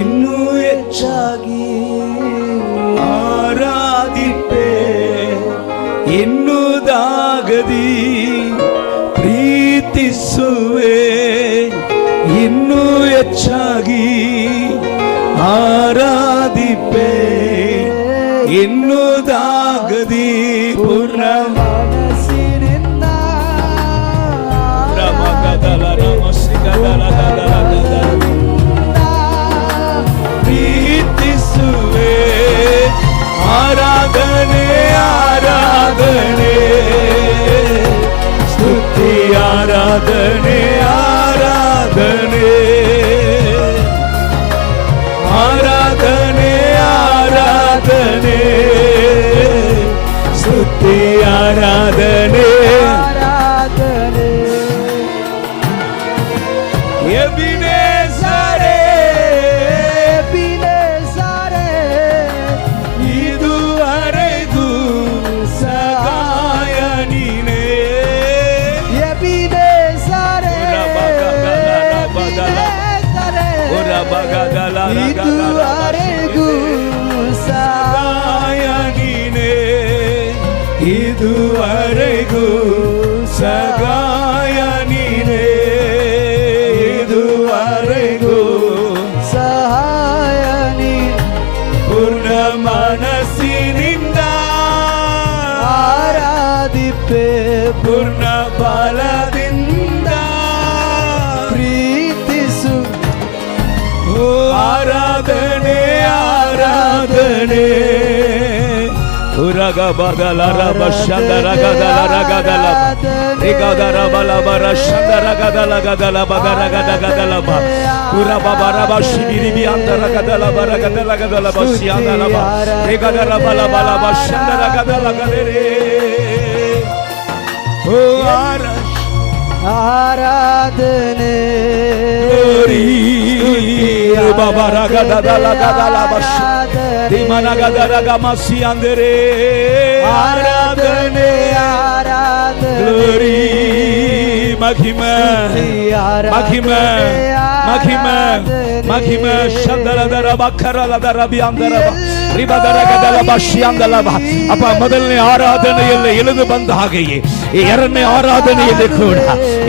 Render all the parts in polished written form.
ಇನ್ನೂ ಹೆಚ್ಚಾಗಿ ಆರಾಧಿಪೆ, ಎನ್ನುವುದಾಗದಿ ಪ್ರೀತಿಸುವೆ, ಇನ್ನೂ ಹೆಚ್ಚಾಗಿ ಆರಾಧಿಪೆ, ಎನ್ನುವುದಾಗದಿ ಪೂರ್ಣ ಮನಸ್ಸಿನಿಂದ ಪ್ರೀತಿಸುವೆ. ಆರಾಧನೆ ಆರಾಧನೆ ಸ್ತುತಿ ಆರಾಧನೆ ಆರಾಧನೆ ಆರಾಧನೆ ಆರಾಧನೆ ಸ್ತುತಿ ಆರಾಧನೆ ಆರಾಧನೆ. ಎಬಿನೇಸರೇ, ಎಬಿನೇಸರೇ, ಇದುವರೆಗೂ ಸಹಾಯ ನೀನೇ. ಎಬಿನೇಸರೇ, ಇದುವರೆಗೂ ಸಹಾಯ ನೀನೇ, ಇದುವರೆಗೂ ಸಹಾಯ ನೀನೇ, ಇದುವರೆಗೂ ಸಹಾಯ ನೀ. ಪೂರ್ಣ ಮನಸ್ಸಿನಿಂದ ಆರಾಧಿಪೆ, ಪೂರ್ಣ ಬಲದಿಂದ ಪ್ರೀತಿಸು. ಓ ಆರಾಧನೆ ಆರಾಧನೆ. ಉರಗ ಬದಲ ರಬ ಶಂದರ ಗದಲ ರಗದಲ ರಿಗದರ ಬಲ ಬರ ಶಂದರ ಗದಲ ಗದಲ ಬಗರ ಗದ ಗದಲ ಬ ಉರಬ ಬರಬ ಶಿಬಿರಿಬಿ ಅಂದರ ಗದಲ ಬರ ಗದಲ ಗದಲ ಬಸಿ ಅಂದಲ ಬ ರಿಗದರ ಬಲ ಬಲ ಬ ಶಂದರ ಗದಲ ಗದರೆ. ಓ ಆರಾಧನೆ ಬಾಬರ ಗದಲ ಗದಲ ಬಸ್ ದಿಮನ ಗದರ ಗಮಸಿ ಅಂದರೆ ಆರಾಧನೆ ಆರಾಧನೆ. ಗ್ಲೋರಿ ಮಹಿಮೆ ಮಹಿಮೆ ಮಹಿಮೆ ಮಹಿಮೆ ಶಂದರದರ ಬಕ್ಕರಲದರ ಬಿಯಂದರ ರಿಬದರ ಗದಲ ಬಶಿ ಅಂದಲಬ. ಅಪ್ಪ, ಮೊದಲನೇ ಆರಾಧನೆಯಲ್ಲಿ ಇಳಿದು ಬಂದ ಹಾಗೆಯೇ ಈ ಎರಡನೇ ಆರಾಧನೆಯಲ್ಲಿ ಕೂಡ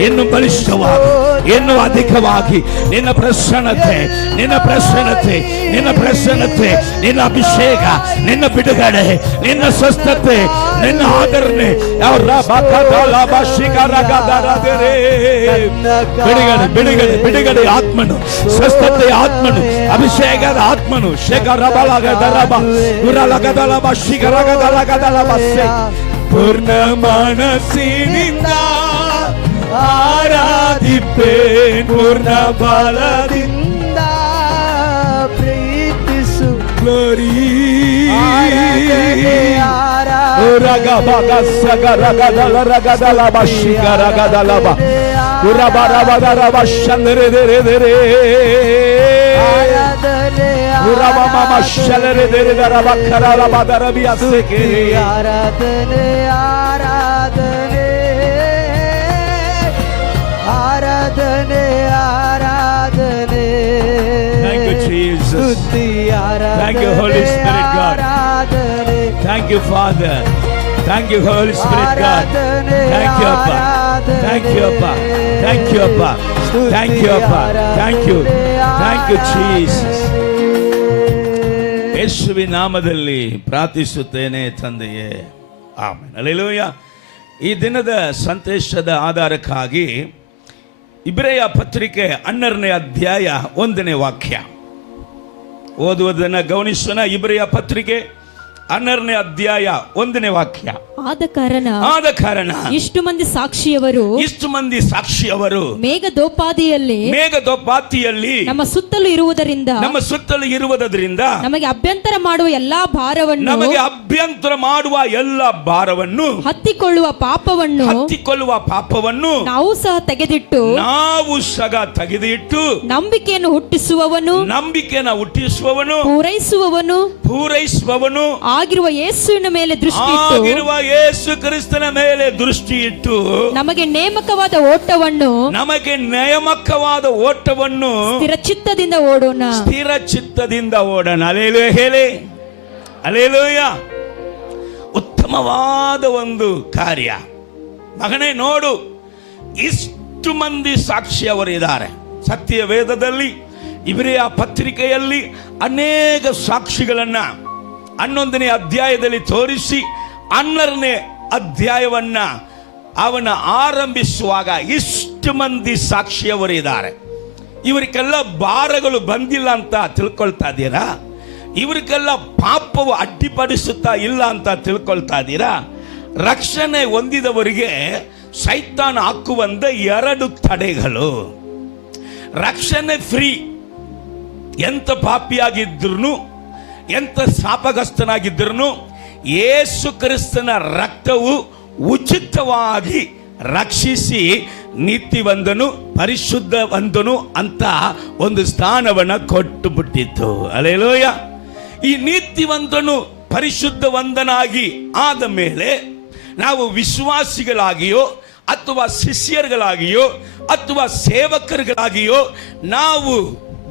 ಇನ್ನು ಬಲಿಷ್ಠವಾಗಿ, ಇನ್ನು ಅಧಿಕವಾಗಿ ನಿನ್ನ ಪ್ರಸನ್ನತೆ, ನಿನ್ನ ಪ್ರಸನ್ನತೆ, ನಿನ್ನ ಪ್ರಸನ್ನತೆ, ನಿನ್ನ ಅಭಿಷೇಕ, ನಿನ್ನ ಬಿಡುಗಡೆ, ನಿನ್ನ ಸ್ವಸ್ಥತೆ, ನಿನ್ನ ಆದರಣೆ ಬಿಡುಗಡೆ ಬಿಡುಗಡೆ ಬಿಡುಗಡೆ ಆತ್ಮನು, ಸ್ವಸ್ಥತೆ ಆತ್ಮನು, ಅಭಿಷೇಕದ ಆತ್ಮನು ಶೇಖರಬಲಗದರಬ ಗುರಲಗದಲಬ ಶಿಖರಗದಲಗದಲಬ. ಪೂರ್ಣ ಮನಸ್ಸಿನಿಂದ ಆರಾಧಿಪೆ, ಪೂರ್ಣ ಬಲದಿಂದ ಪ್ರೀತಿಸು. ಗ್ಲೋರಿ ಆರಾಧನೆ ರಗಬಗ ಸಗರಗದಲ ರಗದಲ ಬಶಿಗರಗದಲಬ ಉರಬರಬದರಬ ಶಂದರೆದೆರೆದೆರೆ ಆರಾಧನೆ ಉರಬಮಮ ಶಲರೆದೆರೆದರ ಬಕ್ಕರಲ ಬದರಬಿ ಅಸೆಕೆರೆ. ಆರಾಧನೆ ಆರಾಧನೆ ಆರಾಧನೆ ಆರಾಧನೆ. Thank you, Jesus. ಸ್ತುತಿ ಆರಾಧನೆ. Thank you, Holy Spirit God. ಆರಾಧನೆ. Thank you, Father. Thank you, Holy Spirit God. Thank you, Appa. Thank you, Appa. Thank you, Appa. Thank you, Appa. Thank you. Thank you, Jesus. ಯೇಸುವಿನ ನಾಮದಲ್ಲಿ ಪ್ರಾರ್ಥಿಸುತ್ತೇನೆ ತಂದೆಯೇ, amen. Hallelujah. ಈ ದಿನದ ಸಂದೇಶದ ಆಧಾರಕ್ಕಾಗಿ ಇಬ್ರಿಯ ಪತ್ರಿಕೆ 12ನೇ ಅಧ್ಯಾಯ 1ನೇ ವಾಕ್ಯ ಓದುವುದನ್ನು ಗಮನಿಸೋಣ. ಇಬ್ರಿಯ ಪತ್ರಿಕೆ 12ನೇ ಅಧ್ಯಾಯ 1ನೇ ವಾಕ್ಯ. ಆದ ಕಾರಣ ಇಷ್ಟು ಮಂದಿ ಸಾಕ್ಷಿಯವರು ಮೇಘದೋಪಾದಿಯಲ್ಲಿ ನಮ್ಮ ಸುತ್ತಲೂ ಇರುವುದರಿಂದ ನಮಗೆ ಅಭ್ಯಂತರ ಮಾಡುವ ಎಲ್ಲಾ ಭಾರವನ್ನು ಹತ್ತಿಕೊಳ್ಳುವ ಪಾಪವನ್ನು ನಾವು ಸಹ ತೆಗೆದಿಟ್ಟು ನಂಬಿಕೆಯನ್ನು ಹುಟ್ಟಿಸುವವನು ಪೂರೈಸುವವನು ಆಗಿರುವ ಯೇಸುವಿನ ಮೇಲೆ ದೃಷ್ಟಿ ಇಟ್ಟು ಆಗಿರುವ ಯೇಸು ಕ್ರಿಸ್ತನ ಮೇಲೆ ದೃಷ್ಟಿ ಇಟ್ಟು ನಮಗೆ ನೇಮಕವಾದ ಓಟವನ್ನು ಸ್ಥಿರಚಿತ್ತದಿಂದ ಓಡೋಣ. ಸ್ಥಿರಚಿತ್ತದಿಂದ ಓಡೋಣ. ಅಲ್ಲೇಲೂಯ ಹೇಳಿ, ಅಲ್ಲೇಲೂಯ. ಉತ್ತಮವಾದ ಒಂದು ಕಾರ್ಯ ಮಗನೇ. ನೋಡು, ಇಷ್ಟು ಮಂದಿ ಸಾಕ್ಷಿಯವರಿದ್ದಾರೆ. ಸತ್ಯ ವೇದದಲ್ಲಿ, ಇಬ್ರಿಯ ಪತ್ರಿಕೆಯಲ್ಲಿ ಅನೇಕ ಸಾಕ್ಷಿಗಳನ್ನ 11ನೇ ಅಧ್ಯಾಯದಲ್ಲಿ ತೋರಿಸಿ 12ನೇ ಅಧ್ಯಾಯವನ್ನ ಅವನ ಆರಂಭಿಸುವಾಗ ಇಷ್ಟು ಮಂದಿ ಸಾಕ್ಷಿಯವರಿದ್ದಾರೆ. ಇವರಿಗೆಲ್ಲ ಭಾರಗಳು ಬಂದಿಲ್ಲ ಅಂತ ತಿಳ್ಕೊಳ್ತಾ ಇದ್ದೀರಾ? ಇವರಿಗೆಲ್ಲ ಪಾಪವು ಅಡ್ಡಿಪಡಿಸುತ್ತಾ ಇಲ್ಲ ಅಂತ ತಿಳ್ಕೊಳ್ತಾ ಇದ್ದೀರಾ? ರಕ್ಷಣೆ ಹೊಂದಿದವರಿಗೆ ಸೈತಾನ ಹಾಕುವಂತ 2 ತಡೆಗಳು. ರಕ್ಷಣೆ ಫ್ರೀ. ಎಂತ ಪಾಪಿಯಾಗಿದ್ರು, ಎಂತ ಶಾಪಗ್ರಸ್ತನಾಗಿದ್ರು, ಯೇಸು ಕ್ರಿಸ್ತನ ರಕ್ತವು ಉಚಿತವಾಗಿ ರಕ್ಷಿಸಿ ನೀತಿವಂತನು ಪರಿಶುದ್ಧವಂತನು ಅಂತ ಒಂದು ಸ್ಥಾನವನ್ನು ಕೊಟ್ಟು ಬಿಟ್ಟಿತ್ತು. ಹಲ್ಲೆಲೂಯ. ಈ ನೀತಿವಂತನು ಪರಿಶುದ್ಧವಂತನಾಗಿ ಆದ ಮೇಲೆ ನಾವು ವಿಶ್ವಾಸಿಗಳಾಗಿಯೋ ಅಥವಾ ಶಿಷ್ಯರುಗಳಾಗಿಯೋ ಅಥವಾ ಸೇವಕರುಗಳಾಗಿಯೋ ನಾವು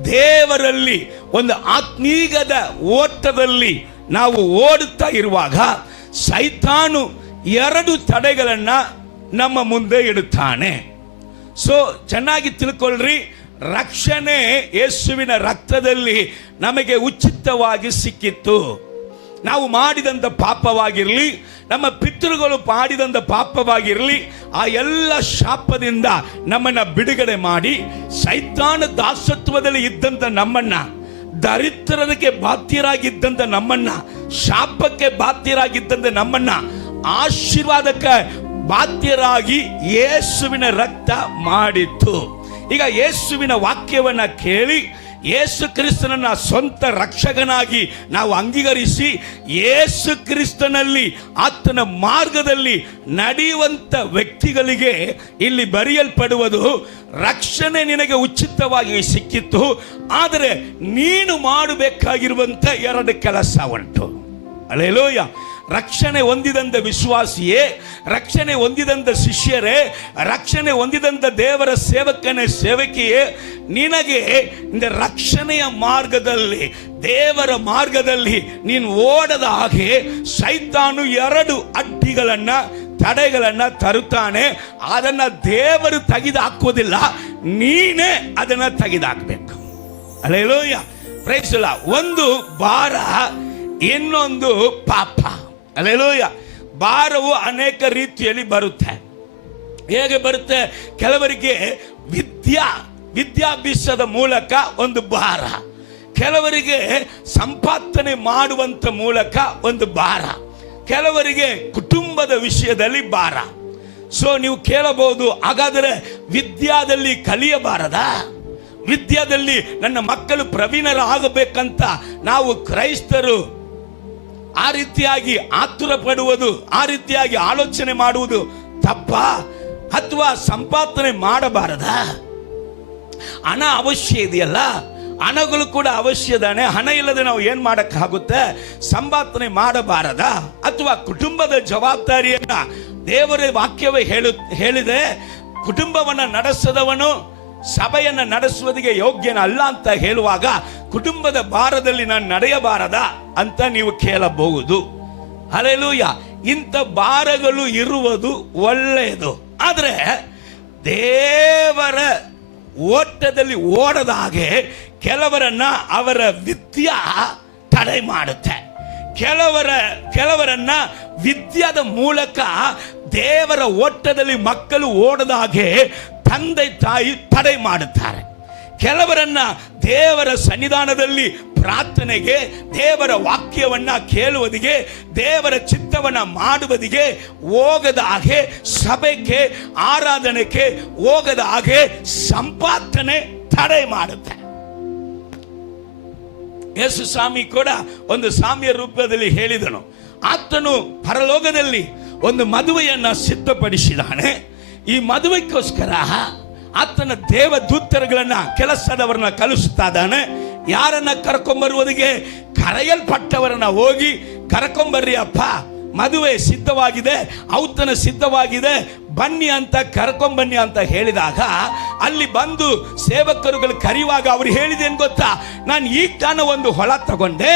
ದೇವರಲ್ಲಿ ಒಂದು ಆತ್ಮೀಯದ ಓಟದಲ್ಲಿ ನಾವು ಓಡುತ್ತಾ ಇರುವಾಗ ಸೈತಾನು 2 ತಡೆಗಳನ್ನ ನಮ್ಮ ಮುಂದೆ ಇಡುತ್ತಾನೆ. ಸೊ ಚೆನ್ನಾಗಿ ತಿಳ್ಕೊಳ್ರಿ, ರಕ್ಷಣೆ ಯೇಸುವಿನ ರಕ್ತದಲ್ಲಿ ನಮಗೆ ಉಚಿತವಾಗಿ ಸಿಕ್ಕಿತ್ತು. ನಾವು ಮಾಡಿದಂಥ ಪಾಪವಾಗಿರಲಿ, ನಮ್ಮ ಪಿತೃಗಳು ಮಾಡಿದಂಥ ಪಾಪವಾಗಿರಲಿ, ಆ ಎಲ್ಲ ಶಾಪದಿಂದ ನಮ್ಮನ್ನು ಬಿಡುಗಡೆ ಮಾಡಿ ಸೈತಾನ ದಾಸತ್ವದಲ್ಲಿ ಇದ್ದಂಥ ನಮ್ಮನ್ನ, ದರಿದ್ರಕ್ಕೆ ಬಾಧ್ಯರಾಗಿದ್ದಂಥ ನಮ್ಮನ್ನ, ಶಾಪಕ್ಕೆ ಬಾಧ್ಯರಾಗಿದ್ದಂಥ ನಮ್ಮನ್ನ ಆಶೀರ್ವಾದಕ್ಕೆ ಬಾಧ್ಯರಾಗಿ ಯೇಸುವಿನ ರಕ್ತ ಮಾಡಿತ್ತು. ಈಗ ಯೇಸುವಿನ ವಾಕ್ಯವನ್ನ ಕೇಳಿ ಯೇಸು ಕ್ರಿಸ್ತನನ್ನ ಸ್ವಂತ ರಕ್ಷಕನಾಗಿ ನಾವು ಅಂಗೀಕರಿಸಿ ಯೇಸು ಕ್ರಿಸ್ತನಲ್ಲಿ ಆತನ ಮಾರ್ಗದಲ್ಲಿ ನಡೆಯುವಂತ ವ್ಯಕ್ತಿಗಳಿಗೆ ಇಲ್ಲಿ ಬರೆಯಲ್ಪಡುವುದು, ರಕ್ಷಣೆ ನಿನಗೆ ಉಚಿತವಾಗಿ ಸಿಕ್ಕಿತ್ತು, ಆದರೆ ನೀನು ಮಾಡಬೇಕಾಗಿರುವಂತ 2 ಕೆಲಸ ಉಂಟು. ಹಲ್ಲೆಲೂಯಾ. ರಕ್ಷಣೆ ಹೊಂದಿದಂಥ ವಿಶ್ವಾಸಿಯೇ, ರಕ್ಷಣೆ ಹೊಂದಿದಂಥ ಶಿಷ್ಯರೇ, ರಕ್ಷಣೆ ಹೊಂದಿದಂಥ ದೇವರ ಸೇವಕನೇ ಸೇವಕಿಯೇ, ನಿನಗೆ ರಕ್ಷಣೆಯ ಮಾರ್ಗದಲ್ಲಿ, ದೇವರ ಮಾರ್ಗದಲ್ಲಿ ನೀನು ಓಡದ ಹಾಗೆ ಸೈತಾನು 2 ಅಡ್ಡಿಗಳನ್ನ, ತಡೆಗಳನ್ನ ತರುತ್ತಾನೆ. ಅದನ್ನ ದೇವರು ತೆಗೆದುಹಾಕುವುದಿಲ್ಲ, ನೀನೇ ಅದನ್ನ ತೆಗೆದುಹಾಕಬೇಕು. ಹಲ್ಲೆಲೂಯಾ. Praise the Lord. ಒಂದು ಭಾರ, ಇನ್ನೊಂದು ಪಾಪ. ಹಲ್ಲೆಲೂಯಾ. ಭಾರವು ಅನೇಕ ರೀತಿಯಲ್ಲಿ ಬರುತ್ತೆ. ಹೇಗೆ ಬರುತ್ತೆ? ಕೆಲವರಿಗೆ ವಿದ್ಯಾಭ್ಯಾಸದ ಮೂಲಕ ಒಂದು ಭಾರ, ಕೆಲವರಿಗೆ ಸಂಪಾದನೆ ಮಾಡುವಂತ ಮೂಲಕ ಒಂದು ಭಾರ, ಕೆಲವರಿಗೆ ಕುಟುಂಬದ ವಿಷಯದಲ್ಲಿ ಭಾರ. ಸೊ ನೀವು ಕೇಳಬಹುದು, ಹಾಗಾದರೆ ವಿದ್ಯಾದಲ್ಲಿ ಕಲಿಯಬಾರದ? ವಿದ್ಯಾದಲ್ಲಿ ನನ್ನ ಮಕ್ಕಳು ಪ್ರವೀಣರಾಗಬೇಕಂತ ನಾವು ಕ್ರೈಸ್ತರು ಆ ರೀತಿಯಾಗಿ ಆತುರ ಪಡುವುದು, ಆ ರೀತಿಯಾಗಿ ಆಲೋಚನೆ ಮಾಡುವುದು ತಪ್ಪ? ಅಥವಾ ಸಂಪಾದನೆ ಮಾಡಬಾರದ? ಹಣ ಅವಶ್ಯ ಇದೆಯಲ್ಲ, ಹಣಗಳು ಕೂಡ ಅವಶ್ಯ ತಾನೆ. ಹಣ ಇಲ್ಲದೆ ನಾವು ಏನ್ ಮಾಡಕ್ಕಾಗುತ್ತೆ? ಸಂಪಾದನೆ ಮಾಡಬಾರದ? ಅಥವಾ ಕುಟುಂಬದ ಜವಾಬ್ದಾರಿಯನ್ನ ದೇವರ ವಾಕ್ಯವೇ ಹೇಳಿದೆ, ಕುಟುಂಬವನ್ನ ನಡೆಸದವನು ಸಭೆಯನ್ನ ನಡೆಸುವುದಕ್ಕೆ ಯೋಗ್ಯನಲ್ಲ ಅಂತ ಹೇಳುವಾಗ ಕುಟುಂಬದ ಭಾರದಲ್ಲಿ ನಾನು ನಡೆಯಬಾರದ ಅಂತ ನೀವು ಕೇಳಬಹುದು. ಹಲ್ಲೆಲೂಯಾ. ಇಂಥ ಭಾರಗಳು ಇರುವುದು ಒಳ್ಳೆಯದು, ಆದರೆ ದೇವರ ಓಟದಲ್ಲಿ ಓಡದ ಹಾಗೆ ಕೆಲವರನ್ನ ಅವರ ವಿದ್ಯಾ ತಡೆ ಮಾಡುತ್ತೆ. ಕೆಲವರನ್ನ ವಿದ್ಯಾದ ಮೂಲಕ ದೇವರ ಓಟದಲ್ಲಿ ಮಕ್ಕಳು ಓಡದ ಹಾಗೆ ತಂದೆ ತಾಯಿ ತಡೆ ಮಾಡುತ್ತಾರೆ. ಕೆಲವರನ್ನ ದೇವರ ಸನ್ನಿಧಾನದಲ್ಲಿ ಪ್ರಾರ್ಥನೆಗೆ, ದೇವರ ವಾಕ್ಯವನ್ನ ಕೇಳುವುದಿಗೆ, ದೇವರ ಚಿತ್ತವನ್ನ ಮಾಡುವುದಿಗೆ ಹೋಗದ ಹಾಗೆ, ಸಭೆಗೆ ಆರಾಧನೆಗೆ ಹೋಗದ ಹಾಗೆ ಸಂಪಾದನೆ ತಡೆ ಮಾಡುತ್ತೆ. ಯೇಸು ಸ್ವಾಮಿ ಕೂಡ ಒಂದು ಸಾಮ್ಯ ರೂಪದಲ್ಲಿ ಹೇಳಿದನು. ಆತನು ಪರಲೋಕದಲ್ಲಿ ಒಂದು ಮದುವೆಯನ್ನ ಸಿದ್ಧಪಡಿಸಿದಾನೆ. ಈ ಮದುವೆಗೋಸ್ಕರ ಆತನ ದೇವದೂತರುಗಳನ್ನ, ಕೆಲಸದವರನ್ನ ಕಳಿಸುತ್ತಾ ಇದ್ದಾನೆ. ಯಾರನ್ನ ಕರ್ಕೊಂಬರುವುದಕ್ಕೆ? ಕರೆಯಲ್ಪಟ್ಟವರನ್ನ ಹೋಗಿ ಕರ್ಕೊಂಬರ್ರಿ ಅಪ್ಪ, ಮದುವೆ ಸಿದ್ಧವಾಗಿದೆ, ಔತಣ ಸಿದ್ಧವಾಗಿದೆ, ಬನ್ನಿ ಅಂತ ಕರ್ಕೊಂಬನ್ನಿ ಅಂತ ಹೇಳಿದಾಗ ಅಲ್ಲಿ ಬಂದು ಸೇವಕರುಗಳು ಕರೆಯುವಾಗ ಅವ್ರು ಹೇಳಿದೇನು ಗೊತ್ತಾ, ನಾನು ಈಗ ತಾನು ಒಂದು ಹೊಲ ತಗೊಂಡೆ,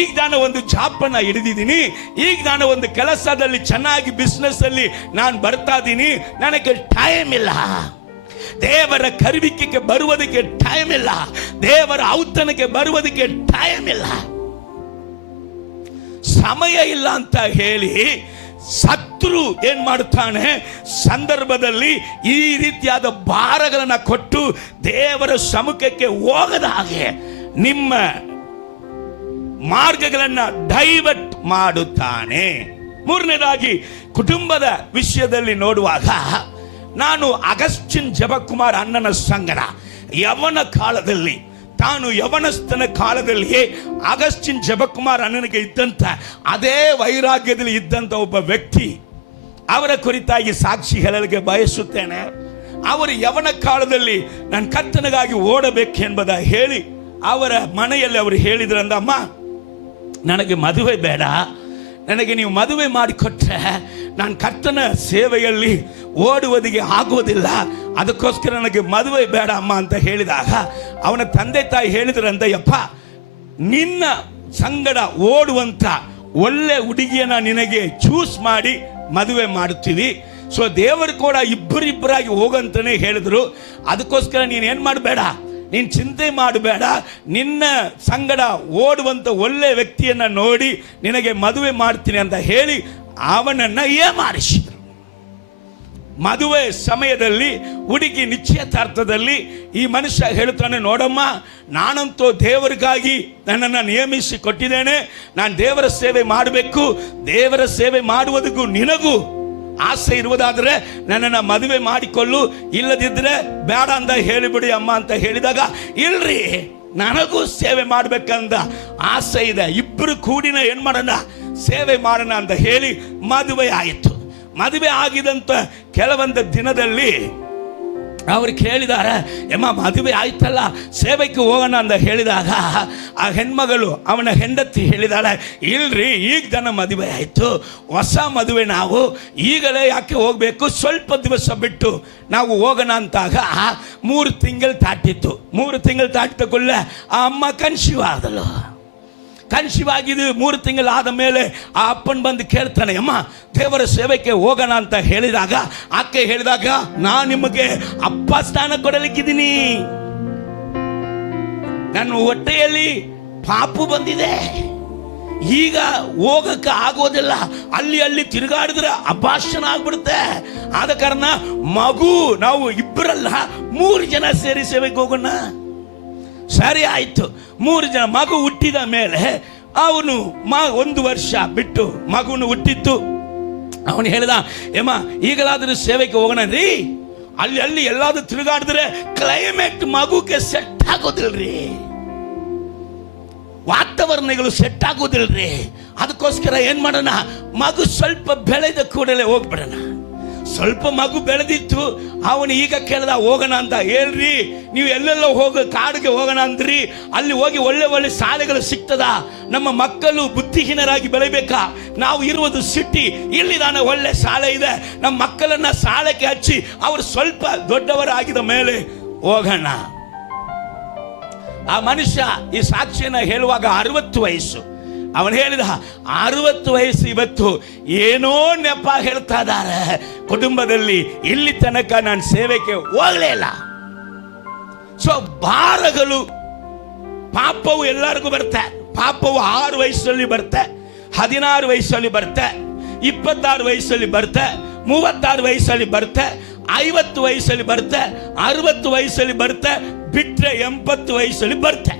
ಈಗ ನಾನು ಒಂದು ಜಾಬನ್ನ ಹಿಡಿದಿದ್ದೀನಿ, ಈಗ ನಾನು ಒಂದು ಕೆಲಸದಲ್ಲಿ ಚೆನ್ನಾಗಿ ಬಿಸ್ನೆಸ್ ಅಲ್ಲಿ ನಾನು ಬರ್ತಾ ಇದ್ದೀನಿ, ನನಗೆ ಟೈಮ್ ಇಲ್ಲ, ದೇವರ ಕರುವಿಕೆಗೆ ಬರುವುದಕ್ಕೆ ಟೈಮ್ ಇಲ್ಲ, ದೇವರ ಔತಣಕ್ಕೆ ಬರುವುದಕ್ಕೆ ಟೈಮ್ ಇಲ್ಲ, ಸಮಯ ಇಲ್ಲ ಅಂತ ಹೇಳಿ ಶತ್ರು ಏನ್ ಮಾಡುತ್ತಾನೆ, ಸಂದರ್ಭದಲ್ಲಿ ಈ ರೀತಿಯಾದ ಭಾರಗಳನ್ನ ಕೊಟ್ಟು ದೇವರ ಸಮ್ಮುಖಕ್ಕೆ ಹೋಗದ ಹಾಗೆ ನಿಮ್ಮ ಮಾರ್ಗಗಳನ್ನ ಡೈವರ್ಟ್ ಮಾಡುತ್ತಾನೆ. ಮೂರನೇದಾಗಿ ಕುಟುಂಬದ ವಿಷಯದಲ್ಲಿ ನೋಡುವಾಗ, ನಾನು ಅಗಸ್ಟಿನ್ ಜಯಕುಮಾರ್ ಅಣ್ಣನ ಸಂಗಡ ಯವನ ಕಾಲದಲ್ಲಿ, ತಾನು ಯವನಸ್ಥನ ಕಾಲದಲ್ಲಿಯೇ ಅಗಸ್ಟಿನ್ ಜಯಕುಮಾರ್ ಅಣ್ಣನಿಗೆ ಇದ್ದಂತ ಅದೇ ವೈರಾಗ್ಯದಲ್ಲಿ ಇದ್ದಂತ ಒಬ್ಬ ವ್ಯಕ್ತಿ, ಅವರ ಕುರಿತಾಗಿ ಸಾಕ್ಷಿ ಹೇಳಲಿಕ್ಕೆ ಬಯಸುತ್ತೇನೆ. ಅವರು ಯವನ ಕಾಲದಲ್ಲಿ ನಾನು ಕರ್ತನಿಗಾಗಿ ಓಡಬೇಕೆಂಬುದ ಹೇಳಿ ಅವರ ಮನೆಯಲ್ಲಿ ಅವರು ಹೇಳಿದ್ರಂದ, ಅಮ್ಮ ನನಗೆ ಮದುವೆ ಬೇಡ, ನನಗೆ ನೀವು ಮದುವೆ ಮಾಡಿಕೊಟ್ರೆ ನಾನು ಕರ್ತನ ಸೇವೆಯಲ್ಲಿ ಓಡುವುದಿಗೆ ಆಗುವುದಿಲ್ಲ, ಅದಕ್ಕೋಸ್ಕರ ನನಗೆ ಮದುವೆ ಬೇಡ ಅಮ್ಮ ಅಂತ ಹೇಳಿದಾಗ ಅವನ ತಂದೆ ತಾಯಿ ಹೇಳಿದ್ರಂತ, ಯಪ್ಪ ನಿನ್ನ ಸಂಗಡ ಓಡುವಂತ ಒಳ್ಳೆ ಹುಡುಗಿಯನ್ನ ನಿನಗೆ ಚೂಸ್ ಮಾಡಿ ಮದುವೆ ಮಾಡುತ್ತೀವಿ, ಸೊ ದೇವರು ಕೂಡ ಇಬ್ಬರಿಬ್ಬರಾಗಿ ಹೋಗಂತಾನೆ ಹೇಳಿದ್ರು, ಅದಕ್ಕೋಸ್ಕರ ನೀನೇನು ಮಾಡಬೇಡ, ನೀನು ಚಿಂತೆ ಮಾಡಬೇಡ, ನಿನ್ನ ಸಂಗಡ ಓಡುವಂತ ಒಳ್ಳೆ ವ್ಯಕ್ತಿಯನ್ನ ನೋಡಿ ನಿನಗೆ ಮದುವೆ ಮಾಡ್ತೀನಿ ಅಂತ ಹೇಳಿ ಅವನನ್ನ ಏಮಾರಿಸಿದ್ರು. ಮದುವೆ ಸಮಯದಲ್ಲಿ ಹುಡುಗಿ ನಿಶ್ಚಯತಾರ್ಥದಲ್ಲಿ ಈ ಮನುಷ್ಯ ಹೇಳುತ್ತಾನೆ, ನೋಡಮ್ಮ ನಾನಂತೂ ದೇವರಿಗಾಗಿ ನನ್ನನ್ನು ನೇಮಿಸಿ ಕೊಟ್ಟಿದ್ದೇನೆ, ನಾನು ದೇವರ ಸೇವೆ ಮಾಡಬೇಕು, ದೇವರ ಸೇವೆ ಮಾಡುವುದಕ್ಕೂ ನಿನಗೂ ಆಸೆ ಇರುವುದಾದ್ರೆ ನನ್ನನ್ನು ಮದುವೆ ಮಾಡಿಕೊಳ್ಳು, ಇಲ್ಲದಿದ್ರೆ ಬೇಡ ಅಂತ ಹೇಳಿಬಿಡಿ ಅಮ್ಮ ಅಂತ ಹೇಳಿದಾಗ, ಇಲ್ರಿ ನನಗೂ ಸೇವೆ ಮಾಡ್ಬೇಕಂದ ಆಸೆ ಇದೆ, ಇಬ್ಬರು ಕೂಡಿನ ಏನ್ ಮಾಡೋಣ, ಸೇವೆ ಮಾಡೋಣ ಅಂತ ಹೇಳಿ ಮದುವೆ ಆಯಿತು. ಮದುವೆ ಆಗಿದಂತ ಕೆಲವೊಂದು ದಿನದಲ್ಲಿ ಅವ್ರು ಕೇಳಿದಾರೆ, ಎಮ್ಮ ಮದುವೆ ಆಯ್ತಲ್ಲ ಸೇವೆಗೆ ಹೋಗೋಣ ಅಂತ ಹೇಳಿದಾಗ ಆ ಹೆಣ್ಮಗಳು ಅವನ ಹೆಂಡತಿ ಹೇಳಿದಾಳೆ, ಇಲ್ರಿ ಈಗ ಜನ ಮದುವೆ ಆಯಿತು, ಹೊಸ ಮದುವೆ, ನಾವು ಈಗಲೇ ಯಾಕೆ ಹೋಗಬೇಕು, ಸ್ವಲ್ಪ ದಿವಸ ಬಿಟ್ಟು ನಾವು ಹೋಗೋಣ ಅಂತಾಗ 3 ತಿಂಗಳು ದಾಟಿತ್ತು. 3 ತಿಂಗಳು ದಾಟಿದ ಕೂಡಲೇ ಆ ಅಮ್ಮ ಕನ್ಸೀವ್ ಆದಳು. ಕನ್ಸೀವ್ ಆಗಿದ್ದು 3 ತಿಂಗಳಾದ ಮೇಲೆ ಆ ಅಪ್ಪನ ಬಂದು ಕೇಳ್ತಾನೆ, ಅಮ್ಮ ದೇವರ ಸೇವೆಗೆ ಹೋಗೋಣ ಅಂತ ಹೇಳಿದಾಗ ಆಕೆ ಹೇಳಿದಾಗ, ನಾನು ನಿಮಗೆ ಅಪ್ಪ ಸ್ಥಾನ ಕೊಡಲಿಕ್ಕಿದ್ದೀನಿ, ನನ್ನ ಹೊಟ್ಟೆಯಲ್ಲಿ ಪಾಪು ಬಂದಿದೆ, ಈಗ ಹೋಗಕ್ಕೆ ಆಗೋದಿಲ್ಲ, ಅಲ್ಲಿ ತಿರುಗಾಡಿದ್ರೆ ಅಭಾಷಣ ಆಗ್ಬಿಡುತ್ತೆ, ಆದ ಕಾರಣ ಮಗು ನಾವು ಇಬ್ಬರಲ್ಲ 3 ಜನ ಸೇರಿ ಸೇವೆಗೆ ಹೋಗೋಣ. ಸರಿ ಆಯ್ತು. 3 ಜನ. ಮಗು ಹುಟ್ಟಿದ ಮೇಲೆ ಅವನು 1 ವರ್ಷ ಬಿಟ್ಟು ಮಗುನು ಹುಟ್ಟಿತ್ತು. ಅವನು ಹೇಳಿದ, ಏಮ್ಮ ಈಗಲಾದ್ರೂ ಸೇವೆಗೆ ಹೋಗೋಣ ರೀ, ಅಲ್ಲಿ ಎಲ್ಲಾದ್ರೂ ತಿರುಗಾಡಿದ್ರೆ ಕ್ಲೈಮೇಟ್ ಮಗುಗೆ ಸೆಟ್ ಆಗೋದಿಲ್ರಿ, ವಾತಾವರಣಗಳು ಸೆಟ್ ಆಗೋದಿಲ್ರಿ, ಅದಕ್ಕೋಸ್ಕರ ಏನ್ ಮಾಡೋಣ, ಮಗು ಸ್ವಲ್ಪ ಬೆಳೆದ ಕೂಡಲೇ ಹೋಗ್ಬಿಡೋಣ. ಸ್ವಲ್ಪ ಮಗು ಬೆಳೆದಿತ್ತು, ಅವನು ಈಗ ಕೇಳ್ದ ಹೋಗೋಣ ಅಂತ. ಹೇಳ್ರಿ ನೀವು ಎಲ್ಲೆಲ್ಲ ಕಾಡಿಗೆ ಹೋಗೋಣ ಅಂದ್ರಿ, ಅಲ್ಲಿ ಹೋಗಿ ಒಳ್ಳೆ ಶಾಲೆಗಳು ಸಿಗ್ತದ, ನಮ್ಮ ಮಕ್ಕಳು ಬುದ್ಧಿಹೀನರಾಗಿ ಬೆಳಿಬೇಕಾ, ನಾವು ಇರುವುದು ಸಿಟಿ, ಇಲ್ಲಿ ನಾನು ಒಳ್ಳೆ ಶಾಲೆ ಇದೆ, ನಮ್ಮ ಮಕ್ಕಳನ್ನ ಶಾಲೆಗೆ ಹಚ್ಚಿ ಅವರು ಸ್ವಲ್ಪ ದೊಡ್ಡವರಾಗಿದ ಮೇಲೆ ಹೋಗೋಣ. ಆ ಮನುಷ್ಯ ಈ ಸಾಕ್ಷಿಯನ್ನ ಹೇಳುವಾಗ 60 ವಯಸ್ಸು. ಅವನು ಹೇಳಿದ 60 ವಯಸ್ಸು ಇವತ್ತು ಏನೋ ನೆಪ ಹೇಳ್ತಾ ಇದ್ದಾರೆ ಕುಟುಂಬದಲ್ಲಿ, ಇಲ್ಲಿ ತನಕ ನಾನು ಸೇವೆಗೆ ಹೋಗಲೇ ಇಲ್ಲ. ಸೊ ಭಾರಗಳು, ಪಾಪವು ಎಲ್ಲರಿಗೂ ಬರುತ್ತೆ. ಪಾಪವು 6 ವಯಸ್ಸಲ್ಲಿ ಬರುತ್ತೆ, 16 ವಯಸ್ಸಲ್ಲಿ ಬರುತ್ತೆ, 26 ವಯಸ್ಸಲ್ಲಿ ಬರುತ್ತೆ, 36 ವಯಸ್ಸಲ್ಲಿ ಬರುತ್ತೆ, 50 ವಯಸ್ಸಲ್ಲಿ ಬರುತ್ತೆ, 60 ವಯಸ್ಸಲ್ಲಿ ಬರುತ್ತೆ, ಬಿಟ್ರೆ 80 ವಯಸ್ಸಲ್ಲಿ ಬರುತ್ತೆ.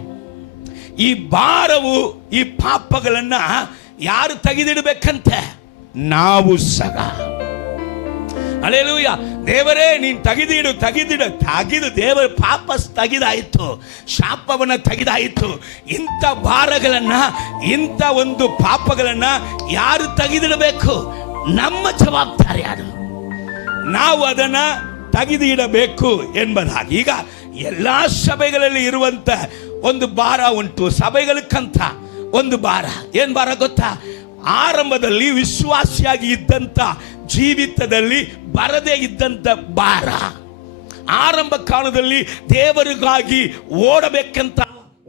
ಈ ಭಾರವು, ಈ ಪಾಪಗಳನ್ನ ಯಾರು ತೆಗೆದಿಡಬೇಕಂತೆ, ನಾವು ಸಹ. ಹಲ್ಲೆಲೂಯಾ. ದೇವರೇ ನೀನು ತೆಗೆದು ದೇವರ ಪಾಪ ತೆಗೆದಾಯಿತು, ಶಾಪವನ್ನ ತೆಗೆದಾಯಿತು. ಇಂಥ ಭಾರಗಳನ್ನ, ಇಂಥ ಒಂದು ಪಾಪಗಳನ್ನ ಯಾರು ತೆಗೆದಿಡಬೇಕು, ನಮ್ಮ ಜವಾಬ್ದಾರಿ ಅದು, ನಾವು ಅದನ್ನ ತೆಗೆದು ಇಡಬೇಕು ಎಂಬುದಾಗಿ. ಈಗ ಎಲ್ಲಾ ಸಭೆಗಳಲ್ಲಿ ಇರುವಂತ ಒಂದು ಭಾರ ಉಂಟು. ಸಭೆಗಳಕ್ಕಂತ ಒಂದು ಭಾರ. ಏನ್ ಭಾರ ಗೊತ್ತಾ? ಆರಂಭದಲ್ಲಿ ವಿಶ್ವಾಸಿಯಾಗಿ ಇದ್ದಂತ ಜೀವಿತದಲ್ಲಿ ಬರದೇ ಇದ್ದಂತ ಭಾರ, ಆರಂಭ ಕಾಲದಲ್ಲಿ ದೇವರಿಗಾಗಿ ಓಡಬೇಕಂತ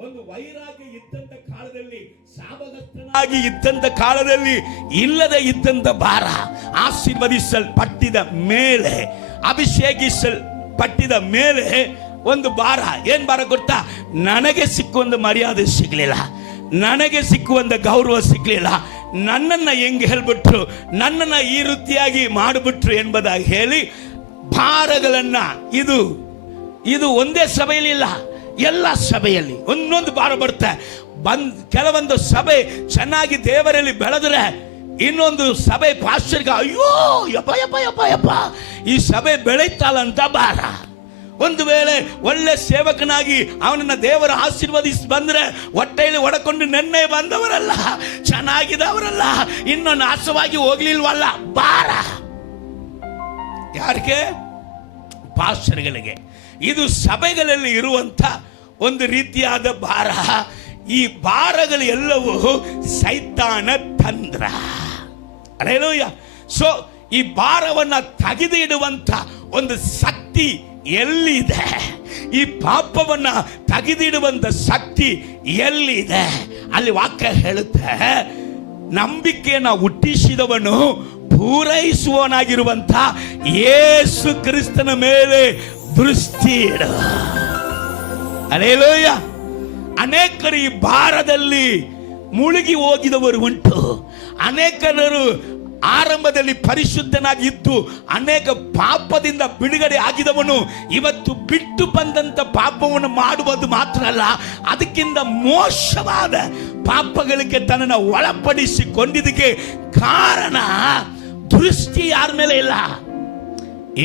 ಒಂದು ವೈರಾಗ್ಯ ಇದ್ದಂತ ಕಾಲದಲ್ಲಿ, ಶಾಪಗ್ರಸ್ತನಾಗಿ ಇದ್ದಂತ ಕಾಲದಲ್ಲಿ ಇಲ್ಲದೆ ಇದ್ದಂತ ಭಾರ, ಆಶೀರ್ವದಿಸಲ್ಪಟ್ಟಿದ ಮೇಲೆ, ಅಭಿಷೇಕಿಸಲ್ಪಟ್ಟಿದ ಮೇಲೆ ಒಂದು ಭಾರ. ಏನ್ ಭಾರ ಗೊತ್ತಾ? ನನಗೆ ಸಿಕ್ಕುವಂತ ಮರ್ಯಾದೆ ಸಿಗ್ಲಿಲ್ಲ, ನನಗೆ ಸಿಕ್ಕುವಂತ ಗೌರವ ಸಿಗ್ಲಿಲ್ಲ, ನನ್ನನ್ನು ಹೆಂಗೆ ಹೇಳ್ಬಿಟ್ರು, ನನ್ನನ್ನು ಈ ರೀತಿಯಾಗಿ ಮಾಡಿಬಿಟ್ರು ಎಂಬುದಾಗಿ ಹೇಳಿ ಭಾರಗಳನ್ನ, ಇದು ಒಂದೇ ಸಭೆಯಲ್ಲಿ ಇಲ್ಲ, ಎಲ್ಲ ಸಭೆಯಲ್ಲಿ ಒಂದೊಂದು ಭಾರ ಬರುತ್ತೆ. ಕೆಲವೊಂದು ಸಭೆ ಚೆನ್ನಾಗಿ ದೇವರಲ್ಲಿ ಬೆಳೆದ್ರೆ ಇನ್ನೊಂದು ಸಭೆ ಪಾಸ್ಟರ್ಗೆ ಅಯ್ಯೋ ಯಪ್ಪ ಯಪ್ಪ ಯಪ್ಪ ಯಪ್ಪ ಈ ಸಭೆ ಬೆಳೀತಲ್ಲ ಅಂತ ಭಾರ. ಒಂದು ವೇಳೆ ಒಳ್ಳೆ ಸೇವಕನಾಗಿ ಅವನನ್ನ ದೇವರ ಆಶೀರ್ವದಿಸಿ ಬಂದ್ರೆ ಹೊಟ್ಟೆಯಲ್ಲಿ ಒಡಕೊಂಡು ನೆನ್ನೆ ಬಂದವರಲ್ಲ, ಚೆನ್ನಾಗಿದ್ದವರಲ್ಲ, ಇನ್ನೂ ನಾಶವಾಗಿ ಹೋಗ್ಲಿಲ್ವಲ್ಲ, ಭಾರ. ಯಾರಿಗೆ? ಪಾಸ್ಟರ್ಗಳಿಗೆ. ಇದು ಸಭೆಗಳಲ್ಲಿ ಇರುವಂತ ಒಂದು ರೀತಿಯಾದ ಭಾರ. ಈ ಭಾರಗಳು ಎಲ್ಲವೂ ಸೈತಾನ ತಂತ್ರ. ಹಲ್ಲೆಲೂಯಾ. ಸೊ ಈ ಭಾರವನ್ನ ತೆಗೆದು ಇಡುವಂತ ಒಂದು ಶಕ್ತಿ ಎಲ್ಲಿದೆ? ಈ ಪಾಪವನ್ನ ತೆಗೆದಿಡುವಂತ ಶಕ್ತಿ ಎಲ್ಲಿದೆ? ಅಲ್ಲಿ ವಾಕ್ಯ ಹೇಳುತ್ತೆ, ನಂಬಿಕೆಯನ್ನು ಹುಟ್ಟಿಸಿದವನು ಪೂರೈಸುವವನಾಗಿರುವಂತ ಯೇಸು ಕ್ರಿಸ್ತನ ಮೇಲೆ ದೃಷ್ಟಿ ಇಡು. ಹಲ್ಲೆಲೂಯಾ. ಅನೇಕರು ಈ ಭಾರದಲ್ಲಿ ಮುಳುಗಿ ಹೋಗಿದವರು ಉಂಟು. ಅನೇಕರು ಆರಂಭದಲ್ಲಿ ಪರಿಶುದ್ಧನಾಗಿದ್ದು ಅನೇಕ ಪಾಪದಿಂದ ಬಿಡುಗಡೆ ಆಗಿದವನು ಇವತ್ತು ಬಿಟ್ಟು ಬಂದಂತ ಪಾಪವನ್ನು ಮಾಡುವುದು ಮಾತ್ರ ಅಲ್ಲ, ಅದಕ್ಕಿಂತ ಮೋಸವಾದ ಪಾಪಗಳಿಗೆ ತನ್ನನ್ನು ಒಳಪಡಿಸಿಕೊಂಡಿದ್ದಕ್ಕೆ ಕಾರಣ ದೃಷ್ಟಿ ಯಾರ ಮೇಲೆ ಇಲ್ಲ?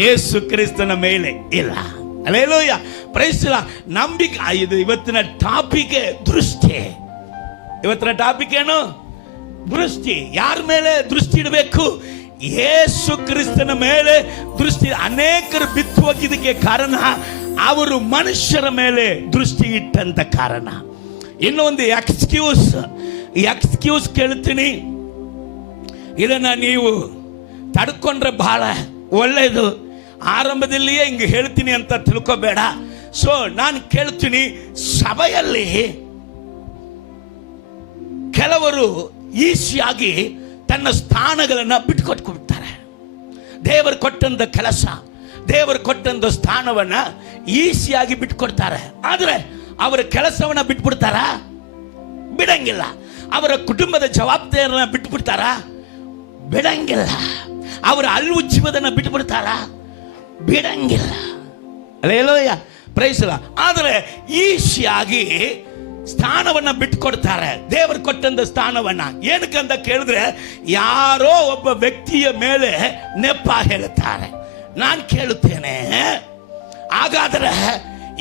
ಯೇಸು ಕ್ರಿಸ್ತನ ಮೇಲೆ ಇಲ್ಲ. ಹಲ್ಲೆಲೂಯಾ. Praise the Lord. ನಂಬಿಕೆ. ಇದು ಇವತ್ತಿನ ಟಾಪಿಕ್ ದೃಷ್ಟಿ. ಇವತ್ತಿನ ಟಾಪಿಕ್ ಏನು? ದೃಷ್ಟಿ. ಯಾರ ಮೇಲೆ ದೃಷ್ಟಿ ಇಡಬೇಕು? ಯೇಸು ಕ್ರಿಸ್ತನ ಮೇಲೆ ದೃಷ್ಟಿ. ಅನೇಕರು ಬಿತ್ತು ಹೋಗಿದ್ದಕ್ಕೆ ಕಾರಣ ಅವರು ಮನುಷ್ಯರ ಮೇಲೆ ದೃಷ್ಟಿ ಇಟ್ಟಂತ ಕಾರಣ. ಇನ್ನೊಂದು ಎಕ್ಸ್ಕ್ಯೂಸ್ ಕೇಳ್ತೀನಿ, ಇದನ್ನ ನೀವು ತಡ್ಕೊಂಡ್ರೆ ಬಹಳ ಒಳ್ಳೆಯದು. ಆರಂಭದಲ್ಲಿಯೇ ಹಿಂಗೆ ಹೇಳ್ತೀನಿ ಅಂತ ತಿಳ್ಕೋಬೇಡ. ಸೊ ನಾನು ಕೇಳ್ತೀನಿ, ಸಭೆಯಲ್ಲಿ ಕೆಲವರು ಈಸಿಯಾಗಿ ತನ್ನ ಸ್ಥಾನಗಳನ್ನು ಬಿಟ್ಕೊಟ್ಬಿಡ್ತಾರೆ. ದೇವರು ಕೊಟ್ಟಂತ ಕೆಲಸ, ದೇವರು ಕೊಟ್ಟಂತ ಸ್ಥಾನವನ್ನ ಈಸಿಯಾಗಿ ಬಿಟ್ಕೊಡ್ತಾರೆ. ಆದರೆ ಅವರ ಕೆಲಸವನ್ನ ಬಿಟ್ಬಿಡ್ತಾರ? ಬಿಡಂಗಿಲ್ಲ. ಅವರ ಕುಟುಂಬದ ಜವಾಬ್ದಾರಿಯನ್ನ ಬಿಟ್ಬಿಡ್ತಾರ? ಬಿಡಂಗಿಲ್ಲ. ಅವರ ಅಲ್ವುಜ್ಜೀವದನ್ನ ಬಿಟ್ಬಿಡ್ತಾರ? ಬಿಡಂಗಿಲ್ಲ. ಹಲ್ಲೆಲೂಯಾ. Praise the Lord. ಆದರೆ ಈಸಿಯಾಗಿ ಸ್ಥಾನವನ್ನ ಬಿಟ್ಕೊಡ್ತಾರೆ, ದೇವರು ಕೊಟ್ಟಂತ ಸ್ಥಾನವನ್ನ. ಏನಕ್ಕಂತ ಕೇಳಿದ್ರೆ, ಯಾರೋ ಒಬ್ಬ ವ್ಯಕ್ತಿಯ ಮೇಲೆ ನೆಪ ಹೇಳುತ್ತಾರೆ. ನಾನು ಕೇಳುತ್ತೇನೆ, ಹಾಗಾದರೆ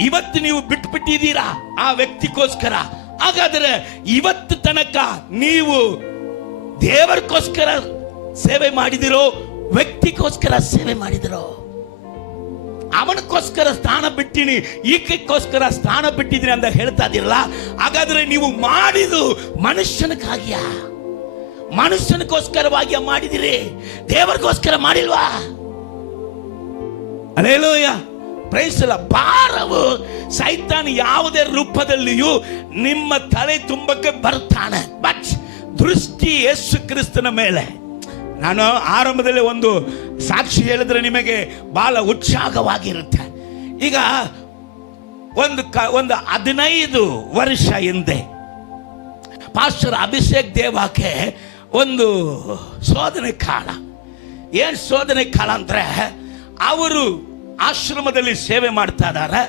ಇವತ್ತು ನೀವು ಬಿಟ್ಬಿಟ್ಟಿದ್ದೀರಾ ಆ ವ್ಯಕ್ತಿಗೋಸ್ಕರ? ಹಾಗಾದರೆ ಇವತ್ತು ತನಕ ನೀವು ದೇವರಿಗೋಸ್ಕರ ಸೇವೆ ಮಾಡಿದಿರೋ, ವ್ಯಕ್ತಿಗೋಸ್ಕರ ಸೇವೆ ಮಾಡಿದಿರೋ? ಅವನಕ್ಕೋಸ್ಕರ ಸ್ಥಾನ ಬಿಟ್ಟಿನಿ, ಈಕೆಗೋಸ್ಕರ ಸ್ಥಾನ ಬಿಟ್ಟಿದ್ದೀನಿ ಅಂತ ಹೇಳ್ತಾ ಇದ್ದೀರಲ್ಲ, ಹಾಗಾದ್ರೆ ನೀವು ಮಾಡಿದು ಮನುಷ್ಯನಿಗಾಗಿಯ? ಮನುಷ್ಯನಿಗೋಸ್ಕರವಾಗಿಯ ಮಾಡಿದಿರಿ? ದೇವರಿಗೋಸ್ಕರ ಮಾಡಿಲ್ವಾ? ಹಲ್ಲೆಲೂಯಾ. Praise the lord. ಭಾರವು ಸೈತಾನ ಯಾವುದೇ ರೂಪದಲ್ಲಿಯೂ ನಿಮ್ಮ ತಲೆ ತುಂಬಕ್ಕೆ ಬರ್ತಾನೆ. ಬಟ್ ದೃಷ್ಟಿ ಯೇಸು ಕ್ರಿಸ್ತನ ಮೇಲೆ. ನಾನು ಆರಂಭದಲ್ಲಿ ಒಂದು ಸಾಕ್ಷಿ ಹೇಳಿದ್ರೆ ನಿಮಗೆ ಬಹಳ ಉತ್ಸಾಹವಾಗಿರುತ್ತೆ. ಈಗ ಒಂದು 15 ವರ್ಷ ಹಿಂದೆ ಪಾಸ್ಟರ್ ಅಭಿಷೇಕ್ ದೇವಾಕ್ಕೆ ಒಂದು ಶೋಧನೆ ಕಾಲ. ಏನು ಶೋಧನೆ ಕಾಲ ಅಂದ್ರೆ, ಅವರು ಆಶ್ರಮದಲ್ಲಿ ಸೇವೆ ಮಾಡ್ತಾ ಇದ್ದಾರೆ.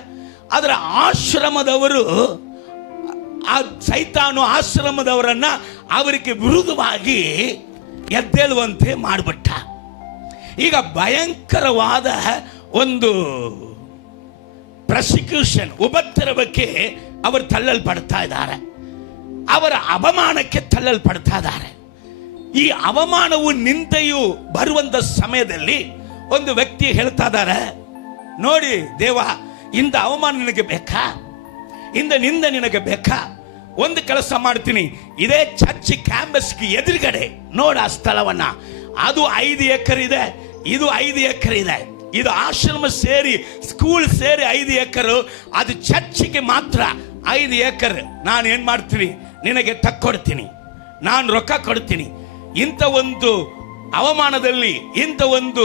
ಅದರ ಆಶ್ರಮದವರು, ಆ ಸೈತಾನು ಆಶ್ರಮದವರನ್ನ ಅವರಿಗೆ ವಿರುದ್ಧವಾಗಿ ಎದ್ದೇಳುವಂತೆ ಮಾಡಿಬಿಟ್ಟ. ಈಗ ಭಯಂಕರವಾದ ಒಂದು ಪ್ರಾಸಿಕ್ಯೂಷನ್, ಉಪದ್ರವಕ್ಕೆ ಅವರು ತಳ್ಳಲ್ಪಡ್ತಾ ಇದ್ದಾರೆ. ಅವರ ಅವಮಾನಕ್ಕೆ ತಳ್ಳಲ್ಪಡ್ತಾ ಇದ್ದಾರೆ. ಈ ಅವಮಾನವು ನಿಂದೆಯು ಬರುವಂತ ಸಮಯದಲ್ಲಿ ಒಂದು ವ್ಯಕ್ತಿ ಹೇಳ್ತಾ ಇದ್ದಾರೆ, ನೋಡಿ ದೇವ, ಇಂದ ಅವಮಾನ ನಿನಗೆ ಬೇಕಾ? ಇಂದ ನಿಂದ ನಿನಗೆ ಬೇಕಾ? ಒಂದು ಕೆಲಸ ಮಾಡ್ತೀನಿ, ಇದೇ ಚರ್ಚ್ ಕ್ಯಾಂಪಸ್ಗೆ ಎದುರುಗಡೆ ನೋಡ ಆ ಸ್ಥಳವನ್ನ. ಅದು 5 ಎಕರೆ ಇದೆ, ಇದು 5 ಎಕರೆ ಇದೆ. ಇದು ಆಶ್ರಮ ಸೇರಿ ಸ್ಕೂಲ್ ಸೇರಿ 5 ಎಕರೆ, ಅದು ಚರ್ಚಿಗೆ ಮಾತ್ರ 5 ಎಕರೆ. ನಾನು ಏನ್ ಮಾಡ್ತೀನಿ, ನಿನಗೆ ತಕ್ಕೊಡ್ತೀನಿ, ನಾನು ರೊಕ್ಕ ಕೊಡ್ತೀನಿ. ಇಂಥ ಒಂದು ಅವಮಾನದಲ್ಲಿ, ಇಂಥ ಒಂದು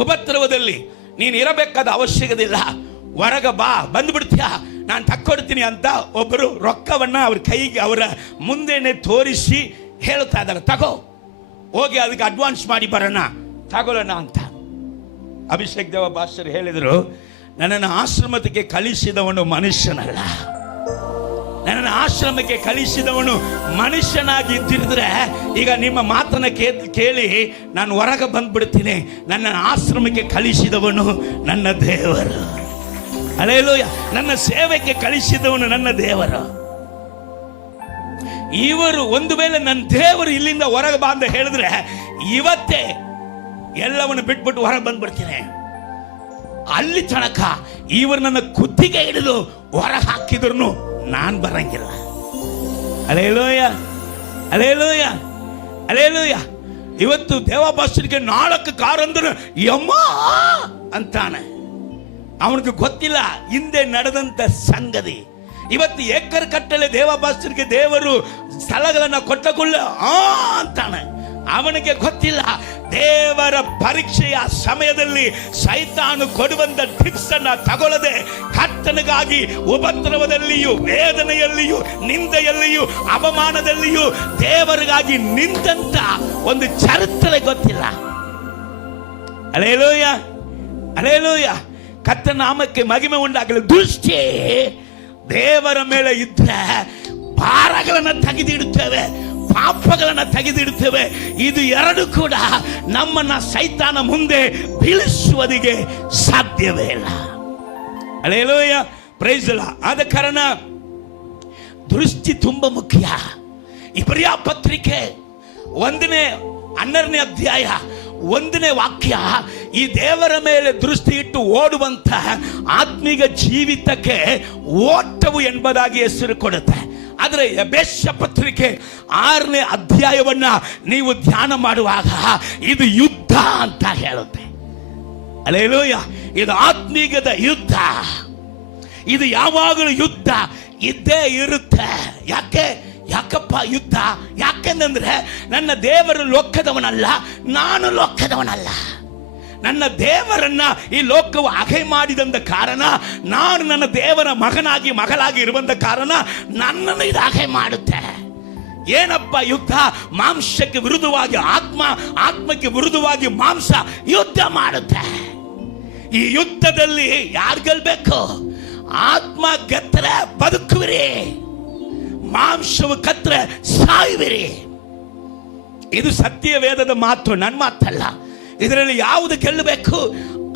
ಉಪದ್ರವದಲ್ಲಿ ನೀನು ಇರಬೇಕಾದ ಅವಶ್ಯಕತೆ ಇಲ್ಲ. ಹೊರಗ ಬಾ, ಬಂದ್ಬಿಡ್ತೀಯ, ನಾನು ತಕ್ಕೊಡ್ತೀನಿ ಅಂತ ಒಬ್ಬರು ರೊಕ್ಕವನ್ನ ಅವ್ರ ಕೈಗೆ ಅವರ ಮುಂದೆನೆ ತೋರಿಸಿ ಹೇಳ್ತಾ ಇದ್ದಾರೆ, ತಗೋ ಹೋಗಿ ಅದಕ್ಕೆ ಅಡ್ವಾನ್ಸ್ ಮಾಡಿ ಬರೋಣ, ತಗೊಳ್ಳೋಣ ಅಂತ. ಅಭಿಷೇಕ್ ದೇವ ಭಾಷರು ಹೇಳಿದರು, ನನ್ನನ್ನು ಆಶ್ರಮಕ್ಕೆ ಕಳಿಸಿದವನು ಮನುಷ್ಯನಲ್ಲ, ನನ್ನನ್ನು ಆಶ್ರಮಕ್ಕೆ ಕಳಿಸಿದವನು ಮನುಷ್ಯನಾಗಿ ಇದ್ದಿದ್ರೆ ಈಗ ನಿಮ್ಮ ಮಾತನ್ನ ಕೇಳಿ ನಾನು ಹೊರಗೆ ಬಂದ್ಬಿಡ್ತೀನಿ. ನನ್ನ ಆಶ್ರಮಕ್ಕೆ ಕಳಿಸಿದವನು ನನ್ನ ದೇವರು. ಹಲ್ಲೆಲೂಯಾ. ನನ್ನ ಸೇವೆಗೆ ಕಳಿಸಿದವನು ನನ್ನ ದೇವರು. ಇವರು ಒಂದು ವೇಳೆ ನನ್ನ ದೇವರು ಇಲ್ಲಿಂದ ಹೊರಗೆ ಬಾ ಅಂತ ಹೇಳಿದ್ರೆ ಇವತ್ತೇ ಎಲ್ಲವನ್ನು ಬಿಟ್ಬಿಟ್ಟು ಹೊರಗೆ ಬಂದ್ಬಿಡ್ತೀನಿ. ಅಲ್ಲಿ ತನಕ ಇವರು ನನ್ನ ಕುತ್ತಿಗೆ ಹಿಡಿದು ಹೊರಗೆ ಹಾಕಿದ್ರು ನಾನು ಬರಂಗಿಲ್ಲ. Hallelujah, hallelujah, hallelujah. ಇವತ್ತು ದೇವಭಾಷರಿಗೆ 4 ಕಾರು ಅಂದ್ರೆ ಯಮ್ಮ ಅಂತಾನೆ. ಅವನಿಗೆ ಗೊತ್ತಿಲ್ಲ ಹಿಂದೆ ನಡೆದಂತ ಸಂಗತಿ. ಇವತ್ತು ಏಕರ್ ಕಟ್ಟಲೆ ದೇವಭಾಷರಿಗೆ ದೇವರು ಸ್ಥಳಗಳನ್ನ ಕೊಟ್ಟಕೊಳ್ಳ ಅಂತಾನೆ. ಅವನಿಗೆ ಗೊತ್ತಿಲ್ಲ ದೇವರ ಪರೀಕ್ಷೆಯ ಸಮಯದಲ್ಲಿ ಸೈತಾನು ಕೊಡುವಂತ ಟಿಪ್ಸ್ ಅನ್ನ ತಗೊಳ್ಳದೆ ಕರ್ತನಿಗಾಗಿ ಉಪದ್ರವದಲ್ಲಿಯೂ, ವೇದನೆಯಲ್ಲಿಯೂ, ನಿಂದೆಯಲ್ಲಿಯೂ, ಅವಮಾನದಲ್ಲಿಯೂ ದೇವರಿಗಾಗಿ ನಿಂತಂತ ಒಂದು ಚರಿತ್ರೆ ಗೊತ್ತಿಲ್ಲ. Hallelujah, hallelujah. ಕರ್ತನ ನಾಮಕ್ಕೆ ಮಹಿಮೆ ಉಂಟಾಗಲಿ. ದೃಷ್ಟಿ ದೇವರ ಮೇಲೆ ಇದ್ರೆ ಭಾರಗಳನ್ನು ತೆಗೆದಿಡುತ್ತೇವೆ, ಪಾಪಗಳನ್ನು ತೆಗೆದಿಡುತ್ತೇವೆ. ಇದು ಎರಡು ಕೂಡ ನಮ್ಮನ್ನ ಸೈತಾನ ಮುಂದೆ ಬೀಳಿಸುವುದಿಗೆ ಸಾಧ್ಯವೇ ಇಲ್ಲ. Hallelujah, praise the Lord. ಆದ ಕಾರಣ ದೃಷ್ಟಿ ತುಂಬಾ ಮುಖ್ಯ. ಇಬ್ರಿಯ ಪತ್ರಿಕೆ 12ನೇ ಅಧ್ಯಾಯ 1ನೇ ವಾಕ್ಯ ಈ ದೇವರ ಮೇಲೆ ದೃಷ್ಟಿ ಇಟ್ಟು ಓಡುವಂತ ಆತ್ಮಿಕ ಜೀವಿತಕ್ಕೆ ಓಟವು ಎಂಬುದಾಗಿ ಹೆಸರು ಕೊಡುತ್ತೆ. ಆದರೆ ಎಫೆಸ ಪತ್ರಿಕೆ 6ನೇ ಅಧ್ಯಾಯವನ್ನ ನೀವು ಧ್ಯಾನ ಮಾಡುವಾಗ ಇದು ಯುದ್ಧ ಅಂತ ಹೇಳುತ್ತೆ. ಹಲ್ಲೆಲೂಯಾ. ಇದು ಆತ್ಮೀಕದ ಯುದ್ಧ. ಇದು ಯಾವಾಗಲೂ ಯುದ್ಧ ಇದ್ದೇ ಇರುತ್ತೆ. ಯಾಕಪ್ಪ ಯುದ್ಧ? ಯಾಕೆಂದ್ರೆ ನನ್ನ ದೇವರು ಲೋಕದವನಲ್ಲ, ನಾನು ಲೋಕದವನಲ್ಲ. ನನ್ನ ದೇವರನ್ನ ಈ ಲೋಕವು ಅಗೆ ಮಾಡಿದಂತ ಕಾರಣ, ನಾನು ನನ್ನ ದೇವರ ಮಗಳಾಗಿ ಇರುವಂತ ಕಾರಣ ನನ್ನನ್ನು ಇದು ಅಗೆ ಮಾಡುತ್ತೆ. ಏನಪ್ಪ ಯುದ್ಧ? ಮಾಂಸಕ್ಕೆ ವಿರುದ್ಧವಾಗಿ ಆತ್ಮಕ್ಕೆ ವಿರುದ್ಧವಾಗಿ ಮಾಂಸ ಯುದ್ಧ ಮಾಡುತ್ತೆ. ಈ ಯುದ್ಧದಲ್ಲಿ ಯಾರು ಗೆಲ್ಬೇಕು? ಆತ್ಮ ಗೆತ್ತರೆ ಬದುಕುವಿರಿ, ಮಾಂಸವು ಕತ್ತರೆ ಸಾಯುವಿರಿ. ಇದು ಸತ್ಯ ವೇದದ ಮಾತು, ನನ್ನ ಮಾತಲ್ಲ. ಇದರಲ್ಲಿ ಯಾವುದು ಗೆಲ್ಲಬೇಕು?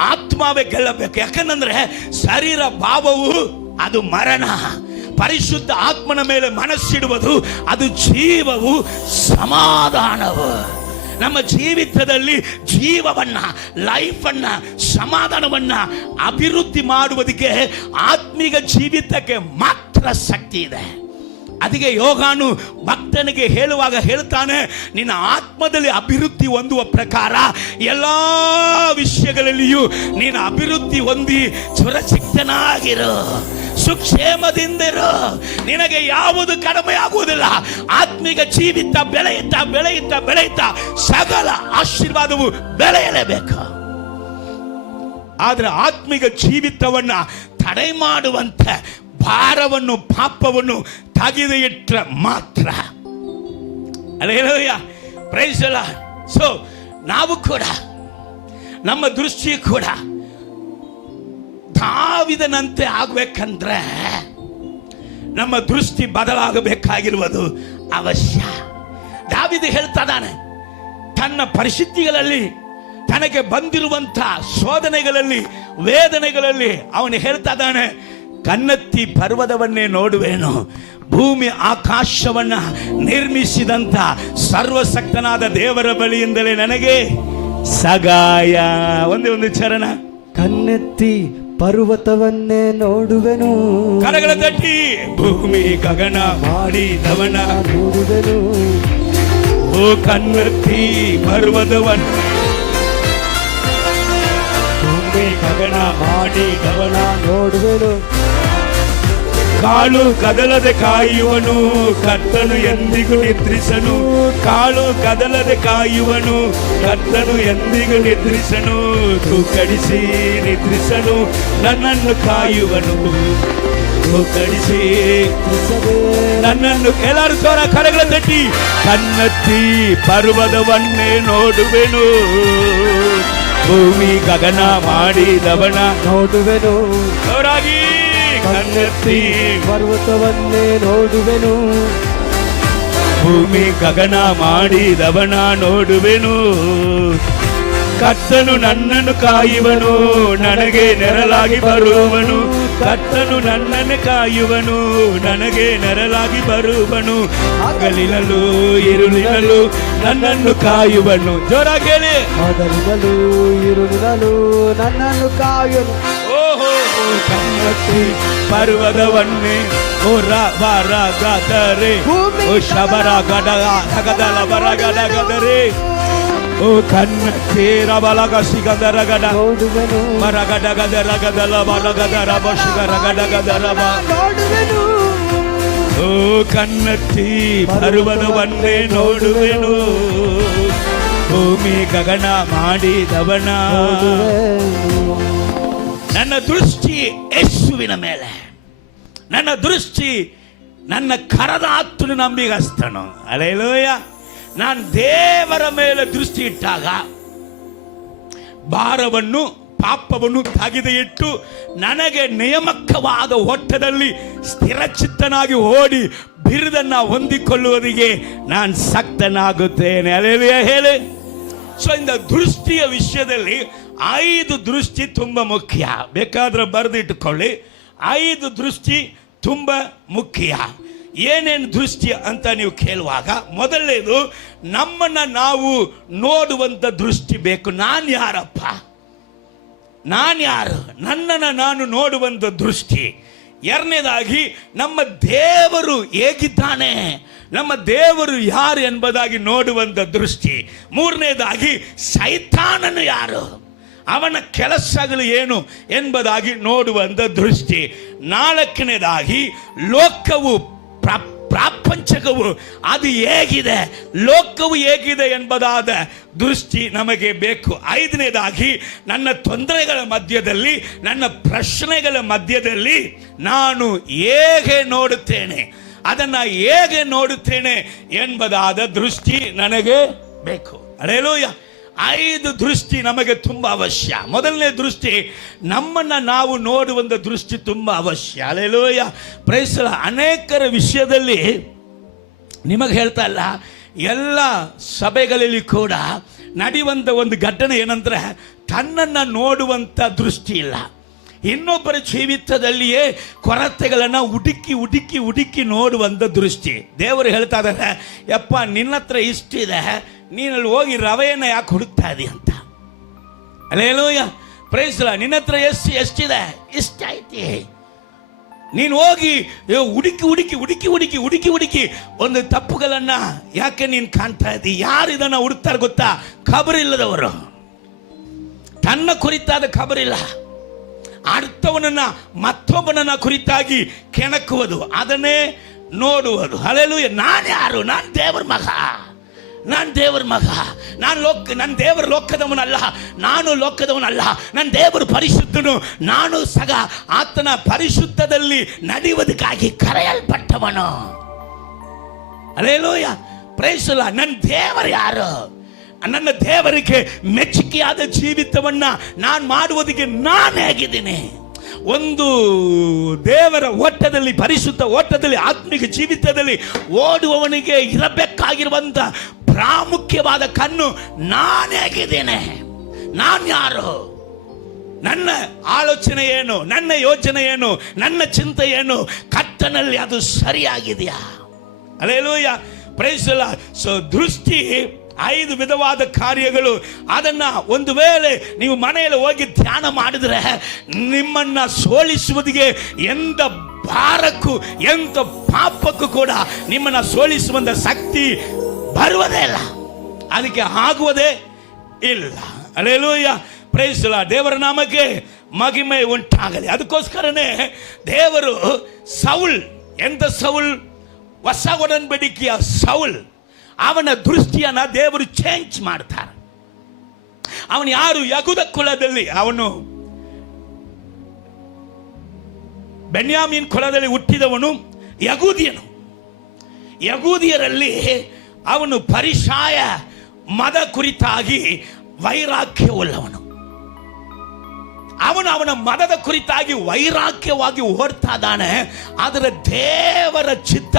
ಆತ್ಮವೇ ಗೆಲ್ಲಬೇಕು. ಯಾಕಂದ್ರೆ ಶರೀರ ಭಾವವು ಅದು ಮರಣ, ಪರಿಶುದ್ಧ ಆತ್ಮನ ಮೇಲೆ ಮನಸ್ಸಿಡುವುದು ಅದು ಜೀವವು, ಸಮಾಧಾನವು. ನಮ್ಮ ಜೀವಿತದಲ್ಲಿ ಜೀವವನ್ನ, ಲೈಫನ್ನ, ಸಮಾಧಾನವನ್ನ ಅಭಿವೃದ್ಧಿ ಮಾಡುವುದಕ್ಕೆ ಆತ್ಮಿಕ ಜೀವಿತಕ್ಕೆ ಮಾತ್ರ ಶಕ್ತಿ ಇದೆ. ಅದಕ್ಕೆ ಯೋಗಾನು ಭಕ್ತನಿಗೆ ಹೇಳುವಾಗ ಹೇಳ್ತಾನೆ, ನಿನ್ನ ಆತ್ಮದಲ್ಲಿ ಅಭಿವೃದ್ಧಿ ಹೊಂದುವ ಪ್ರಕಾರ ಎಲ್ಲ ವಿಷಯಗಳಲ್ಲಿಯೂ ನೀನು ಅಭಿವೃದ್ಧಿ ಹೊಂದಿ ಸುರಕ್ಷಿತನಾಗಿರು, ಸುಕ್ಷೇಮದಿಂದಿರು. ನಿನಗೆ ಯಾವುದು ಕಡಿಮೆ ಆಗುವುದಿಲ್ಲ. ಆತ್ಮಿಕ ಜೀವಿತ ಬೆಳೆಯುತ್ತಾ ಬೆಳೆಯುತ್ತಾ ಬೆಳೆಯುತ್ತಾ ಸಕಲ ಆಶೀರ್ವಾದವು ಬೆಳೆಯಲೇಬೇಕು. ಆದ್ರೆ ಆತ್ಮಿಕ ಜೀವಿತವನ್ನ ತಡೆ ಮಾಡುವಂತ ಭಾರವನ್ನು, ಪಾಪವನ್ನು ತೆಗೆದು ಇಟ್ಟರೆ ಮಾತ್ರ. Hallelujah, praise the Lord. So ನಾವು ಕೂಡ ನಮ್ಮ ದೃಷ್ಟಿ ಕೂಡ ದಾವೀದನಂತೆ ಆಗ್ಬೇಕಂದ್ರೆ ನಮ್ಮ ದೃಷ್ಟಿ ಬದಲಾಗಬೇಕಾಗಿರುವುದು ಅವಶ್ಯ. ದಾವೀದ ಹೇಳ್ತಾ ಇದ್ದಾನೆ, ತನ್ನ ಪರಿಸ್ಥಿತಿಗಳಲ್ಲಿ, ತನಗೆ ಬಂದಿರುವಂತ ಶೋಧನೆಗಳಲ್ಲಿ, ವೇದನೆಗಳಲ್ಲಿ ಅವನು ಹೇಳ್ತಾ ಇದ್ದಾನೆ, ಕಣ್ಣೆತ್ತಿ ಪರ್ವತವನ್ನೇ ನೋಡುವೇನು, ಭೂಮಿ ಆಕಾಶವನ್ನ ನಿರ್ಮಿಸಿದಂತ ಸರ್ವಶಕ್ತನಾದ ದೇವರ ಬಳಿಯಿಂದಲೇ ನನಗೆ ಸಗಾಯ. ಒಂದೇ ಒಂದು ಚರಣ. ಕಣ್ಣೆತ್ತಿ ಪರ್ವತವನ್ನೇ ನೋಡುವೆನು, ಕರಗಳ ತಟ್ಟಿ ಭೂಮಿ ಗಗನ ಮಾಡಿದವನ ನೋಡುವೆನು, ಓ ಕಣ್ಣೆತ್ತಿ ಪರ್ವತವನ್ನ ಭೂಮಿ ಗಗನ ಮಾಡಿದವನ ನೋಡುವೆನು, ಕಾಳು ಕದಲದೆ ಕಾಯುವನು ಕರ್ತನು ಎಂದಿಗೂ ನಿದ್ರಿಸನು, ಕಾಳು ಕದಲದೆ ಕಾಯುವನು ಕರ್ತನು ಎಂದಿಗೂ ನಿದ್ರಿಸನು, ತೂಕಡಿಸಿ ನಿದ್ರಿಸನು ನನ್ನನ್ನು ಕಾಯುವನು, ತೂಕಡಿಸಿ ನನ್ನನ್ನು ಎಲ್ಲರೂ ಸ್ವರ ಕರಗಳ ತಟ್ಟಿ ಕಣ್ಣೆತ್ತಿ ಪರ್ವತವನ್ನೇ ನೋಡುವೆನು, ಭೂಮಿ ಗಗನ ಮಾಡಿದವನ ನೋಡುವೆನು, ಅವರಾಗಿ ಕಣ್ಣೆತ್ತಿ ಪರ್ವತವನ್ನೇ ನೋಡುವೆನು, ಭೂಮಿ ಗಗನ ಮಾಡಿದವನ ನೋಡುವೆನು, ಕರ್ತನು ನನ್ನನ್ನು ಕಾಯುವನು ನನಗೆ ನೆರಳಾಗಿ ಬರುವನು, ಕರ್ತನು ನನ್ನನ್ನು ಕಾಯುವನು ನನಗೆ ನೆರಳಾಗಿ ಬರುವನು, ಹಗಲಿನಲ್ಲೂ ಇರುಳಿನಲ್ಲೂ ನನ್ನನ್ನು ಕಾಯುವನು. ಜೋರಾಗಿ ಹೇಳಿ, ಹಗಲಿನಲ್ಲೂ ಇರುಳಿನಲ್ಲೂ ನನ್ನನ್ನು ಕಾಯುವನು. ಓಹೋ ಕಣ್ಣೆತ್ತಿ ಪರ್ವತವನ್ನೇ ಗದರೆ ಓ ಶಬರ ಗಡಗ ಗದಲ ಬರ ಗಡಗದರೆ ಓ ಕಣ್ಣೆತ್ತಿ ರಬಲಗ ಸಿಗದರ ಗಡ ನೋಡುವೆನು, ಮರಗಡ ಗದರ ಗದಲ ಬರಗದರ ಬಶುಗರ ಗಡಗದರ ನೋಡುವೆನು, ಓ ಕಣ್ಣೆತ್ತಿ ಪರ್ವತವನ್ನೇ ನೋಡುವೆನು, ಭೂಮಿ ಗಗನ ಮಾಡಿದವನ. ನನ್ನ ದೃಷ್ಟಿ ಯೇಸುವಿನ ಮೇಲೆ, ನನ್ನ ದೃಷ್ಟಿ ನನ್ನ ಕರದ ಆತ್ಮನ ನಂಬಿಗಸ್ತನು. ಹಲ್ಲೆಲೂಯಾ. ನಾನು ದೇವರ ಮೇಲೆ ದೃಷ್ಟಿ ಇಟ್ಟಾಗ ಭಾರವನ್ನು ಪಾಪವನ್ನು ತೆಗೆದು ಇಟ್ಟು ನನಗೆ ನೇಮಕವಾದ ಓಟದಲ್ಲಿ ಸ್ಥಿರಚಿತ್ತನಾಗಿ ಓಡಿ ಬಿರುದನ್ನು ಹೊಂದಿಕೊಳ್ಳುವುದಿಗೆ ನಾನು ಸಕ್ತನಾಗುತ್ತೇನೆ. ಹಲ್ಲೆಲೂಯಾ ಹೇಳಿ. ಸೊ ಇಂದ ದೃಷ್ಟಿಯ ವಿಷಯದಲ್ಲಿ 5 ದೃಷ್ಟಿ ತುಂಬ ಮುಖ್ಯ. ಬೇಕಾದ್ರೆ ಬರೆದಿಟ್ಟುಕೊಳ್ಳಿ, 5 ದೃಷ್ಟಿ ತುಂಬ ಮುಖ್ಯ. ಏನೇನು ದೃಷ್ಟಿ ಅಂತ ನೀವು ಕೇಳುವಾಗ ಮೊದಲನೇದು ನಮ್ಮನ್ನು ನಾವು ನೋಡುವಂಥ ದೃಷ್ಟಿ ಬೇಕು. ನಾನು ಯಾರಪ್ಪ, ನಾನು ಯಾರು, ನನ್ನನ್ನು ನಾನು ನೋಡುವಂಥ ದೃಷ್ಟಿ. ಎರಡನೇದಾಗಿ ನಮ್ಮ ದೇವರು ಹೇಗಿದ್ದಾನೆ, ನಮ್ಮ ದೇವರು ಯಾರು ಎಂಬುದಾಗಿ ನೋಡುವಂಥ ದೃಷ್ಟಿ. ಮೂರನೇದಾಗಿ ಸೈತಾನನು ಯಾರು, ಅವನ ಕೆಲಸಗಳು ಏನು ಎಂಬುದಾಗಿ ನೋಡುವಂಥ ದೃಷ್ಟಿ. ನಾಲ್ಕನೇದಾಗಿ ಲೋಕವು ಪ್ರಾಪಂಚಕವು ಅದು ಹೇಗಿದೆ, ಲೋಕವು ಹೇಗಿದೆ ಎಂಬುದಾದ ದೃಷ್ಟಿ ನಮಗೆ ಬೇಕು. ಐದನೇದಾಗಿ ನನ್ನ ತೊಂದರೆಗಳ ಮಧ್ಯದಲ್ಲಿ, ನನ್ನ ಪ್ರಶ್ನೆಗಳ ಮಧ್ಯದಲ್ಲಿ ನಾನು ಹೇಗೆ ನೋಡುತ್ತೇನೆ, ಅದನ್ನು ಹೇಗೆ ನೋಡುತ್ತೇನೆ ಎಂಬುದಾದ ದೃಷ್ಟಿ ನನಗೆ ಬೇಕು. ಹಲ್ಲೆಲೂಯಾ. 5 ದೃಷ್ಟಿ ನಮಗೆ ತುಂಬ ಅವಶ್ಯ. ಮೊದಲನೇ ದೃಷ್ಟಿ ನಮ್ಮನ್ನು ನಾವು ನೋಡುವಂಥ ದೃಷ್ಟಿ ತುಂಬ ಅವಶ್ಯ. ಹಲ್ಲೆಲೂಯಾ. Praise the Lord. ಅನೇಕರ ವಿಷಯದಲ್ಲಿ ನಿಮಗೆ ಹೇಳ್ತಾ ಇಲ್ಲ, ಎಲ್ಲ ಸಭೆಗಳಲ್ಲಿ ಕೂಡ ನಡೆಯುವಂಥ ಒಂದು ಘಟನೆ ಏನಂದರೆ ತನ್ನನ್ನು ನೋಡುವಂಥ ದೃಷ್ಟಿ ಇಲ್ಲ. ಇನ್ನೊಬ್ಬರ ಜೀವಿತದಲ್ಲಿಯೇ ಕೊರತೆಗಳನ್ನು ಹುಡುಕಿ ಹುಡುಕಿ ಹುಡುಕಿ ನೋಡುವಂಥ ದೃಷ್ಟಿ. ದೇವರು ಹೇಳ್ತಾ ಇದ್ದಾರೆ, ಯಪ್ಪ ನಿನ್ನ ಹತ್ರ ಇಷ್ಟಿದೆ, ನೀನಲ್ಲಿ ಹೋಗಿ ರವೆಯನ್ನು ಯಾಕೆ ಹುಡುಕ್ತಾ ಇದೀಯ ಅಂತ. ಹಲ್ಲೆಲೂಯಾ. Praise the Lord. ನಿನ್ನ ಹತ್ರ ಎಷ್ಟಿದೆ, ಇಷ್ಟ ಐತಿ, ನೀನು ಹೋಗಿ ಹುಡುಕಿ ಹುಡುಕಿ ಹುಡುಕಿ ಹುಡುಕಿ ಹುಡುಕಿ ಹುಡುಕಿ ಒಂದು ತಪ್ಪುಗಳನ್ನು ಯಾಕೆ ನೀನು ಕಾಣ್ತಾ ಇದ್ದಿ. ಯಾರು ಇದನ್ನು ಹುಡುಕ್ತಾರೆ ಗೊತ್ತಾ? ಖಬರಿಲ್ಲದವರು, ತನ್ನ ಕುರಿತಾದ ಖಬರಿಲ್ಲ, ಅರ್ಥವನನ್ನ ಮತ್ತೊಬ್ಬನನ್ನ ಕುರಿತಾಗಿ ಕೆಣಕುವುದು, ಅದನ್ನೇ ನೋಡುವುದು. ಹಲ್ಲೆಲೂಯಾ. ನಾನು ಯಾರು? ನಾನು ದೇವರ ಮಗ, ನಾನು ದೇವರ ಮಗ, ನನ್ನ ದೇವರು ಲೋಕದವನಲ್ಲ, ನಾನು ಲೋಕದವನಲ್ಲ, ನನ್ನ ದೇವರು ಪರಿಶುದ್ಧನು, ನಾನು ಸಹ ಆತನ ಪರಿಶುದ್ಧದಲ್ಲಿ ನಡೆಯುವುದಕ್ಕಾಗಿ ಕರೆಯಲ್ಪಟ್ಟವನು. ಹಲ್ಲೆಲೂಯಾ. Praise the Lord. ನನ್ನ ದೇವರು ಯಾರು? ನನ್ನ ದೇವರಿಗೆ ಮೆಚ್ಚುಗೆಯಾದ ಜೀವಿತವನ್ನ ನಾನು ಮಾಡುವುದಕ್ಕೆ ನಾನು ಹೇಗಿದ್ದೀನಿ. ಒಂದು ದೇವರ ಓಟದಲ್ಲಿ, ಪರಿಶುದ್ಧ ಓಟದಲ್ಲಿ, ಆತ್ಮಿಕ ಜೀವಿತದಲ್ಲಿ ಓಡುವವನಿಗೆ ಇರಬೇಕಾಗಿರುವಂಥ ಪ್ರಾಮುಖ್ಯವಾದ ಕಣ್ಣು ನಾನು ಹೇಗಿದ್ದೇನೆ, ನಾನು ಯಾರು, ನನ್ನ ಆಲೋಚನೆ ಏನು, ನನ್ನ ಯೋಚನೆ ಏನು, ನನ್ನ ಚಿಂತೆ ಏನು, ಕರ್ತನಲ್ಲಿ ಅದು ಸರಿಯಾಗಿದೆಯಾ. Hallelujah. Praise the Lord. So ದೃಷ್ಟಿ 5 ವಿಧವಾದ ಕಾರ್ಯಗಳು. ಅದನ್ನ ಒಂದು ವೇಳೆ ನೀವು ಮನೆಯಲ್ಲಿ ಹೋಗಿ ಧ್ಯಾನ ಮಾಡಿದ್ರೆ ನಿಮ್ಮನ್ನ ಸೋಲಿಸುವುದಿಗೆ ಎಂದ ಭಾರಕ್ಕೂ ಎಂತ ಪಾಪಕ್ಕೂ ಕೂಡ ನಿಮ್ಮನ್ನ ಸೋಲಿಸುವಂತ ಶಕ್ತಿ ಬರುವುದೇ ಇಲ್ಲ, ಅದಕ್ಕೆ ಆಗುವುದೇ ಇಲ್ಲ. Hallelujah, praise the lord. ದೇವರ ನಾಮಕ್ಕೆ ಮಹಿಮೆ ಉಂಟಾಗಲಿ. ಅದಕ್ಕೋಸ್ಕರನೇ ದೇವರು ಸೌಲ್, ಎಂತ ಸೌಲ್? ಹೊಸ ಒಡಂಬಡಿಕೆಯ ಸೌಲ್, ಅವನ ದೃಷ್ಟಿಯನ್ನ ದೇವರು ಚೇಂಜ್ ಮಾಡ್ತಾರೆ. ಅವನು ಯಾರು? ಯಹೂದ ಕುಲದಲ್ಲಿ, ಅವನು ಬೆನ್ಯಾಮೀನ್ ಕುಲದಲ್ಲಿ ಹುಟ್ಟಿದವನು, ಯಹೂದಿಯನು. ಯಹೂದಿಯರಲ್ಲಿ ಅವನು ಪರಿಸಾಯ ಮದ ಕುರಿತಾಗಿ ವೈರಾಗ್ಯವುಳ್ಳವನು. ಅವನ ಮದದ ಕುರಿತಾಗಿ ವೈರಾಗ್ಯವಾಗಿ ಓಡ್ತಾ ಇದ್ದಾನೆ. ಆದರೆ ದೇವರ ಚಿತ್ತ,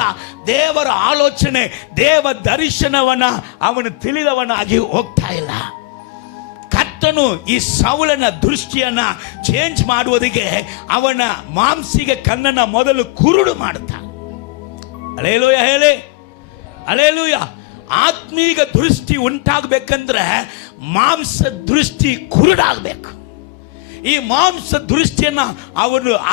ದೇವರ ಆಲೋಚನೆ, ದೇವ ದರ್ಶನವನ್ನ ಅವನು ತಿಳಿದವನಾಗಿ ಹೋಗ್ತಾ ಇಲ್ಲ. ಕರ್ತನು ಈ ಸೌಲನ ದೃಷ್ಟಿಯನ್ನ ಚೇಂಜ್ ಮಾಡುವುದಕ್ಕೆ ಅವನ ಮಾಂಸಿಗೆ ಕಣ್ಣನ್ನ ಮೊದಲು ಕುರುಡು ಮಾಡುತ್ತಾ. ಹಲ್ಲೆಲೂಯಾ ಹೇಳಿ, ಹಲ್ಲೆಲೂಯಾ. ಆತ್ಮೀಗ ದೃಷ್ಟಿ ಉಂಟಾಗಬೇಕಂದ್ರೆ ಮಾಂಸ ದೃಷ್ಟಿ ಕುರುಡಾಗಬೇಕು. ಈ ಮಾಂಸ ದೃಷ್ಟಿಯನ್ನ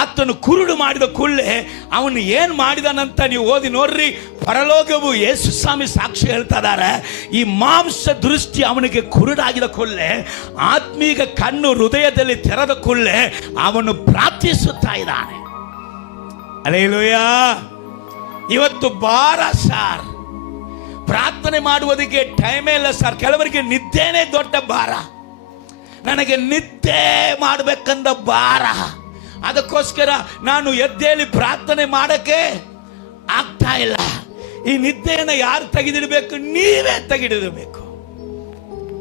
ಆತನು ಕುರುಡು ಮಾಡಿದ ಕೂಡಲೇ ಅವನು ಏನು ಮಾಡಿದಾನಂತ ನೀವು ಓದಿ ನೋಡ್ರಿ. ಪರಲೋಕವು ಯೇಸು ಸ್ವಾಮಿ ಸಾಕ್ಷಿ ಹೇಳ್ತಾ ಇದ್ದಾರೆ. ಈ ಮಾಂಸ ದೃಷ್ಟಿ ಅವನಿಗೆ ಕುರುಡಾಗಿದ ಕೂಡಲೇ, ಆತ್ಮೀಗ ಕಣ್ಣು ಹೃದಯದಲ್ಲಿ ತೆರೆದ ಕೂಡಲೇ ಅವನು ಪ್ರಾರ್ಥಿಸುತ್ತಾ ಇದ್ದಾನೆ. ಹಲ್ಲೆಲೂಯಾ. ಇವತ್ತು ಭಾರ ಸಾರ್, ಪ್ರಾರ್ಥನೆ ಮಾಡುವುದಕ್ಕೆ ಟೈಮೇ ಇಲ್ಲ ಸರ್. ಕೆಲವರಿಗೆ ನಿದ್ದೆನೇ ದೊಡ್ಡ ಭಾರ. ನನಗೆ ನಿದ್ದೆ ಮಾಡಬೇಕಂದ ಭಾರ, ಅದಕ್ಕೋಸ್ಕರ ನಾನು ಎದ್ದೇಳಿ ಪ್ರಾರ್ಥನೆ ಮಾಡಕ್ಕೆ ಆಗ್ತಾ ಇಲ್ಲ. ಈ ನಿದ್ದೆಯನ್ನು ಯಾರು ತೆಗೆದಿಡಬೇಕು? ನೀವೇ ತೆಗೆದಿಡಬೇಕು.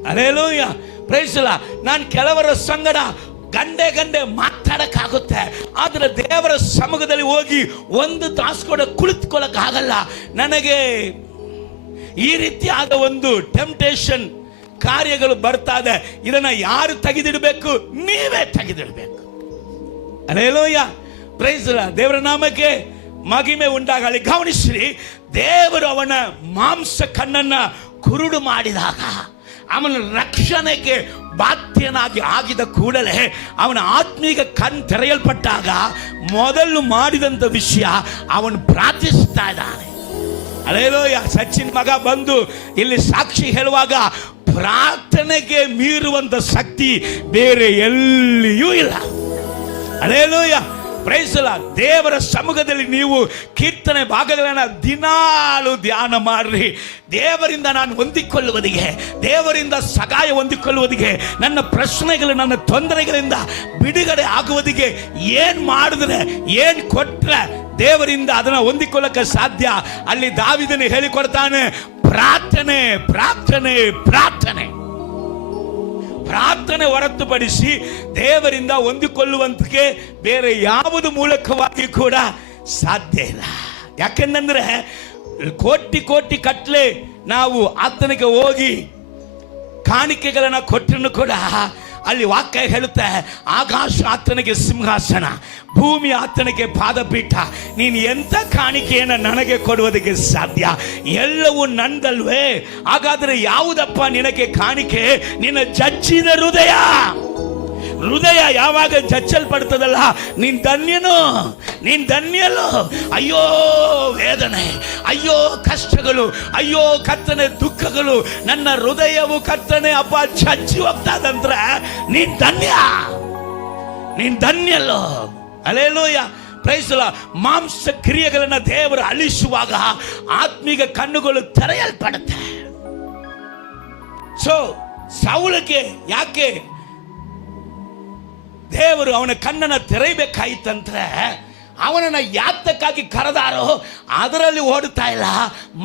Hallelujah, praise the lord. ನಾನು ಕೆಲವರ ಸಂಗಡ ಗಂಡೆ ಮಾತಾಡಕ್ಕಾಗುತ್ತೆ, ಆದರೆ ದೇವರ ಸಮ್ಮುಖದಲ್ಲಿ ಹೋಗಿ 1 ತಾಸು ಕೂಡ ಕುಳಿತುಕೊಳ್ಳಕ್ಕಾಗಲ್ಲ. ನನಗೆ ಈ ರೀತಿಯಾದ ಒಂದು ಟೆಂಪ್ಟೇಷನ್ ಕಾರ್ಯಗಳು ಬರ್ತಾ ಇದೆ. ಇದನ್ನ ಯಾರು ತೆಗೆದಿಡಬೇಕು? ನೀವೇ ತೆಗೆದಿಡಬೇಕು. Hallelujah, praise the lord. ದೇವರ ನಾಮಕ್ಕೆ ಮಹಿಮೆ ಉಂಟಾಗಲಿ. ಗಮನಿಸ್ರಿ, ದೇವರು ಅವನ ಮಾಂಸ ಕಣ್ಣನ್ನ ಕುರುಡು ಮಾಡಿದಾಗ, ಅವನ ರಕ್ಷಣೆಗೆ ಬಾಧ್ಯನಾಗಿ ಆಗಿದ ಕೂಡಲೇ ಅವನ ಆತ್ಮೀಗ ಕಣ್ ತೆರೆಯಲ್ಪಟ್ಟಾಗ ಮೊದಲು ಮಾಡಿದಂಥ ವಿಷಯ ಅವನು ಪ್ರಾರ್ಥಿಸ್ತಾ ಇದ್ದಾನೆ. ಹಲ್ಲೆಲೂಯಾ. ಸಚಿನ್ ಮಗ ಬಂದು ಇಲ್ಲಿ ಸಾಕ್ಷಿ ಹೇಳುವಾಗ ಪ್ರಾರ್ಥನೆಗೆ ಮೀರುವಂತ ಶಕ್ತಿ ಬೇರೆ ಎಲ್ಲಿಯೂ ಇಲ್ಲ. Hallelujah, praise the lord. ದೇವರ ಸಮ್ಮುಖದಲ್ಲಿ ನೀವು ಕೀರ್ತನೆ ಭಾಗಗಳನ್ನು ದಿನಾಲು ಧ್ಯಾನ ಮಾಡ್ರಿ. ದೇವರಿಂದ ನಾನು ಹೊಂದಿಕೊಳ್ಳುವುದಿಗೆ, ದೇವರಿಂದ ಸಹಾಯ ಹೊಂದಿಕೊಳ್ಳುವುದಿಗೆ, ನನ್ನ ಪ್ರಶ್ನೆಗಳು, ನನ್ನ ತೊಂದರೆಗಳಿಂದ ಬಿಡುಗಡೆ ಆಗುವುದಿಗೆ ಏನು ಮಾಡಿದ್ರೆ, ಏನು ಕೊಟ್ರೆ ದೇವರಿಂದ ಅದನ್ನು ಹೊಂದಿಕೊಳ್ಳಕ್ಕೆ ಸಾಧ್ಯ? ಅಲ್ಲಿ ದಾವೀದನು ಹೇಳಿಕೊಡ್ತಾನೆ, ಪ್ರಾರ್ಥನೆ ಪ್ರಾರ್ಥನೆ ಪ್ರಾರ್ಥನೆ. ಪ್ರಾರ್ಥನೆ ಹೊರತುಪಡಿಸಿ ದೇವರಿಂದ ಹೊಂದಿಕೊಳ್ಳುವಂತಕ್ಕೆ ಬೇರೆ ಯಾವುದು ಮೂಲಕವಾಗಿ ಕೂಡ ಸಾಧ್ಯ ಇಲ್ಲ. ಯಾಕೆಂದ್ರೆ ಕೋಟಿ ಕಟ್ಲೆ ನಾವು ಆತನಿಗೆ ಹೋಗಿ ಕಾಣಿಕೆಗಳನ್ನ ಕೊಟ್ಟರು ಕೂಡ ಅಲ್ಲಿ ವಾಕ್ಯ ಹೇಳುತ್ತೆ, ಆಕಾಶ ಆತನಿಗೆ ಸಿಂಹಾಸನ, ಭೂಮಿ ಆತನಿಗೆ ಪಾದಪೀಠ. ನೀನು ಎಂಥ ಕಾಣಿಕೆಯನ್ನು ನನಗೆ ಕೊಡುವುದಕ್ಕೆ ಸಾಧ್ಯ? ಎಲ್ಲವೂ ನಂದಲ್ವೇ? ಹಾಗಾದರೆ ಯಾವುದಪ್ಪ ನಿನಗೆ ಕಾಣಿಕೆ? ನಿನ್ನ ಜಜ್ಜಿದ ಹೃದಯ. ಹೃದಯ ಯಾವಾಗ ಜಚ್ಚಲ್ಪಡ್ತದಲ್ಲ, ನೀನ್ ಧನ್ಯನು, ನೀನ್ ಧನ್ಯಲು. ಅಯ್ಯೋ ವೇದನೆ, ಅಯ್ಯೋ ಕಷ್ಟಗಳು, ಅಯ್ಯೋ ಕರ್ತನೆ ದುಃಖಗಳು, ನನ್ನ ಹೃದಯವು ಕರ್ತನೆ ಅಪ್ಪ ಚಚ್ಚಿ ಹೋಗ್ತಾದಂದ್ರೆ ನೀನ್ ಧನ್ಯ, ನೀನ್ ಧನ್ಯಲು. Hallelujah, praise the lord. ಮಾಂಸ ಕ್ರಿಯೆಗಳನ್ನ ದೇವರು ಅಳಿಸುವಾಗ ಆತ್ಮೀಗ ಕಣ್ಣುಗಳು ತೆರೆಯಲ್ಪಡುತ್ತೆ. ಸೊ ಸೌಲಕ್ಕೆ ಯಾಕೆ ದೇವರು ಅವನ ಕಣ್ಣನ್ನು ತೆರೆಯಬೇಕಾಯಿತಂದ್ರೆ, ಅವನನ್ನು ಯಾತಕ್ಕಾಗಿ ಕರೆದಾರೋ ಅದರಲ್ಲಿ ಓಡುತ್ತಾ ಇಲ್ಲ,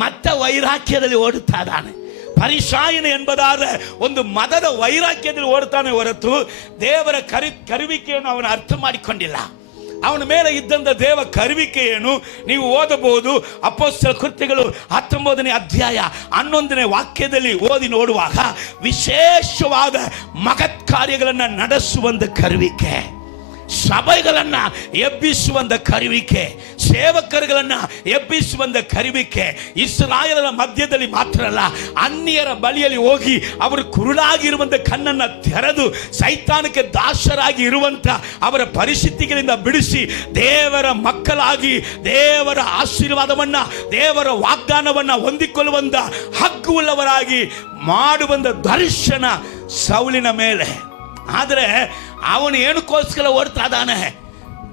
ಮತ್ತೆ ವೈರಾಗ್ಯದಲ್ಲಿ ಓಡುತ್ತಾ ಇದ್ದಾನೆ. ಪರಿಸಾಯನ ಎಂಬುದಾದ ಒಂದು ಮದದ ವೈರಾಗ್ಯದಲ್ಲಿ ಓಡುತ್ತಾನೆ ಹೊರತು ದೇವರ ಕರುವಿಕೆಯನ್ನು ಅವನು ಅರ್ಥ ಮಾಡಿಕೊಂಡಿಲ್ಲ. ಅವನ ಮೇಲೆ ಇದ್ದಂಥ ದೇವ ಕರುವಿಕೆ ಏನು ನೀವು ಓದಬಹುದು. ಅಪೊಸ್ತಲ ಕೃತ್ಯಗಳು 19ನೇ ಅಧ್ಯಾಯ 11ನೇ ವಾಕ್ಯದಲ್ಲಿ ಓದಿ ನೋಡುವಾಗ ವಿಶೇಷವಾದ ಮಹತ್ ಕಾರ್ಯಗಳನ್ನು ನಡೆಸುವಂತ ಕರುವಿಕೆ. ಸಭೆಗಳನ್ನ ಎಬ್ಬಿಸುವಂತ ಕರುವಿಕೆ, ಸೇವಕರುಗಳನ್ನ ಎಬ್ಬಿಸುವಂತ ಕರುವಿಕೆ ಇಸ್ರಾಯೇಲರ ಮಧ್ಯದಲ್ಲಿ ಮಾತ್ರ ಅಲ್ಲ, ಅನ್ಯರ ಬಳಿಯಲ್ಲಿ ಹೋಗಿ ಅವರು ಕುರುಡಾಗಿರುವಂತ ಕಣ್ಣನ್ನ ತೆರೆದು ಸೈತಾನಕ್ಕೆ ದಾಸರಾಗಿ ಇರುವಂತ ಅವರ ಪರಿಸ್ಥಿತಿಗಳಿಂದ ಬಿಡಿಸಿ ದೇವರ ಮಕ್ಕಳಾಗಿ ದೇವರ ಆಶೀರ್ವಾದವನ್ನ, ದೇವರ ವಾಗ್ದಾನವನ್ನ ಹೊಂದಿಕೊಳ್ಳುವಂತ ಹಕ್ಕುಳ್ಳವರಾಗಿ ಮಾಡುವಂತ ದರ್ಶನ ಸೌಲಿನ ಮೇಲೆ. ಆದರೆ ಅವನು ಏನಕ್ಕೋಸ್ಕರ ಓಡ್ತಾ ಇದ್ದಾನೆ?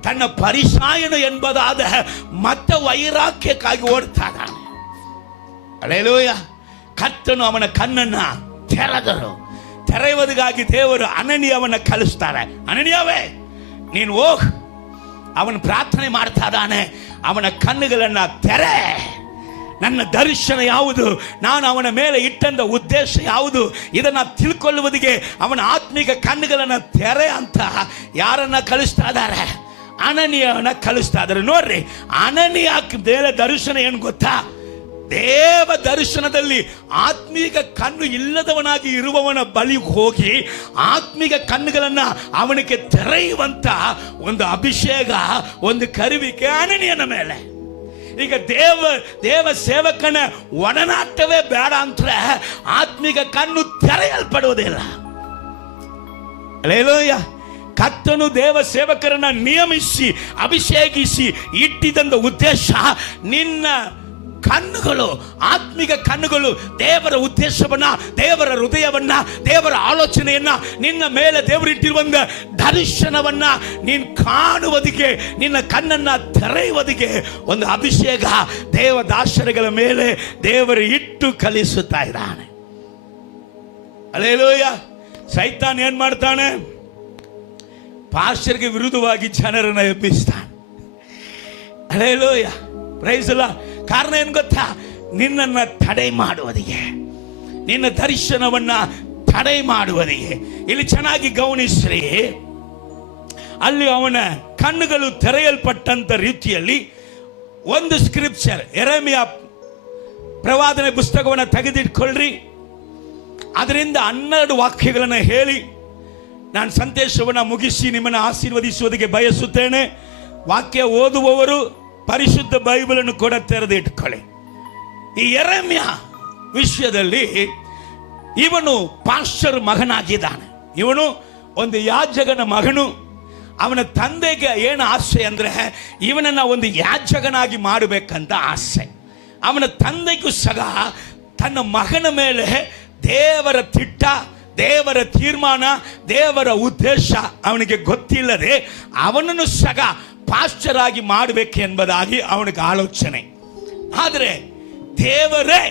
ತನ್ನ ಪರಿಸಾಯನ ಎಂಬುದಾದ ಮತ್ತೆ ವೈರಾಗ್ಯಕ್ಕಾಗಿ ಓಡ್ತಾ ಇದ್ದಾನೆ. ಹಲ್ಲೆಲೂಯ. ಕರ್ತನು ಅವನ ಕಣ್ಣನ್ನ ತೆರೆಯುವುದಕ್ಕಾಗಿ ದೇವರು ಅನನೀಯವನ್ನ ಕಳಿಸ್ತಾರೆ. ಅನನೀಯವೇ, ನೀನು ಹೋಗ್. ಅವನು ಪ್ರಾರ್ಥನೆ ಮಾಡ್ತಾ ಇದ್ದಾನೆ, ಅವನ ಕಣ್ಣುಗಳನ್ನ ತೆರೆ. ನನ್ನ ದರ್ಶನ ಯಾವುದು, ನಾನು ಅವನ ಮೇಲೆ ಇಟ್ಟಂತ ಉದ್ದೇಶ ಯಾವುದು, ಇದನ್ನು ತಿಳ್ಕೊಳ್ಳುವುದಕ್ಕೆ ಅವನ ಆತ್ಮಿಕ ಕಣ್ಣುಗಳನ್ನು ತೆರೆ ಅಂತ ಯಾರನ್ನ ಕಳಿಸ್ತಾ ಇದ್ದಾರೆ? ಅನನೀಯನ ಕಳಿಸ್ತಾ ಇದ್ದಾರೆ. ನೋಡ್ರಿ, ಅನನೀಯ ದೇವ ದರ್ಶನ ಏನು ಗೊತ್ತಾ? ದೇವ ದರ್ಶನದಲ್ಲಿ ಆತ್ಮೀಕ ಕಣ್ಣು ಇಲ್ಲದವನಾಗಿ ಇರುವವನ ಬಳಿ ಹೋಗಿ ಆತ್ಮಿಕ ಕಣ್ಣುಗಳನ್ನ ಅವನಿಗೆ ತೆರೆಯುವಂತ ಒಂದು ಅಭಿಷೇಕ, ಒಂದು ಕರುವಿಕೆ ಅನನೀಯನ ಮೇಲೆ. ಈಗ ದೇವ ಸೇವಕನ ಒಡನಾಟವೇ ಬೇಡ ಅಂದ್ರೆ ಆತ್ಮಿಕ ಕಣ್ಣು ತೆರೆಯಲ್ಪಡುವುದಿಲ್ಲ. ಹಲ್ಲೆಲೂಯ. ಕರ್ತನು ದೇವ ಸೇವಕರನ್ನ ನಿಯಮಿಸಿ ಅಭಿಷೇಕಿಸಿ ಇಟ್ಟಿದ್ದ ಉದ್ದೇಶ, ನಿನ್ನ ಕಣ್ಣುಗಳು, ಆತ್ಮಿಕ ಕಣ್ಣುಗಳು ದೇವರ ಉದ್ದೇಶವನ್ನ, ದೇವರ ಹೃದಯವನ್ನ, ದೇವರ ಆಲೋಚನೆಯನ್ನ, ನಿನ್ನ ಮೇಲೆ ದೇವರಿಟ್ಟಿರುವಂತ ದರ್ಶನವನ್ನ ನೀನು ಕಾಣುವುದಕ್ಕೆ, ನಿನ್ನ ಕಣ್ಣನ್ನ ತೆರೆಯುವುದಕ್ಕೆ ಒಂದು ಅಭಿಷೇಕ ದೇವದಾಸರುಗಳ ಮೇಲೆ ದೇವರು ಇಟ್ಟು ಕಲಿಸುತ್ತಾ ಇದ್ದಾನೆ. ಹಲ್ಲೆಲೂಯ. ಸೈತಾನ್ ಏನ್ ಮಾಡ್ತಾನೆ? ಪಾಸ್ಟರ್ಗೆ ವಿರುದ್ಧವಾಗಿ ಜನರನ್ನ ಎಬ್ಬಿಸ್ತಾನೆ. ಹಲ್ಲೆಲೂಯ. Praise the Lord. ಕಾರಣ ಏನು ಗೊತ್ತಾ? ನಿನ್ನನ್ನು ತಡೆ ಮಾಡುವುದಿಗೆ, ನಿನ್ನ ದರ್ಶನವನ್ನ ತಡೆ ಮಾಡುವುದಿಗೆ. ಇಲ್ಲಿ ಚೆನ್ನಾಗಿ ಗಮನಿಸ್ರಿ, ಅಲ್ಲಿ ಅವನ ಕಣ್ಣುಗಳು ತೆರೆಯಲ್ಪಟ್ಟಂತ ರೀತಿಯಲ್ಲಿ ಒಂದು ಸ್ಕ್ರಿಪ್ಚರ್, ಯೆರೆಮೀಯ ಪ್ರವಾದನೆ ಪುಸ್ತಕವನ್ನು ತೆಗೆದಿಟ್ಕೊಳ್ಳ್ರಿ. ಅದರಿಂದ 12 ವಾಕ್ಯಗಳನ್ನು ಹೇಳಿ ನಾನು ಸಂದೇಶವನ್ನು ಮುಗಿಸಿ ನಿಮ್ಮನ್ನು ಆಶೀರ್ವದಿಸುವುದಕ್ಕೆ ಬಯಸುತ್ತೇನೆ. ವಾಕ್ಯ ಓದುವವರು ಪರಿಶುದ್ಧ ಬೈಬಲನ್ನು ಕೂಡ ತೆರೆದಿಟ್ಕೊಳ್ಳಿ. ಈ ಯೆರೆಮೀಯ ವಿಷಯದಲ್ಲಿ ಇವನು ಪಾಸ್ಟರ್ ಮಗನಾಗಿದ್ದಾನೆ. ಇವನು ಒಂದು ಯಾಜಕನ ಮಗನು. ಅವನ ತಂದೆಗೆ ಏನು ಆಸೆ ಅಂದರೆ ಇವನನ್ನು ಒಂದು ಯಾಜಕನಾಗಿ ಮಾಡಬೇಕಂತ ಆಸೆ. ಅವನ ತಂದೆಗೂ ಸಹ ತನ್ನ ಮಗನ ಮೇಲೆ ದೇವರ ತಿಟ್ಟ, ದೇವರ ತೀರ್ಮಾನ, ದೇವರ ಉದ್ದೇಶ ಅವನಿಗೆ ಗೊತ್ತಿಲ್ಲದೆ ಅವನನ್ನು ಸಹ ಪಾಸ್ಟರ್ ಆಗಿ ಮಾಡಬೇಕು ಎಂಬುದಾಗಿ ಅವನಿಗೆ ಆಲೋಚನೆ. ಆದರೆ ದೇವರೇ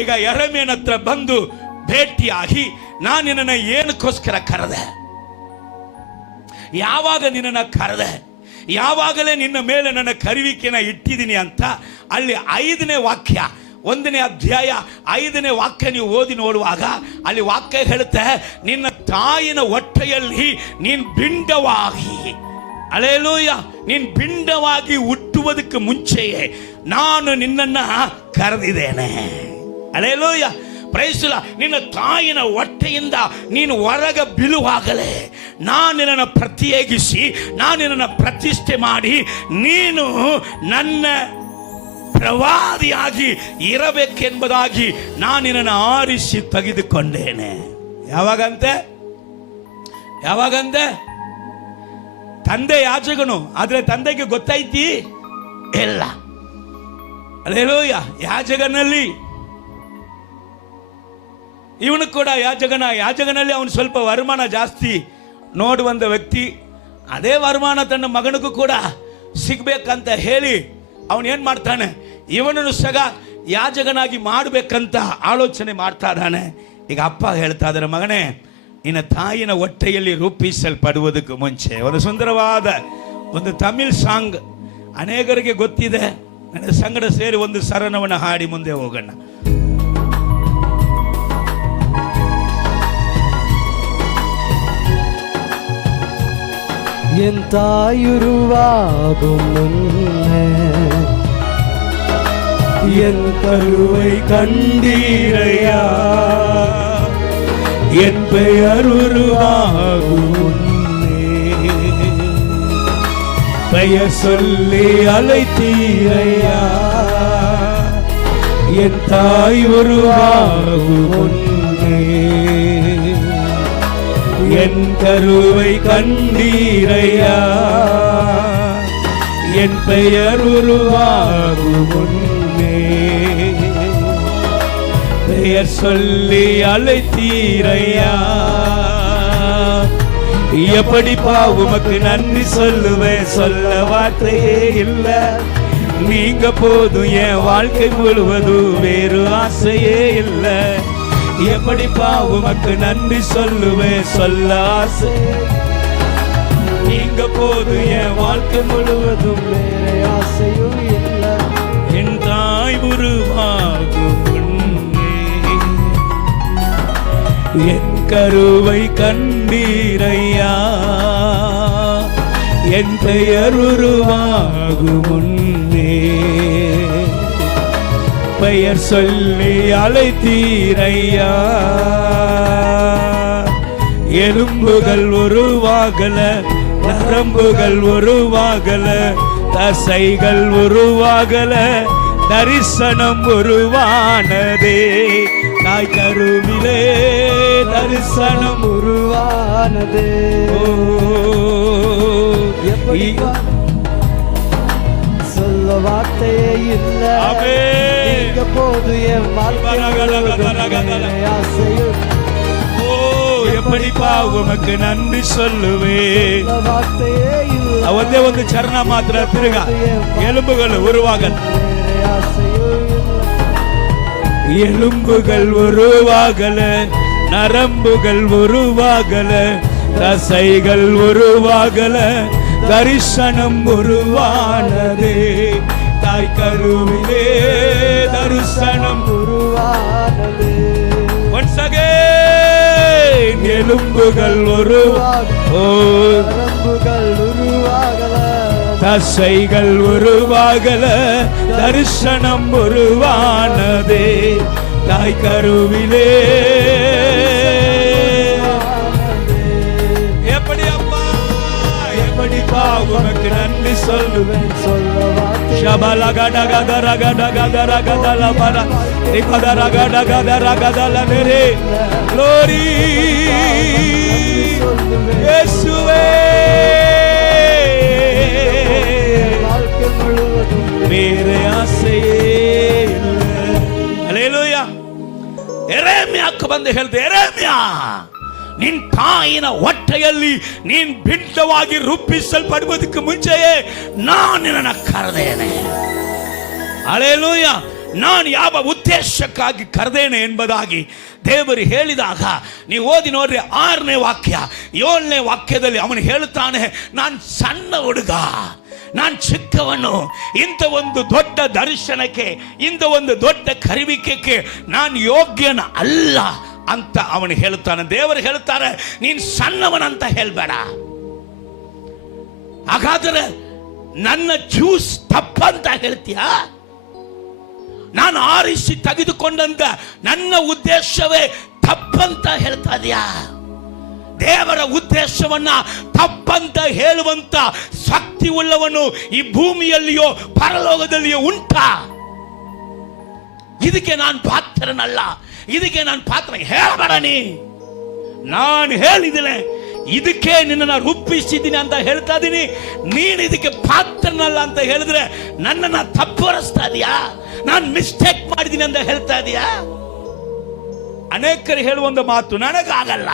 ಈಗ ಯೆರೆಮೀಯನ ಹತ್ರ ಬಂದು ಭೇಟಿಯಾಗಿ, ನಾನು ನಿನ್ನನ್ನು ಏನಕ್ಕೋಸ್ಕರ ಕರೆದೆ, ಯಾವಾಗ ನಿನ್ನನ್ನು ಕರೆದೆ, ಯಾವಾಗಲೇ ನಿನ್ನ ಮೇಲೆ ನನ್ನ ಕರುವಿಕೆನ ಇಟ್ಟಿದ್ದೀನಿ ಅಂತ ಅಲ್ಲಿ 5ನೇ ವಾಕ್ಯ, 1ನೇ ಅಧ್ಯಾಯ 5ನೇ ವಾಕ್ಯ ನೀವು ಓದಿ ನೋಡುವಾಗ ಅಲ್ಲಿ ವಾಕ್ಯ ಹೇಳುತ್ತೆ, ನಿನ್ನ ತಾಯಿನ ಹೊಟ್ಟೆಯಲ್ಲಿ ನೀನು ಪಿಂಡವಾಗಿ, ಹಲ್ಲೆಲೂಯ, ನೀನು ಪಿಂಡವಾಗಿ ಹುಟ್ಟುವುದಕ್ಕೆ ಮುಂಚೆಯೇ ನಾನು ನಿನ್ನನ್ನ ಕರೆದಿದ್ದೇನೆ. ಹಲ್ಲೆಲೂಯ. Praise the Lord. ನಿನ್ನ ತಾಯಿನ ಹೊಟ್ಟೆಯಿಂದ ನೀನು ಹೊರಗ ಬೀಳುವಾಗಲೇ ನಾನು ನಿನ್ನನ್ನು ಪ್ರತ್ಯೇಕಿಸಿ, ನಾನು ನಿನ್ನನ್ನು ಪ್ರತಿಷ್ಠೆ ಮಾಡಿ, ನೀನು ನನ್ನ ಪ್ರವಾದಿಯಾಗಿ ಇರಬೇಕೆಂಬುದಾಗಿ ನಾನು ನಿನ್ನನ್ನು ಆರಿಸಿ ತೆಗೆದುಕೊಂಡೇನೆ. ಯಾವಾಗಂತೆ? ತಂದೆ ಯಾಜಕನು, ಆದರೆ ತಂದೆಗೆ ಗೊತ್ತೈತಿ ಇಲ್ಲ. ಹಲ್ಲೆಲೂಯ. ಯಾಜಕನಲ್ಲಿ ಇವನು ಕೂಡ ಯಾಜಕನಲ್ಲಿ ಅವನು ಸ್ವಲ್ಪ ವರಮಾನ ಜಾಸ್ತಿ ನೋಡುವಂಥ ವ್ಯಕ್ತಿ. ಅದೇ ವರಮಾನ ತನ್ನ ಮಗನಿಗೂ ಕೂಡ ಸಿಗ್ಬೇಕಂತ ಹೇಳಿ ಅವನು ಏನು ಮಾಡ್ತಾನೆ, ಇವನನ್ನು ಸಹ ಯಾಜಕನಾಗಿ ಮಾಡಬೇಕಂತ ಆಲೋಚನೆ ಮಾಡ್ತಾ ಇದ್ದಾನೆ. ಈಗ ಅಪ್ಪ ಹೇಳ್ತಾ ಇದ್ದಾರೆ, ಮಗನೇ, ನಿನ್ನ ತಾಯಿನ ಹೊಟ್ಟೆಯಲ್ಲಿ ರೂಪಿಸಲ್ಪಡುವುದಕ್ಕೆ ಮುಂಚೆ. ಒಂದು ಸುಂದರವಾದ ಒಂದು ತಮಿಳ್ ಸಾಂಗ್ ಅನೇಕರಿಗೆ ಗೊತ್ತಿದೆ. ನನ್ನ ಸಂಗಡ ಸೇರಿ ಒಂದು ಸರಣವನ್ನು ಹಾಡಿ ಮುಂದೆ ಹೋಗೋಣ. என் தாயுருவாகும் முன்னே என் கருவை கண்டீரையா, என் பெயர் உருவாகும் முன்னே பெயர் சொல்லி அழைத்தீரையா, என் தாய் உருவாகும் முன்னே என் கருவை கண்டீரையா, என் பெயர் உருவாகும் முன்னே பெயர் சொல்லி அழைத்தீரையா. எப்படிப்பா உமக்கு நன்றி சொல்லுவேன், சொல்ல வார்த்தையே இல்ல. நீங்க போதும் என் வாழ்க்கை முழுவதும், வேறு ஆசையே இல்ல. எப்படிப்பா உமக்கு நன்றி சொல்லுவேன், சொல்ல ஆசை. நீங்க போதும் என் வாழ்க்கை முழுவதும், வேறு ஆசையும் இல்ல. என் தாய் உருவாகும் முன்னே என் கருவை கண்டீரையா, என் பெயர் உருவாகும் முன்னே பெயர் சொல்லி அழைத்தீரையா. எலும்புகள் உருவாகல, நரம்புகள் உருவாகல, தசைகள் உருவாகல, தரிசனம் உருவானதே. தாய் கருவிலே தரிசனம் உருவானதே. எப்படி சொல்ல வார்த்தையே இல்ல. நீங்க போது என் வாழ்க்கை ஆசையும். எப்படிப்பா உமக்கு நன்றி சொல்லுவே. வார்த்தையே இல்ல. ಒಂದೇ ಒಂದು ಚರಣ ಮಾತ್ರ ತಿರುಗ ಎಲುಬುಗಳು ಉರುವಾಗಲ್ಲ, எலும்புகள் உருவாகல, நரம்புகள் உருவாகல, தசைகள் உருவாகல, தரிசனம் உருவானதே. தாய் கருவிலே தரிசனம் உருவானதே. once again எலும்புகள் நரம்புகள் உருவாகல, தசைகள் உருவாகல, தரிசனம் உருவானதே. தாய் கருவிலே எப்படி அப்பா, எப்படிப்பா உமக்கு நன்றி சொல்லுவேன், சொல்ல வார்த்தை. ஷபலகடகதரகடகதரகதலபர நிகதரகடகதரகதலனரே. glory இயேசுவே. வாழ்க்கை முழுவதும் ಬೇರೆ ಆಸೆಯೇ ಇಲ್ಲ. ಹಲ್ಲೆಲೂಯಾ. ಯೆರೆಮೀಯಕ್ಕೆ ಬಂದು ಹೇಳಿದೆ, ಯೆರೆಮೀಯ, ನಿನ್ ತಾಯಿನ ಹೊಟ್ಟೆಯಲ್ಲಿ ನೀನ್ ಭಿನ್ನವಾಗಿ ರೂಪಿಸಲ್ಪಡುವುದಕ್ಕೆ ಮುಂಚೆಯೇ ನಾನು ನಿನ್ನನ್ನು ಕರೆದೇನೆ. ಹಲ್ಲೆಲೂಯಾ. ನಾನು ಯಾವ ಉದ್ದೇಶಕ್ಕಾಗಿ ಕರೆದೇನೆ ಎಂಬುದಾಗಿ ದೇವರು ಹೇಳಿದಾಗ ನೀವು ಓದಿ ನೋಡ್ರಿ, 6ನೇ ವಾಕ್ಯ 7ನೇ ವಾಕ್ಯದಲ್ಲಿ ಅವನು ಹೇಳುತ್ತಾನೆ, ನಾನು ಸಣ್ಣ ಹುಡುಗ, ನಾನು ಚಿಕ್ಕವನು, ಇಂಥ ಒಂದು ದೊಡ್ಡ ದರ್ಶನಕ್ಕೆ, ಇಂಥ ಒಂದು ದೊಡ್ಡ ಕರಿವಿಕೆಗೆ ನಾನು ಯೋಗ್ಯನ ಅಲ್ಲ ಅಂತ ಅವನು ಹೇಳುತ್ತಾನೆ. ದೇವರು ಹೇಳುತ್ತಾರೆ, ನೀನು ಸಣ್ಣವನಂತ ಹೇಳಬೇಡ. ಹಾಗಾದರೆ ನನ್ನ ಜ್ಯೂಸ್ ತಪ್ಪಂತ ಹೇಳ್ತೀಯಾ? ನಾನು ಆರಿಸಿ ತೆಗೆದುಕೊಂಡಂತ ನನ್ನ ಉದ್ದೇಶವೇ ತಪ್ಪಂತ ಹೇಳ್ತಾ ಇದೆಯಾ? ದೇವರ ಉದ್ದೇಶವನ್ನ ತಪ್ಪಂತ ಹೇಳುವಂತ ಶಕ್ತಿ ಉಳ್ಳವನು ಈ ಭೂಮಿಯಲ್ಲಿಯೋ ಪರಲೋಕದಲ್ಲಿಯೋ ಉಂಟಾ? ಇದಕ್ಕೆ ನಾನು ಪಾತ್ರನಲ್ಲ, ಇದಕ್ಕೆ ನಾನು ಪಾತ್ರ ಹೇಳಬೇಡ. ನಾನು ಹೇಳಿದ್ದೇನೆ, ಇದಕ್ಕೆ ನಿನ್ನನ್ನು ರೂಪಿಸಿದ್ದೀನಿ ಅಂತ ಹೇಳ್ತಾ ಇದ್ದೀನಿ. ನೀನು ಇದಕ್ಕೆ ಪಾತ್ರನಲ್ಲ ಅಂತ ಹೇಳಿದ್ರೆ ನನ್ನನ್ನು ತಪ್ಪುವರಿಸ್ತಾ ಇದೀಯಾ? ನಾನು ಮಿಸ್ಟೇಕ್ ಮಾಡಿದ್ದೀನಿ ಅಂತ ಹೇಳ್ತಾ ಇದೀಯಾ? ಅನೇಕರು ಹೇಳುವಂತ ಮಾತು ನನಗಾಗಲ್ಲ.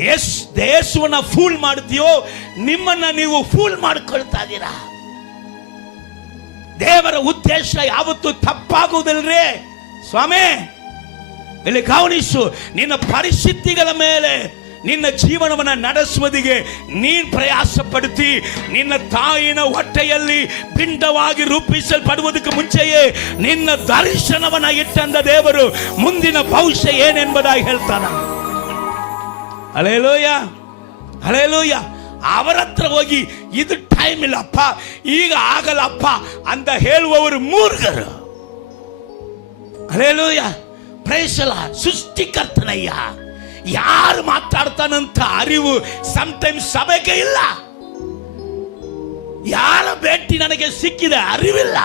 ಯೇಸುವನ್ನ ಫೂಲ್ ಮಾಡ್ತೀಯೋ, ನಿಮ್ಮನ್ನ ನೀವು ಫೂಲ್ ಮಾಡ್ಕೊಳ್ತಾ ಇದ್ದೀರಾ. ದೇವರ ಉದ್ದೇಶ ಯಾವತ್ತೂ ತಪ್ಪಾಗುವುದಿಲ್ಲರೇ ಸ್ವಾಮಿ. ಇಲ್ಲಿ ಗಮನಿಸು, ನಿನ್ನ ಪರಿಸ್ಥಿತಿಗಳ ಮೇಲೆ ನಿನ್ನ ಜೀವನವನ್ನು ನಡೆಸುವುದಿಗೆ ನೀನು ಪ್ರಯಾಸ ಪಡುತ್ತಿ. ನಿನ್ನ ತಾಯಿನ ಹೊಟ್ಟೆಯಲ್ಲಿ ಪಿಂಡವಾಗಿ ರೂಪಿಸಲ್ಪಡುವುದಕ್ಕೆ ಮುಂಚೆಯೇ ನಿನ್ನ ದರ್ಶನವನ್ನ ಇಟ್ಟಂದ ದೇವರು ಮುಂದಿನ ಭವಿಷ್ಯ ಏನೆಂಬುದಾಗಿ ಹೇಳ್ತಾನ. Hallelujah, hallelujah. ಅವರ ಹತ್ರ ಹೋಗಿ ಇದು ಟೈಮ್ ಇಲ್ಲಪ್ಪ, ಈಗ ಆಗಲ್ಲಪ್ಪ ಅಂತ ಹೇಳುವವರು ಮೂರ್ಖರು. Hallelujah, praise the lord. ಸೃಷ್ಟಿಕರ್ತನಯ್ಯ, ಯಾರು ಮಾತಾಡ್ತಾನಂತ ಅರಿವು ಸಮಟೈಮ್ಸ್ ಸಭೆಗೆ ಇಲ್ಲ. ಯಾರ ಭೇಟಿ ನನಗೆ ಸಿಕ್ಕಿದೆ ಅರಿವಿಲ್ಲ.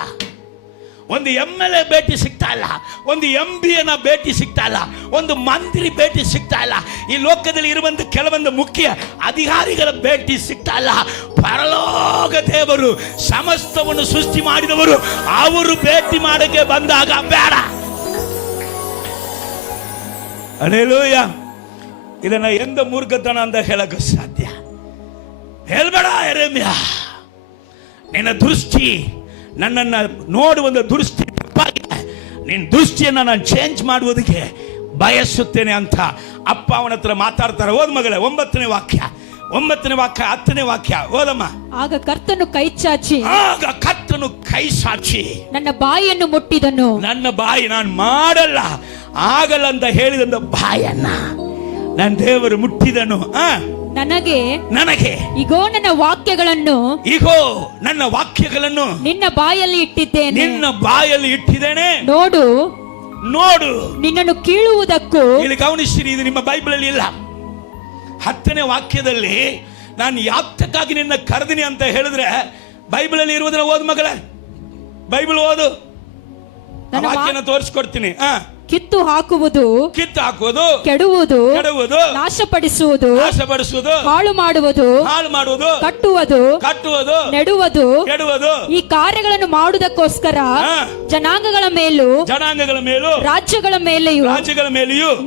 ಒಂದು MLA ಭೇಟಿ ಸಿಗ್ತಾ ಇಲ್ಲ, ಒಂದು MBAನ ಭೇಟಿ ಸಿಗ್ತಾ ಇಲ್ಲ, ಒಂದು ಮಂತ್ರಿ ಭೇಟಿ ಸಿಗ್ತಾ ಇಲ್ಲ, ಈ ಲೋಕದಲ್ಲಿ ಇರುವಂತ ಕೆಲವೊಂದು ಮುಖ್ಯ ಅಧಿಕಾರಿಗಳ ಭೇಟಿ ಸಿಗ್ತಾ ಇಲ್ಲ. ಪರಲೋಕ ದೇವರು ಸಮಸ್ತವನ್ನು ಸೃಷ್ಟಿ ಮಾಡಿದವರು ಅವರು ಭೇಟಿ ಮಾಡಕ್ಕೆ ಬಂದಾಗ ಬೇಡ. ಹಲ್ಲೆಲೂಯಾ. ಇದನ್ನ ಎಂದ ಮೂರ್ಖತನ ಅಂತ ಹೇಳಕ್ಕೆ ಸಾಧ್ಯ? ಹೇಳ್ಬೇಡ ಯೆರೆಮೀಯ. ನಿನ್ನ ದೃಷ್ಟಿ ನನ್ನನ್ನು ನೋಡುವ ದೃಷ್ಟಿ ತಪ್ಪಾಗಿದೆ, ನಿನ್ನ ದೃಷ್ಟಿಯನ್ನು ನಾನು ಚೇಂಜ್ ಮಾಡುವುದಕ್ಕೆ ಬಯಸುತ್ತೇನೆ ಅಂತ ಅಪ್ಪ ಅವನ ಹತ್ರ ಮಾತಾಡ್ತಾರೆ. ಓದ್ ಮಗಳೇ, 9ನೇ ವಾಕ್ಯ 10ನೇ ವಾಕ್ಯ ಓದಮ್ಮ. ಆಗ ಕರ್ತನು ಕೈ ಚಾಚಿ ನನ್ನ ಬಾಯಿಯನ್ನು ಮುಟ್ಟಿದನು. ನನ್ನ ಬಾಯಿ ನಾನು ಮಾಡಲ್ಲ ಆಗಲ್ಲ ಅಂತ ಹೇಳಿದಂತ ಬಾಯನ್ನ ನನ್ನ ದೇವರು ಮುಟ್ಟಿದನು. ನನಗೆ ಇಗೋ ನನ್ನ ವಾಕ್ಯಗಳನ್ನು ನಿನ್ನ ಬಾಯಲ್ಲಿ ಇಟ್ಟಿದ್ದೇನೆ. ನೋಡು ನಿನ್ನನ್ನು ಕೀಳುವುದಕ್ಕೂ. ಇಲ್ಲಿ ಗಮನಿಸಿರಿ, ಇದು ನಿಮ್ಮ ಬೈಬಲಲ್ಲಿ ಇಲ್ಲ. 10ನೇ ವಾಕ್ಯದಲ್ಲಿ ನಾನು ಯಾತಕ್ಕಾಗಿ ನಿನ್ನ ಕರೆದಿನಿ ಅಂತ ಹೇಳಿದ್ರೆ ಬೈಬಲಲ್ಲಿ ಇರುವುದನ್ನ ಓದು ಮಗಳೇ, ಬೈಬಲ್ ಓದು, ವಾಕ್ಯನ ತೋರಿಸ್ಕೊಡ್ತೀನಿ. ಕಿತ್ತು ಹಾಕುವುದು, ಕೆಡುವುದು, ನಾಶಪಡಿಸುವುದು, ಹಾಳು ಮಾಡುವುದು, ಕಟ್ಟುವುದು, ನೆಡುವುದು, ಈ ಕಾರ್ಯಗಳನ್ನು ಮಾಡುವುದಕ್ಕೋಸ್ಕರ ಜನಾಂಗಗಳ ಮೇಲೂ ರಾಜ್ಯಗಳ ಮೇಲೆಯೂ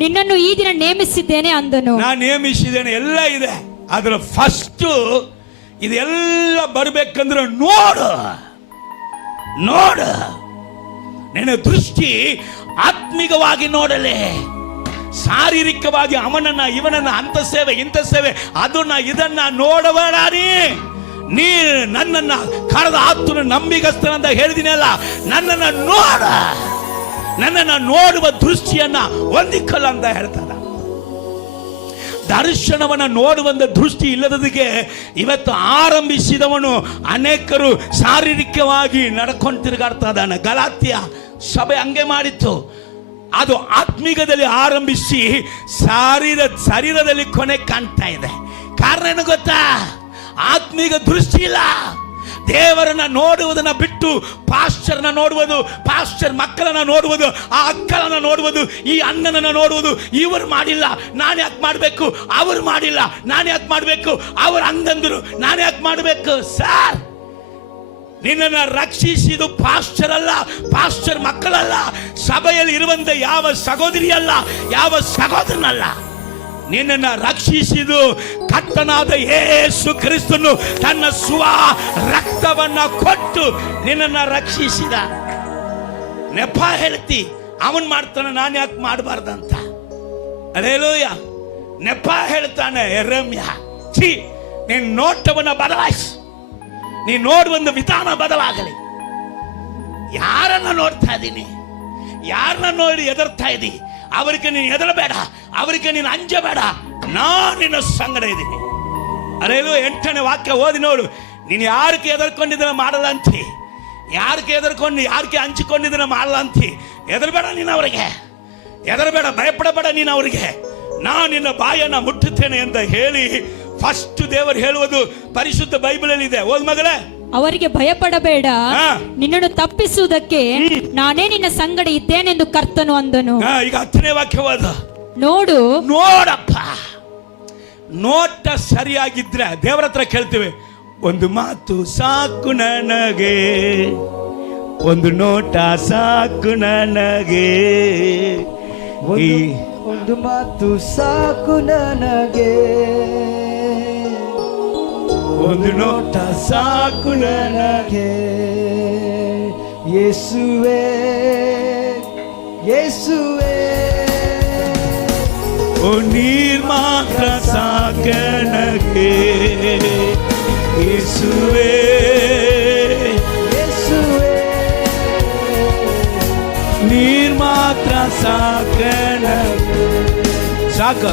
ನಿನ್ನನ್ನು ಈ ದಿನ ನೇಮಿಸಿದ್ದೇನೆ ಅಂದನು. ನಾನು ನೇಮಿಸಿದ್ದೇನೆ. ಎಲ್ಲ ಇದೆ, ಅದರ ಫಸ್ಟ್ ಇದೆಲ್ಲ ಬರ್ಬೇಕಂದ್ರೆ ನೋಡು. ನಿನ್ನ ದೃಷ್ಟಿ ಆತ್ಮಿಕವಾಗಿ ನೋಡಲೇ, ಶಾರೀರಿಕವಾಗಿ ಅವನನ್ನ ಇವನನ್ನ ಅಂತ ಸೇವೆ ಇಂಥ ಸೇವೆ ಅದನ್ನ ಇದನ್ನ ನೋಡಬೇಡ. ನೀ ನನ್ನನ್ನ ಕರೆದ ಆತನ ನಂಬಿಗಸ್ತನಂತ ಹೇಳಿದಿನಲ್ಲ, ನನ್ನನ್ನ ನೋಡುವ ದೃಷ್ಟಿಯನ್ನ ಹೊಂದಿಕೊಳ್ಳ ಅಂತ ಹೇಳ್ತಾರ. ದರ್ಶನವನ್ನ ನೋಡುವಂತ ದೃಷ್ಟಿ ಇಲ್ಲದಕ್ಕೆ ಇವತ್ತು ಆರಂಭಿಸಿದವನು ಅನೇಕರು ಶಾರೀರಿಕವಾಗಿ ನಡ್ಕೊಂಡು ತಿರುಗಾಡ್ತಾ ಇದ್ದಾನೆ. ಗಲಾತ್ಯ ಸಭೆ ಹಂಗೆ ಮಾಡಿತ್ತು. ಅದು ಆತ್ಮೀಕದಲ್ಲಿ ಆರಂಭಿಸಿ ಶರೀರದಲ್ಲಿ ಕೊನೆ ಕಾಣ್ತಾ ಇದೆ. ಕಾರಣ ಏನು ಗೊತ್ತಾ? ಆತ್ಮೀಕ ದೃಷ್ಟಿ ಇಲ್ಲ. ದೇವರನ್ನ ನೋಡುವುದನ್ನ ಬಿಟ್ಟು ಪಾಸ್ಟರ್ನ ನೋಡುವುದು, ಪಾಸ್ಟರ್ ಮಕ್ಕಳನ್ನ ನೋಡುವುದು, ಆ ಅಕ್ಕಳನ್ನ ನೋಡುವುದು, ಈ ಅಣ್ಣನನ್ನ ನೋಡುವುದು. ಇವರು ಮಾಡಿಲ್ಲ ನಾನು ಯಾಕೆ ಮಾಡಬೇಕು, ಅವರು ಮಾಡಿಲ್ಲ ನಾನು ಯಾಕೆ ಮಾಡಬೇಕು, ಅವರು ಹಂಗಂದ್ರು ನಾನು ಯಾಕೆ ಮಾಡಬೇಕು? ಸರ್, ನಿನ್ನನ್ನು ರಕ್ಷಿಸಿದು ಪಾಸ್ಟರ್ ಅಲ್ಲ, ಪಾಸ್ಟರ್ ಮಕ್ಕಳಲ್ಲ, ಸಭೆಯಲ್ಲಿ ಇರುವಂತ ಯಾವ ಸಹೋದರಿ ಅಲ್ಲ, ಯಾವ ಸಹೋದರನಲ್ಲ. ನಿನ್ನನ್ನು ರಕ್ಷಿಸಿದು ಕರ್ತನಾದ ಯೇಸು ಕ್ರಿಸ್ತನು ತನ್ನ ಸ್ವ ರಕ್ತವನ್ನ ಕೊಟ್ಟು ನಿನ್ನನ್ನು ರಕ್ಷಿಸಿದ. ನೆಪ ಹೇಳ್ತಿ ಅವನ್ ಮಾಡ್ತಾನೆ, ನಾನು ಯಾಕೆ ಮಾಡಬಾರ್ದಂತ. ಹಲ್ಲೆಲೂಯಾ. ನೆಪ ಹೇಳ್ತಾನೆ ಯೆರೆಮೀಯ. ನೀನ್ ನೋಟವನ್ನ ಬದಲಾಯಿಸು, ನೀ ನೋಡುವ ವಿಧಾನ ಬದಲಾಗಲಿ. ಯಾರನ್ನ ನೋಡ್ತಾ ಇದ್ದೀನಿ, ಯಾರನ್ನ ನೋಡಿ ಎದರ್ತಾ ಇದ್ದಿ, ಅವರಿಗೆ ನೀನು ಹೆದರಬೇಡ, ಅವರಿಗೆ ನೀನು ಅಂಜಬೇಡ, ನಾನು ನಿನ್ನ ಸಂಗಡ ಇದ್ದೀನಿ. ಅರೇಲು 8ನೇ ವಾಕ್ಯ ಓದಿ ನೋಡು. ನೀನು ಯಾರಿಗೆ ಎದರ್ಕೊಂಡಿದ್ದನ ಮಾಡಲ್ಲ ಅಂತಿ, ಯಾರಿಗೆ ಹಂಚಿಕೊಂಡಿದ್ದನ ಮಾಡಲ್ಲ ಅಂತಿ. ಹೆದರಬೇಡ, ನೀನು ಅವರಿಗೆ ಹೆದರಬೇಡ, ಭಯಪಡಬೇಡ ನೀನು ಅವರಿಗೆ. ನಾನು ನಿನ್ನ ಬಾಯನ್ನ ಮುಟ್ಟುತ್ತೇನೆ ಅಂತ ಹೇಳಿ ಫಸ್ಟ್ ದೇವರು ಹೇಳುವುದು ಪರಿಶುದ್ಧ ಬೈಬಲಲ್ಲಿ ಇದೆ. ಓದ್ ಮಗಳೇ, ಅವರಿಗೆ ಭಯಪಡಬೇಡ, ನಿನ್ನನ್ನು ತಪ್ಪಿಸುವುದಕ್ಕೆ ನಾನೇ ನಿನ್ನ ಸಂಗಡ ಇದ್ದೇನೆಂದು ಕರ್ತನು ಅಂದನು. ಈಗ 10ನೇ ವಾಕ್ಯವಾದ ನೋಡಪ್ಪ. ನೋಟ ಸರಿಯಾಗಿದ್ರೆ ದೇವರ ಹತ್ರ ಕೇಳ್ತೀವಿ, ಒಂದು ಮಾತು ಸಾಕು ನನಗೆ, ಒಂದು ನೋಟ ಸಾಕು ನನಗೆ, ಒಂದು ಮಾತು ಸಾಕು ನನಗೆ, ಒಂದು ನೋಟ ಸಾಕು ನನಗೆ. ಯೇಸುವೇ ಯೇಸುವೇ, ಓ ನೀರ್ ಮಾತ್ರ ಸಾಕು ನನಗೆ. ಯೇಸುವೇ ಯೇಸುವೇ, ನೀರ್ ಮಾತ್ರ ಸಾಕು ನನಗೆ. ಸಾಕು.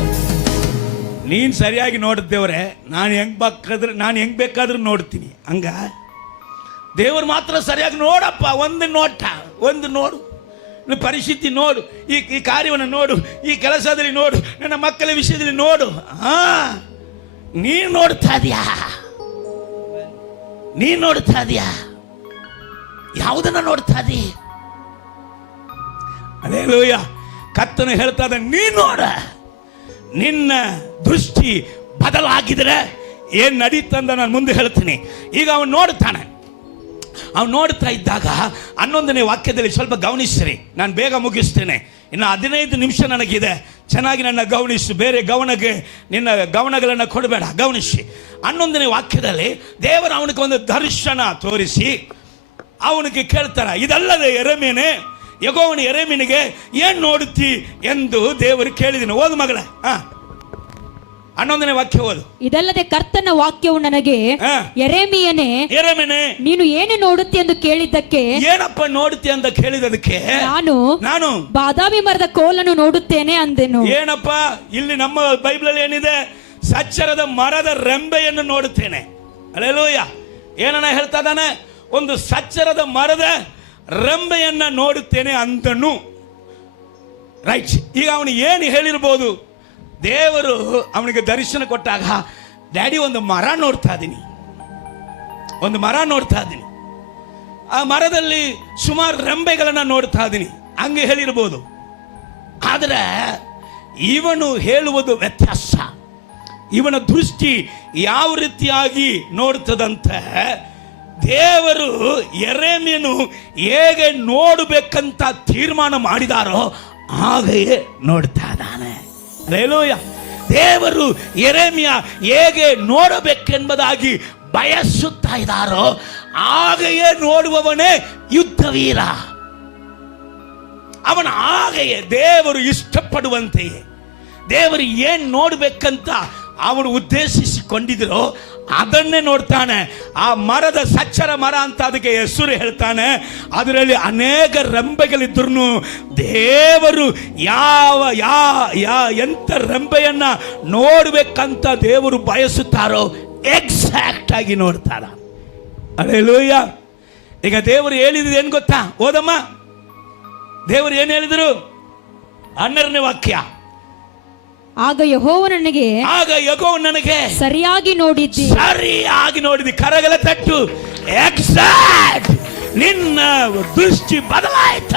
ನೀನು ಸರಿಯಾಗಿ ನೋಡಿದ್ದೇವ್ರೆ, ನಾನು ಹೆಂಗ್ ಬೇಕಾದ್ರೂ ನೋಡ್ತೀನಿ. ಹಂಗ ದೇವರು ಮಾತ್ರ ಸರಿಯಾಗಿ ನೋಡಪ್ಪ. ಒಂದು ನೋಡು, ಪರಿಸ್ಥಿತಿ ನೋಡು, ಈ ಕಾರ್ಯವನ್ನು ನೋಡು, ಈ ಕೆಲಸದಲ್ಲಿ ನೋಡು, ನನ್ನ ಮಕ್ಕಳ ವಿಷಯದಲ್ಲಿ ನೋಡು. ನೀನು ನೋಡ್ತಾ ಇದೀಯಾ? ನೀನ್ ನೋಡ್ತಾ ಇದೀಯಾ? ಯಾವುದನ್ನ ನೋಡ್ತಾ ಇದೀ? ಹಲ್ಲೆಲೂಯಾ. ಕರ್ತನು ಹೇಳ್ತಾ ಇದ್ದಾನೆ, ನೀನ್ ನೋಡ. ನಿನ್ನ ದೃಷ್ಟಿ ಬದಲಾಗಿದ್ರೆ ಏನ್ ನಡೀತಂದ ನಾನು ಮುಂದೆ ಹೇಳ್ತೀನಿ. ಈಗ ಅವನು ನೋಡ್ತಾನೆ. ಅವ್ನು ನೋಡ್ತಾ ಇದ್ದಾಗ 11ನೇ ವಾಕ್ಯದಲ್ಲಿ ಸ್ವಲ್ಪ ಗಮನಿಸ್ರಿ, ನಾನು ಬೇಗ ಮುಗಿಸ್ತೇನೆ. ಇನ್ನು 15 ನಿಮಿಷ ನನಗಿದೆ. ಚೆನ್ನಾಗಿ ನನ್ನ ಗಮನಿಸು, ಬೇರೆ ನಿನ್ನ ಗಮನಗಳನ್ನು ಕೊಡಬೇಡ, ಗಮನಿಸಿ. 11ನೇ ವಾಕ್ಯದಲ್ಲಿ ದೇವರು ಅವನಿಗೆ ಒಂದು ದರ್ಶನ ತೋರಿಸಿ ಅವನಿಗೆ ಕೇಳ್ತಾರ, ಇದಲ್ಲದೆ ಯೆರೆಮೀಯನೇ, ಯೆಹೋವನು ಯೆರೆಮೀಯನಿಗೆ ಏನ್ ನೋಡುತ್ತಿ ಎಂದು ದೇವರು ಕೇಳಿದನು. ಓದು ಮಗಳ, 11ನೇ ವಾಕ್ಯ ಓದು. ಇದಲ್ಲದೆ ಕರ್ತನ ವಾಕ್ಯವು ನನಗೆ, ಯೆರೆಮೀಯನೇ, ನೀನು ಏನು ನೋಡುತ್ತಿ ಎಂದು ಕೇಳಿದ್ದಕ್ಕೆ, ಏನಪ್ಪ ನೋಡುತ್ತಿ ಅಂತ ಕೇಳಿದದಕ್ಕೆ ನಾನು ಬಾದಾಮಿ ಮರದ ಕೋಲನ್ನು ನೋಡುತ್ತೇನೆ ಅಂದೆನು. ಏನಪ್ಪ ಇಲ್ಲಿ ನಮ್ಮ ಬೈಬಲ್ ಏನಿದೆ? ಸಚ್ಚರದ ಮರದ ರೆಂಬೆಯನ್ನು ನೋಡುತ್ತೇನೆ. ಹಲ್ಲೆಲೂಯ. ಏನನ್ನ ಹೇಳ್ತಾ ಇದ್ದಾನೆ? ಒಂದು ಸಚ್ಚರದ ಮರದ ರೆಂಬೆಯನ್ನ ನೋಡುತ್ತೇನೆ ಅಂದನು. ರೈಟ್. ಈಗ ಅವನು ಏನು ಹೇಳಿರ್ಬೋದು? ದೇವರು ಅವನಿಗೆ ದರ್ಶನ ಕೊಟ್ಟಾಗ, ಡ್ಯಾಡಿ ಒಂದು ಮರ ನೋಡ್ತಾ ಇದ್ದೀನಿ, ಒಂದು ಮರ ನೋಡ್ತಾ ಇದ್ದೀನಿ, ಆ ಮರದಲ್ಲಿ ಸುಮಾರು ರೆಂಬೆಗಳನ್ನ ನೋಡ್ತಾ ಇದ್ದೀನಿ, ಹಂಗೆ ಹೇಳಿರ್ಬೋದು. ಆದರೆ ಇವನು ಹೇಳುವುದು ವ್ಯತ್ಯಾಸ. ಇವನ ದೃಷ್ಟಿ ಯಾವ ರೀತಿಯಾಗಿ ನೋಡ್ತದಂತೆ, ದೇವರು ಯೆರೆಮೀಯನು ಹೇಗೆ ನೋಡಬೇಕಂತ ತೀರ್ಮಾನ ಮಾಡಿದಾರೋ ಹಾಗೆಯೇ ನೋಡ್ತಾ ಇದ್ದಾನೆ. ಹಲ್ಲೆಲೂಯಾ. ದೇವರು ಯೆರೆಮೀಯ ಹೇಗೆ ನೋಡಬೇಕೆಂಬುದಾಗಿ ಬಯಸುತ್ತಾ ಇದ್ದಾರೋ ಹಾಗೆಯೇ ನೋಡುವವನೇ ಯುದ್ಧವೀರ. ಅವನ ಹಾಗೆಯೇ ದೇವರು ಇಷ್ಟಪಡುವಂತೆಯೇ, ದೇವರು ಏನ್ ನೋಡ್ಬೇಕಂತ ಅವನು ಉದ್ದೇಶಿಸಿಕೊಂಡಿದ್ರು ಅದನ್ನೇ ನೋಡ್ತಾನೆ. ಆ ಮರದ ಸಚ್ಚರ ಮರ ಅಂತ ಅದಕ್ಕೆ ಹೆಸರು ಹೇಳ್ತಾನೆ. ಅದರಲ್ಲಿ ಅನೇಕ ರೆಂಬೆಗಳಿದ್ರು ದೇವರು ಎಂತ ರೆಂಬೆಯನ್ನ ನೋಡ್ಬೇಕಂತ ದೇವರು ಬಯಸುತ್ತಾರೋ ಎಕ್ಸಾಕ್ಟ್ ಆಗಿ ನೋಡ್ತಾರ. ಹಲ್ಲೆಲೂಯಾ. ಈಗ ದೇವರು ಹೇಳಿದ್ರು ಏನ್ ಗೊತ್ತಾ? ಓದಮ್ಮ, ದೇವರು ಏನ್ ಹೇಳಿದ್ರು? 12ನೇ ವಾಕ್ಯ. ಆಗ ಯೆಹೋವನು ನನಗೆ ಸರಿಯಾಗಿ ನೋಡಿದ್ದಿ. ಕರಗಳ ತಟ್ಟು. ಎಕ್ಸಾಕ್ಟ್. ನಿನ್ನ ದೃಷ್ಟಿ ಬದಲಾಯಿತ.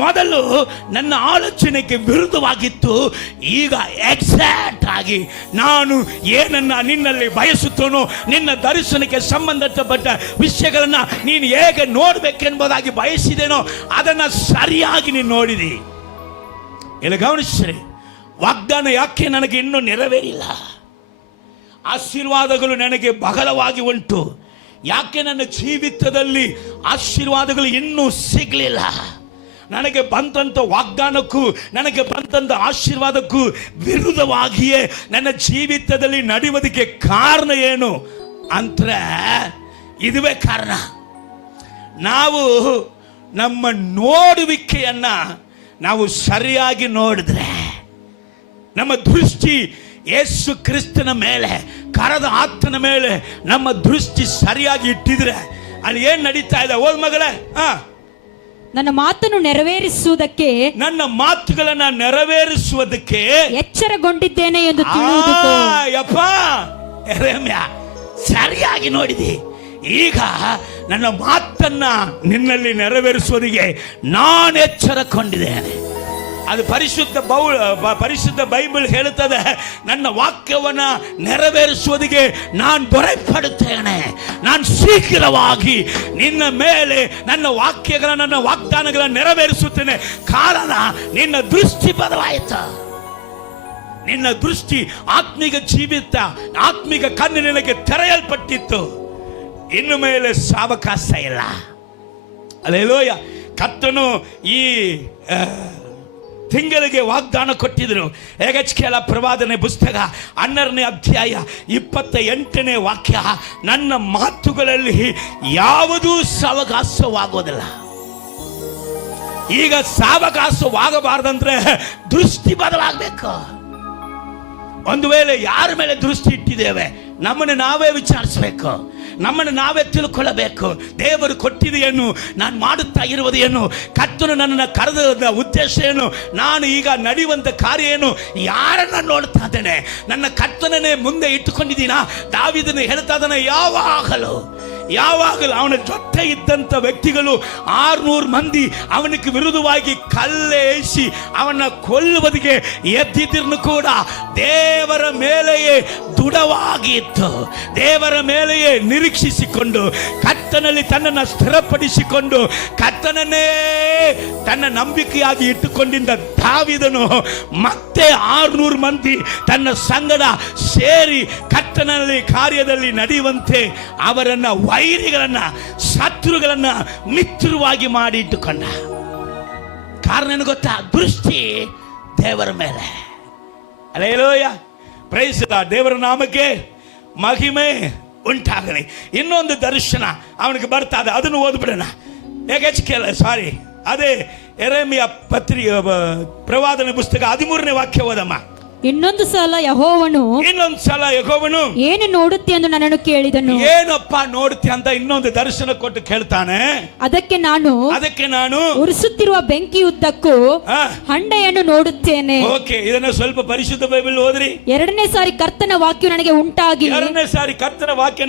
ಮೊದಲು ನನ್ನ ಆಲೋಚನೆಗೆ ವಿರುದ್ಧವಾಗಿತ್ತು, ಈಗ ಎಕ್ಸಾಕ್ಟ್ ಆಗಿ ನಾನು ಏನನ್ನ ನಿನ್ನಲ್ಲಿ ಬಯಸುತ್ತೇನೋ, ನಿನ್ನ ದರ್ಶನಕ್ಕೆ ಸಂಬಂಧಪಟ್ಟ ವಿಷಯಗಳನ್ನ ನೀನು ಹೇಗೆ ನೋಡ್ಬೇಕೆಂಬುದಾಗಿ ಬಯಸಿದೇನೋ ಅದನ್ನ ಸರಿಯಾಗಿ ನೀನು ನೋಡಿದಿ. ಇಲ್ಲಿ ಗಮನಿಸ್ರಿ, ವಾಗ್ದಾನ ಯಾಕೆ ನನಗೆ ಇನ್ನೂ ನೆರವೇರಿಲ್ಲ? ಆಶೀರ್ವಾದಗಳು ನನಗೆ ಬಹಳವಾಗಿ ಉಂಟು. ಯಾಕೆ ನನ್ನ ಜೀವಿತದಲ್ಲಿ ಆಶೀರ್ವಾದಗಳು ಇನ್ನೂ ಸಿಗಲಿಲ್ಲ? ನನಗೆ ಬಂದಂಥ ವಾಗ್ದಾನಕ್ಕೂ ನನಗೆ ಬಂದಂಥ ಆಶೀರ್ವಾದಕ್ಕೂ ವಿರುದ್ಧವಾಗಿಯೇ ನನ್ನ ಜೀವಿತದಲ್ಲಿ ನಡೆಯುವುದಕ್ಕೆ ಕಾರಣ ಏನು ಅಂದ್ರೆ ಇದುವೇ ಕಾರಣ. ನಾವು ನಮ್ಮ ನೋಡುವಿಕೆಯನ್ನ ನಾವು ಸರಿಯಾಗಿ ನೋಡಿದ್ರೆ, ನಮ್ಮ ದೃಷ್ಟಿ ಯೇಸು ಕ್ರಿಸ್ತನ ಮೇಲೆ, ಕರೆದ ಆತನ ಮೇಲೆ ನಮ್ಮ ದೃಷ್ಟಿ ಸರಿಯಾಗಿ ಇಟ್ಟಿದ್ರೆ ಅಲ್ಲಿ ಏನ್ ನಡೀತಾ ಇದೆ? ಓದ್ ಮಗಳೇ, ನನ್ನ ಮಾತನ್ನು ನೆರವೇರಿಸುವುದಕ್ಕೆ, ನನ್ನ ಮಾತುಗಳನ್ನ ನೆರವೇರಿಸುವುದಕ್ಕೆ ಎಚ್ಚರಗೊಂಡಿದ್ದೇನೆ ಎಂದು ತಿಳಿಯುವುದು. ಯಪ್ಪ ಯೆರೆಮೀಯ, ಸರಿಯಾಗಿ ನೋಡಿದಿ. ಈಗ ನನ್ನ ಮಾತನ್ನ ನಿನ್ನಲ್ಲಿ ನೆರವೇರಿಸುವುದಕ್ಕೆ ನಾನು ಎಚ್ಚರಗೊಂಡಿದ್ದೇನೆ. ಅದು ಪರಿಶುದ್ಧ ಬೈಬಲ್ ಹೇಳುತ್ತದೆ, ನನ್ನ ವಾಕ್ಯವನ್ನ ನೆರವೇರಿಸುವುದಕ್ಕೆ ನಾನು ದೊರೆಪಡುತ್ತೇನೆ. ನಾನು ಶೀಘ್ರವಾಗಿ ನಿನ್ನ ಮೇಲೆ ನನ್ನ ನನ್ನ ವಾಗ್ದಾನಗಳನ್ನು ನೆರವೇರಿಸುತ್ತೇನೆ. ಕಾರಣ ನಿನ್ನ ದೃಷ್ಟಿ ಬದಲಾಯಿತು. ನಿನ್ನ ದೃಷ್ಟಿ ಆತ್ಮಿಕ ಜೀವಿತ, ಆತ್ಮಿಕ ಕಣ್ಣು ನಿನಗೆ ತೆರೆಯಲ್ಪಟ್ಟಿತ್ತು. ಇನ್ನು ಮೇಲೆ ಸಾವಕಾಶ ಇಲ್ಲ. ಹಲ್ಲೆಲೂಯ. ಕರ್ತನು ಈ ತಿಂಗಳಿಗೆ ವಾಗ್ದಾನ ಕೊಟ್ಟಿದ್ರು. ಯೆರೆಮೀಯನ ಪ್ರವಾದನೆ ಪುಸ್ತಕ 12ನೇ ಅಧ್ಯಾಯ 28ನೇ ವಾಕ್ಯ, ನನ್ನ ಮಾತುಗಳಲ್ಲಿ ಯಾವುದೂ ಸಾವಕಾಶವಾಗೋದಿಲ್ಲ. ಈಗ ಸಾವಕಾಶವಾಗಬಾರ್ದಂದ್ರೆ ದೃಷ್ಟಿ ಬದಲಾಗಬೇಕು. ಒಂದು ವೇಳೆ ಯಾರ ಮೇಲೆ ದೃಷ್ಟಿ ಇಟ್ಟಿದ್ದೇವೆ, ನಮ್ಮನ್ನು ನಾವೇ ವಿಚಾರಿಸಬೇಕು, ನಮ್ಮನ್ನು ನಾವೇ ತಿಳ್ಕೊಳ್ಳಬೇಕು. ದೇವರು ಕೊಟ್ಟಿದೆಯನ್ನು, ನಾನು ಮಾಡುತ್ತಾ ಇರುವುದೇನು, ಕರ್ತನು ನನ್ನನ್ನು ಕರೆದ ಉದ್ದೇಶ ಏನು, ನಾನು ಈಗ ನಡೆಯುವಂಥ ಕಾರ್ಯ ಏನು, ಯಾರನ್ನ ನೋಡ್ತಾ ಇದ್ದೇನೆ, ನನ್ನ ಕರ್ತನನ್ನೇ ಮುಂದೆ ಇಟ್ಟುಕೊಂಡಿದ್ದೀನಾ? ದಾವೀದನು ಹೇಳ್ತಾ ಇದ್ದಾನೆ, ಯಾವಾಗಲೂ ಯಾವಾಗಲೂ ಅವನ ಜೊತೆ ಇದ್ದಂಥ ವ್ಯಕ್ತಿಗಳು 600 ಮಂದಿ ಅವನಿಗೆ ವಿರುದ್ಧವಾಗಿ ಕಲ್ಲೇಸಿ ಅವನ ಕೊಲ್ಲುವುದಕ್ಕೆ ಎದ್ದಿದ್ರು ಕೂಡ ದೇವರ ಮೇಲೆಯೇ ದೃಢವಾಗಿ ಇತ್ತು, ದೇವರ ಮೇಲೆಯೇ ನಿರೀಕ್ಷಿಸಿಕೊಂಡು ಕರ್ತನಲ್ಲಿ ತನ್ನನ್ನು ಸ್ಥಿರಪಡಿಸಿಕೊಂಡು ಕರ್ತನನ್ನೇ ತನ್ನ ನಂಬಿಕೆಯಾಗಿ ಇಟ್ಟುಕೊಂಡಿದ್ದ ದಾವೀದನು ಮತ್ತೆ 600 ಮಂದಿ ತನ್ನ ಸಂಗಡ ಸೇರಿ ಕರ್ತನಲ್ಲಿ ಕಾರ್ಯದಲ್ಲಿ ನಡೆಯುವಂತೆ ಅವರನ್ನ ವೈರಿಗಳನ್ನ ಶತ್ರುಗಳನ್ನ ಮಿತ್ರವಾಗಿ ಮಾಡಿ ಇಟ್ಟುಕೊಂಡ. ಕಾರಣ ಏನು ಗೊತ್ತಾ? ದೃಷ್ಟಿ ದೇವರ ಮೇಲೆ. Hallelujah, praise the lord. ದೇವರ ನಾಮಕ್ಕೆ ಮಹಿಮೆ ಉಂಟಾಗಲಿ. ಇನ್ನೊಂದು ದರ್ಶನ ಅವನಿಗೆ ಬರ್ತಾದೆ, ಅದನ್ನು ಓದ್ಬಿಡೋಣ. ಸಾರಿ, ಅದೇ ಯೆರೆಮೀಯ ಪ್ರವಾದನೆ ಪುಸ್ತಕ 13ನೇ ವಾಕ್ಯ ಓದಮ್ಮ. ಇನ್ನೊಂದು ಸಲ ಯೆಹೋವನು ಏನು ನೋಡುತ್ತೆ ಎಂದು ನನ್ನನ್ನು ಕೇಳಿದನು. ಏನಪ್ಪ ನೋಡುತ್ತೆ ಅಂತ ಇನ್ನೊಂದು ದರ್ಶನ ಕೊಟ್ಟು ಕೇಳ್ತಾನೆ. ಅದಕ್ಕೆ ನಾನು ಉರಿಸುತ್ತಿರುವ ಬೆಂಕಿಯುದ್ದಕ್ಕೂ ಹಂಡೆಯನ್ನು ನೋಡುತ್ತೇನೆ. ಓಕೆ, ಇದನ್ನ ಸ್ವಲ್ಪ ಪರಿಶುದ್ಧ ಬೈಬಲ್ ಓದ್ರಿ. ಎರಡನೇ ಸಾರಿ ಕರ್ತನ ವಾಕ್ಯ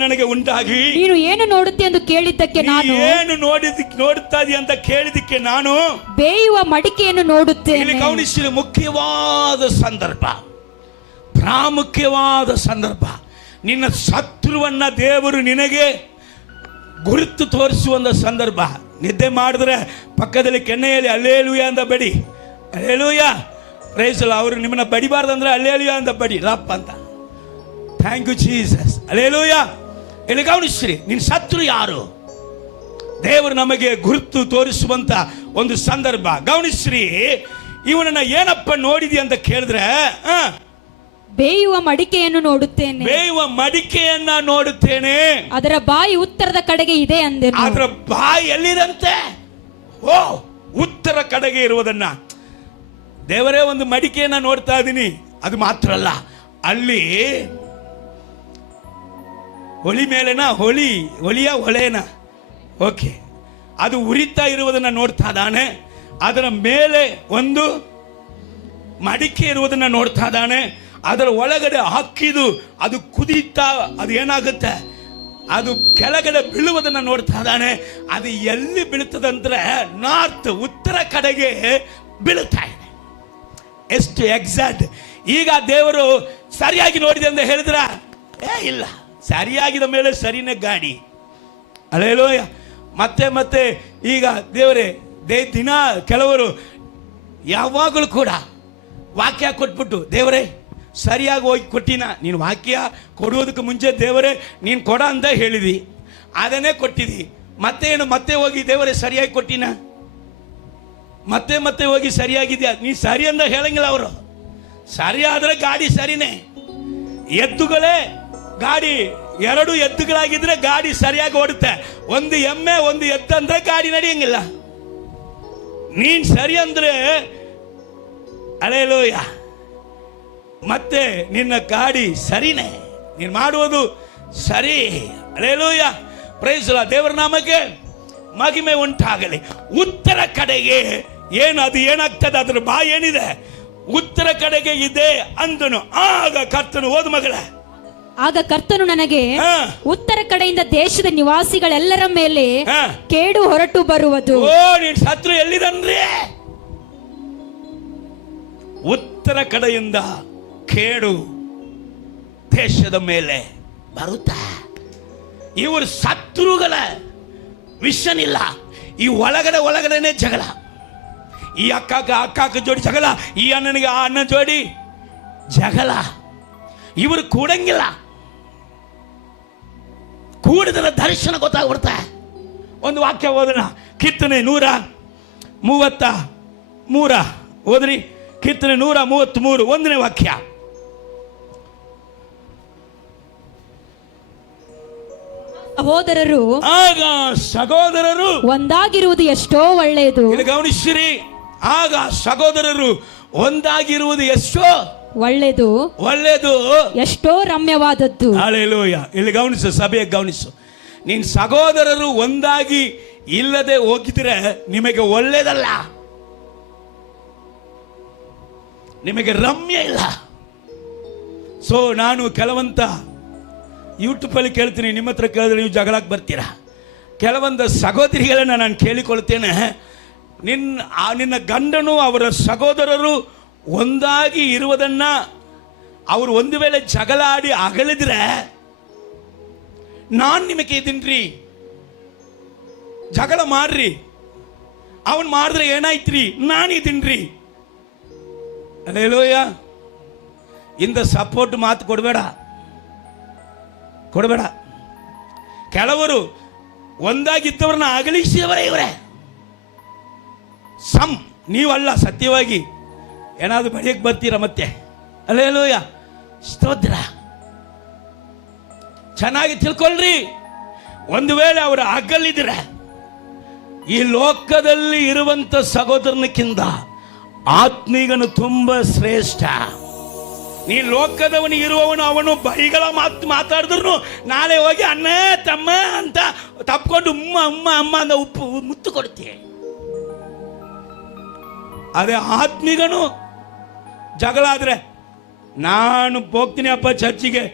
ನನಗೆ ಉಂಟಾಗಿ ನೀನು ಏನು ನೋಡುತ್ತೆ ಎಂದು ಕೇಳಿದ್ದಕ್ಕೆ ನಾನು ಏನು ನೋಡುತ್ತಾ ಅಂತ ಕೇಳಿದಕ್ಕೆ ನಾನು ಬೇಯುವ ಮಡಿಕೆಯನ್ನು ನೋಡುತ್ತೇನೆ. ಗಮನಿಸಿ, ಮುಖ್ಯವಾದ ಸಂದರ್ಭ, ಪ್ರಾಮುಖ್ಯವಾದ ಸಂದರ್ಭ. ನಿನ್ನ ಶತ್ರುವನ್ನ ದೇವರು ನಿನಗೆ ಗುರುತು ತೋರಿಸುವಂತ ಸಂದರ್ಭ. ನಿದ್ದೆ ಮಾಡಿದ್ರೆ ಪಕ್ಕದಲ್ಲಿ ಕೆನ್ನೆಯಲ್ಲಿ ಹಲ್ಲೆಲೂಯಾ ಅಂತ ಬಡಿ. Hallelujah, praise the Lord. ಅವರು ನಿಮ್ಮನ್ನ ಬಡಿಬಾರ್ದಂದ್ರೆ ಹಲ್ಲೆಲೂಯಾ ಅಂತ ಬಡಿ, ರಪ್ಪ ಅಂತ. Thank you Jesus, hallelujah. ಇಲ್ಲಿ ಗಮನಿಸ್ರಿ, ನಿನ್ನ ಶತ್ರು ಯಾರು? ದೇವರು ನಮಗೆ ಗುರುತು ತೋರಿಸುವಂತ ಒಂದು ಸಂದರ್ಭ. ಗಮನಿಸ್ರಿ, ಇವನನ್ನ ಏನಪ್ಪ ನೋಡಿದಿ ಅಂತ ಕೇಳಿದ್ರೆ ಬೇಯುವ ಮಡಿಕೆಯನ್ನು ನೋಡುತ್ತೇನೆ. ಅದರ ಬಾಯಿ ಉತ್ತರದ ಕಡೆಗೆ ಇದೆ ಅಂದೆನು. ಅದರ ಬಾಯಿ ಎಲ್ಲಿದಂತೆ? ಓ, ಉತ್ತರ ಕಡೆಗೆ ಇರುವುದನ್ನ. ದೇವರೇ, ಒಂದು ಮಡಿಕೆಯನ್ನ ನೋಡ್ತಾ ಇದ್ದೀನಿ. ಅದು ಮಾತ್ರ ಅಲ್ಲ, ಅಲ್ಲಿ ಹೊಳಿ ಮೇಲೆನ ಹೊಳೆನ ಓಕೆ, ಅದು ಉರಿತಾ ಇರುವುದನ್ನ ನೋಡ್ತಾ ಇದ್ದಾನೆ. ಅದರ ಮೇಲೆ ಒಂದು ಮಡಿಕೆ ಇರುವುದನ್ನ ನೋಡ್ತಾ ಇದ್ದಾನೆ. ಅದರ ಒಳಗಡೆ ಹಾಕಿದು ಅದು ಕುದೀತಾ ಅದು ಏನಾಗುತ್ತೆ, ಅದು ಕೆಳಗಡೆ ಬೀಳುವುದನ್ನು ನೋಡ್ತಾ ಇದ್ದಾನೆ. ಅದು ಎಲ್ಲಿ ಬೀಳುತ್ತದಂದ್ರೆ ನಾರ್ತ್, ಉತ್ತರ ಕಡೆಗೆ ಬೀಳುತ್ತಾ ಇದೆ. ಎಷ್ಟು ಎಕ್ಸಾಕ್ಟ್. ಈಗ ದೇವರು ಸರಿಯಾಗಿ ನೋಡಿದೆ ಅಂತ ಹೇಳಿದ್ರ? ಇಲ್ಲ, ಸರಿಯಾಗಿದ ಮೇಲೆ ಸರಿನೇ ಗಾಡಿ. ಹಲ್ಲೆಲೂಯಾ. ಮತ್ತೆ ಈಗ ದೇವರೇ, ದಿನ ಕೆಲವರು ಯಾವಾಗಲೂ ಕೂಡ ವಾಕ್ಯ ಕೊಟ್ಬಿಟ್ಟು, ದೇವರೇ ಸರಿಯಾಗಿ ಹೋಗಿ ಕೊಟ್ಟಿನ, ನೀನು ವಾಕ್ಯ ಕೊಡುವುದಕ್ಕೆ ಮುಂಚೆ ದೇವರೇ ನೀನು ಕೊಡ ಅಂತ ಹೇಳಿದಿ, ಅದನ್ನೇ ಕೊಟ್ಟಿದಿ. ಮತ್ತೆ ಹೋಗಿ ದೇವರೇ ಸರಿಯಾಗಿ ಕೊಟ್ಟಿನ, ಮತ್ತೆ ಹೋಗಿ ಸರಿಯಾಗಿದ್ಯಾ, ನೀ ಸರಿ ಅಂತ ಹೇಳಂಗಿಲ್ಲ ಅವರು. ಸರಿಯಾದ್ರೆ ಗಾಡಿ ಸರಿನೇ. ಎತ್ತುಗಳೇ ಗಾಡಿ, 2 ಎತ್ತುಗಳಾಗಿದ್ರೆ ಗಾಡಿ ಸರಿಯಾಗಿ ಓಡುತ್ತೆ. ಒಂದು ಎಮ್ಮೆ ಒಂದು ಎತ್ತು ಅಂದ್ರೆ ಗಾಡಿ ನಡೆಯಂಗಿಲ್ಲ. ನೀನ್ ಸರಿ ಅಂದ್ರೆ ಹಲ್ಲೆಲೂಯಾ, ಮತ್ತೆ ನಿನ್ನ ಗಾಡಿ ಸರಿನೇ, ನೀನು ಮಾಡುವುದು ಸರಿ. Hallelujah, praise the lord. ದೇವರ ನಾಮಕ್ಕೆ ಮಹಿಮೆ ಉಂಟಾಗಲಿ. ಉತ್ತರ ಕಡೆಗೆ ಅದು ಏನಾಗ್ತದೆ, ಅದರ ಬಾಯಿ ಏನಿದೆ, ಉತ್ತರ ಕಡೆಗೆ ಇದೆ ಅಂದನು. ಆಗ ಕರ್ತನು, ಓದು ಮಗಳ, ಆಗ ಕರ್ತನು ನನಗೆ ಉತ್ತರ ಕಡೆಯಿಂದ ದೇಶದ ನಿವಾಸಿಗಳೆಲ್ಲರ ಮೇಲೆ ಕೇಡು ಹೊರಟು ಬರುವುದು. ಓ, ನಿನ್ ಶತ್ರು ಎಲ್ಲಿದಂದ್ರೆ ಉತ್ತರ ಕಡೆಯಿಂದ ಕೇಡು ದೇಶದ ಮೇಲೆ ಬರುತ್ತಾ. ಇವರು ಶತ್ರುಗಳ ವಿಷನಿಲ್ಲ, ಈ ಒಳಗಡೆನೆ ಜಗಳ. ಈ ಅಕ್ಕ ಜೋಡಿ ಜಗಳ, ಈ ಅಣ್ಣನಿಗೆ ಆ ಅಣ್ಣ ಜೋಡಿ ಜಗಳ. ಇವರು ಕೂಡಂಗಿಲ್ಲ. ಕೂಡಿದ ದರ್ಶನ ಗೊತ್ತಾಗ್ಬಿಡ್ತಾ. ಒಂದು ವಾಕ್ಯ ಓದೋಣ. ಕೀರ್ತನೆ 133 ಓದ್ರಿ. ಕೀರ್ತನೆ 133 1ನೇ ವಾಕ್ಯ. ಆಗ ಸಹೋದರರು ಒಂದಾಗಿರುವುದು ಎಷ್ಟೋ ಒಳ್ಳೆಯದು. ಗಮನಿಸಿರಿ, ಆಗ ಸಹೋದರರು ಒಂದಾಗಿರುವುದು ಎಷ್ಟೋ ಒಳ್ಳೆಯದು, ಎಷ್ಟೋ ರಮ್ಯವಾದದ್ದು. ಹಲ್ಲೆಲೂಯಾ. ಇಲ್ಲಿ ಗಮನಿಸು, ಸಭೆಯ ಗಮನಿಸು. ನಿನ್ ಸಹೋದರರು ಒಂದಾಗಿ ಇಲ್ಲದೆ ಹೋಗಿದ್ರೆ ನಿಮಗೆ ಒಳ್ಳೆಯದಲ್ಲ, ನಿಮಗೆ ರಮ್ಯ ಇಲ್ಲ. ಸೊ ನಾನು ಕೆಲವಂತ ಯೂಟ್ಯೂಬಲ್ಲಿ ಕೇಳ್ತೀನಿ, ನಿಮ್ಮ ಹತ್ರ ಕೇಳಿದ್ರೆ ನೀವು ಜಗಳಕ್ಕೆ ಬರ್ತೀರಾ. ಕೆಲವೊಂದು ಸಹೋದರಿಗಳನ್ನ ನಾನು ಕೇಳಿಕೊಳ್ತೇನೆ, ನಿನ್ನ ಗಂಡನು ಅವರ ಸಹೋದರರು ಒಂದಾಗಿ ಇರುವುದನ್ನು ಅವರು ಒಂದು ವೇಳೆ ಜಗಳ ಆಡಿ ಅಗಲಿದ್ರೆ, ನಾನು ನಿಮಗೆ ಇದೀನ್ರಿ, ಜಗಳ ಮಾಡ್ರಿ, ಅವನು ಮಾಡಿದ್ರೆ ಏನಾಯ್ತ್ರಿ, ನಾನು ಇದೀನ್ರಿ. ಅಲ್ಲೇಲೋಯ, ಇಂದ ಸಪೋರ್ಟ್ ಮಾತು ಕೊಡಬೇಡ. ಕೆಲವರು ಒಂದಾಗಿದ್ದವ್ರನ್ನ ಅಗಲಿಸಿದವರೇ ಇವರೇ. ನೀವಲ್ಲ, ಸತ್ಯವಾಗಿ ಏನಾದರೂ ಬಡಿಯಕ್ಕೆ ಬರ್ತೀರಾ ಮತ್ತೆ. ಅಲ್ಲೇಲೋಯ, ಸ್ತೋತ್ರ. ಚೆನ್ನಾಗಿ ತಿಳ್ಕೊಳ್ರಿ. ಒಂದು ವೇಳೆ ಅವರು ಅಗಲಿದ್ರೆ, ಈ ಲೋಕದಲ್ಲಿ ಇರುವಂತ ಸಹೋದರನಕ್ಕಿಂತ ಆತ್ಮೀಗನು ತುಂಬ ಶ್ರೇಷ್ಠ. ನೀ ಲೋಕದವನು ಇರುವವನು, ಅವನು ಬೈಗಳ ಮಾತಾಡಿದ್ರು ನಾಳೆ ಹೋಗಿ ಅಣ್ಣ ತಮ್ಮ ಅಂತ ತಪ್ಕೊಂಡು ಉಮ್ಮ ಅಮ್ಮ ಅಮ್ಮ ಅಂತ ಮುತ್ತು ಕೊಡ್ತೀಯ. ಅದೇ ಆತ್ಮೀಗನು ಜಗಳ ಆದ್ರೆ, ನಾನು ಹೋಗ್ತೀನಿ ಅಪ್ಪ ಚರ್ಚಿಗೆ,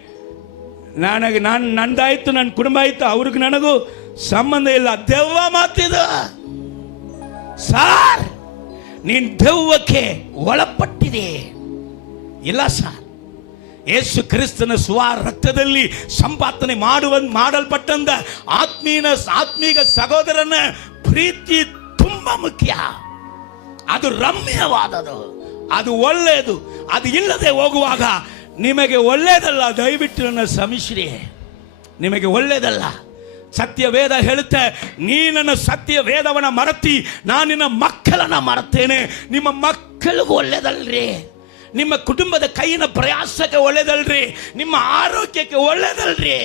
ನಂದಾಯ್ತು, ನನ್ನ ಕುಟುಂಬ ಆಯ್ತು, ಅವ್ರಿಗೆ ನನಗೂ ಸಂಬಂಧ ಇಲ್ಲ. ದೆವ್ವ ಮಾತಿದ ಸಾರ್, ನೀನ್ ದೆವ್ವಕ್ಕೆ ಒಳಪಟ್ಟಿದೆ. ಇಲ್ಲ ಸರ್, ಯೇಸು ಕ್ರಿಸ್ತನ ರಕ್ತದಲ್ಲಿ ಸಂಪಾದನೆ ಮಾಡಲ್ಪಟ್ಟಂತ ಆತ್ಮೀಗ ಸಹೋದರನ ಪ್ರೀತಿ ತುಂಬಾ ಮುಖ್ಯ. ಅದು ರಮ್ಯವಾದದು, ಅದು ಒಳ್ಳೆಯದು. ಅದು ಇಲ್ಲದೆ ಹೋಗುವಾಗ ನಿಮಗೆ ಒಳ್ಳೆಯದಲ್ಲ. ದಯವಿಟ್ಟು ನನ್ನ ಸಮಿಶ್ರಿ, ನಿಮಗೆ ಒಳ್ಳೆಯದಲ್ಲ. ಸತ್ಯವೇದ ಹೇಳುತ್ತೆ, ನೀ ನನ್ನ ಸತ್ಯ ವೇದವನ್ನ ಮರೆತಿ ನಾನು ನಿನ್ನ ಮಕ್ಕಳನ್ನ ಮರೆತೇನೆ. ನಿಮ್ಮ ಮಕ್ಕಳಿಗೂ ಒಳ್ಳೆಯದಲ್ರಿ, ನಿಮ್ಮ ಕುಟುಂಬದ ಕೈಯಿನ ಪ್ರಯಾಸಕ್ಕೆ ಒಳ್ಳೆಯದಲ್ರಿ, ನಿಮ್ಮ ಆರೋಗ್ಯಕ್ಕೆ ಒಳ್ಳೆಯದಲ್ರಿ.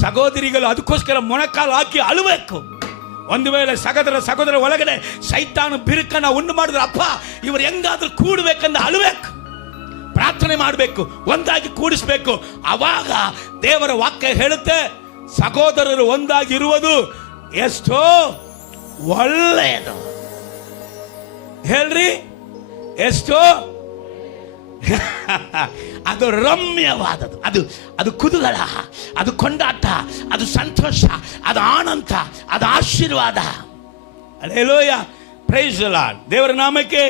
ಸಹೋದರಿಗಳು ಅದಕ್ಕೋಸ್ಕರ ಮೊಣಕಾಲು ಹಾಕಿ ಅಳಬೇಕು. ಒಂದು ವೇಳೆ ಸಹೋದರ ಒಳಗಡೆ ಸೈತಾನು ಬಿರುಕನ್ನ ಉಂಟು ಮಾಡಿದ್ರೆ, ಅಪ್ಪ ಇವರು ಹೆಂಗಾದ್ರೂ ಕೂಡಬೇಕಂದ ಅಳಬೇಕು, ಪ್ರಾರ್ಥನೆ ಮಾಡಬೇಕು, ಒಂದಾಗಿ ಕೂಡಿಸ್ಬೇಕು. ಅವಾಗ ದೇವರ ವಾಕ್ಯ ಹೇಳುತ್ತೆ, ಸಹೋದರರು ಒಂದಾಗಿರುವುದು ಎಷ್ಟೋ ಒಳ್ಳೆಯದು. ಹೇಳ್ರಿ, ಎಷ್ಟೋ ಅದು ರಮ್ಯವಾದದ್ದು, ಅದು ಕುತೂಹಲ, ಅದು ಕೊಂಡಾಟ, ಅದು ಸಂತೋಷ, ಅದು ಆನಂದ, ಅದು ಆಶೀರ್ವಾದ. Hallelujah, praise the lord. ದೇವರ ನಾಮಕ್ಕೆ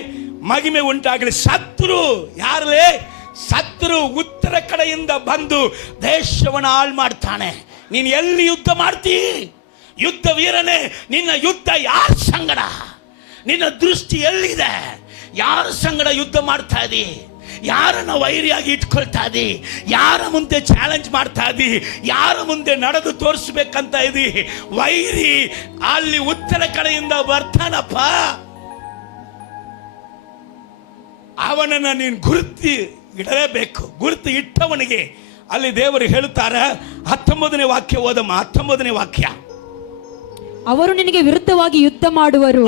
ಮಹಿಮೆ ಉಂಟಾಗಲಿ. ಶತ್ರು ಉತ್ತರ ಕಡೆಯಿಂದ ಬಂದು ದೇಶವನ್ನು ಹಾಳು ಮಾಡ್ತಾನೆ. ನೀನು ಎಲ್ಲಿ ಯುದ್ಧ ಮಾಡ್ತೀ? ಯುದ್ಧ ವೀರನೇ, ನಿನ್ನ ಯುದ್ಧ ಯಾರ ಸಂಗಡ? ನಿನ್ನ ದೃಷ್ಟಿ ಎಲ್ಲಿದೆ? ಯಾರ ಸಂಗಡ ಯುದ್ಧ ಮಾಡ್ತಾ ಇದ್ದೀ? ಯಾರನ್ನ ವೈರಿಯಾಗಿ ಇಟ್ಕೊಳ್ತಾ ಇದ್ದೀ? ಯಾರ ಮುಂದೆ ಚಾಲೆಂಜ್ ಮಾಡ್ತಾ ಇದ್ದೀ? ಯಾರ ಮುಂದೆ ನಡೆದು ತೋರಿಸ್ಬೇಕಂತ ಇದ್ದೀ? ವೈರಿ ಅಲ್ಲಿ ಉತ್ತರ ಕಡೆಯಿಂದ ಬರ್ತಾನಪ್ಪ, ಅವನನ್ನ ನೀನು ಗುರುತಿ ಇಡಲೇಬೇಕು. ಗುರುತು ಇಟ್ಟವನಿಗೆ ಅಲ್ಲಿ ದೇವರು ಹೇಳುತ್ತಾರೆ, 19ನೇ ವಾಕ್ಯ ಓದಮ್ಮ. 19ನೇ ವಾಕ್ಯ, ಅವರು ನಿನಗೆ ವಿರುದ್ಧವಾಗಿ ಯುದ್ಧ ಮಾಡುವರು,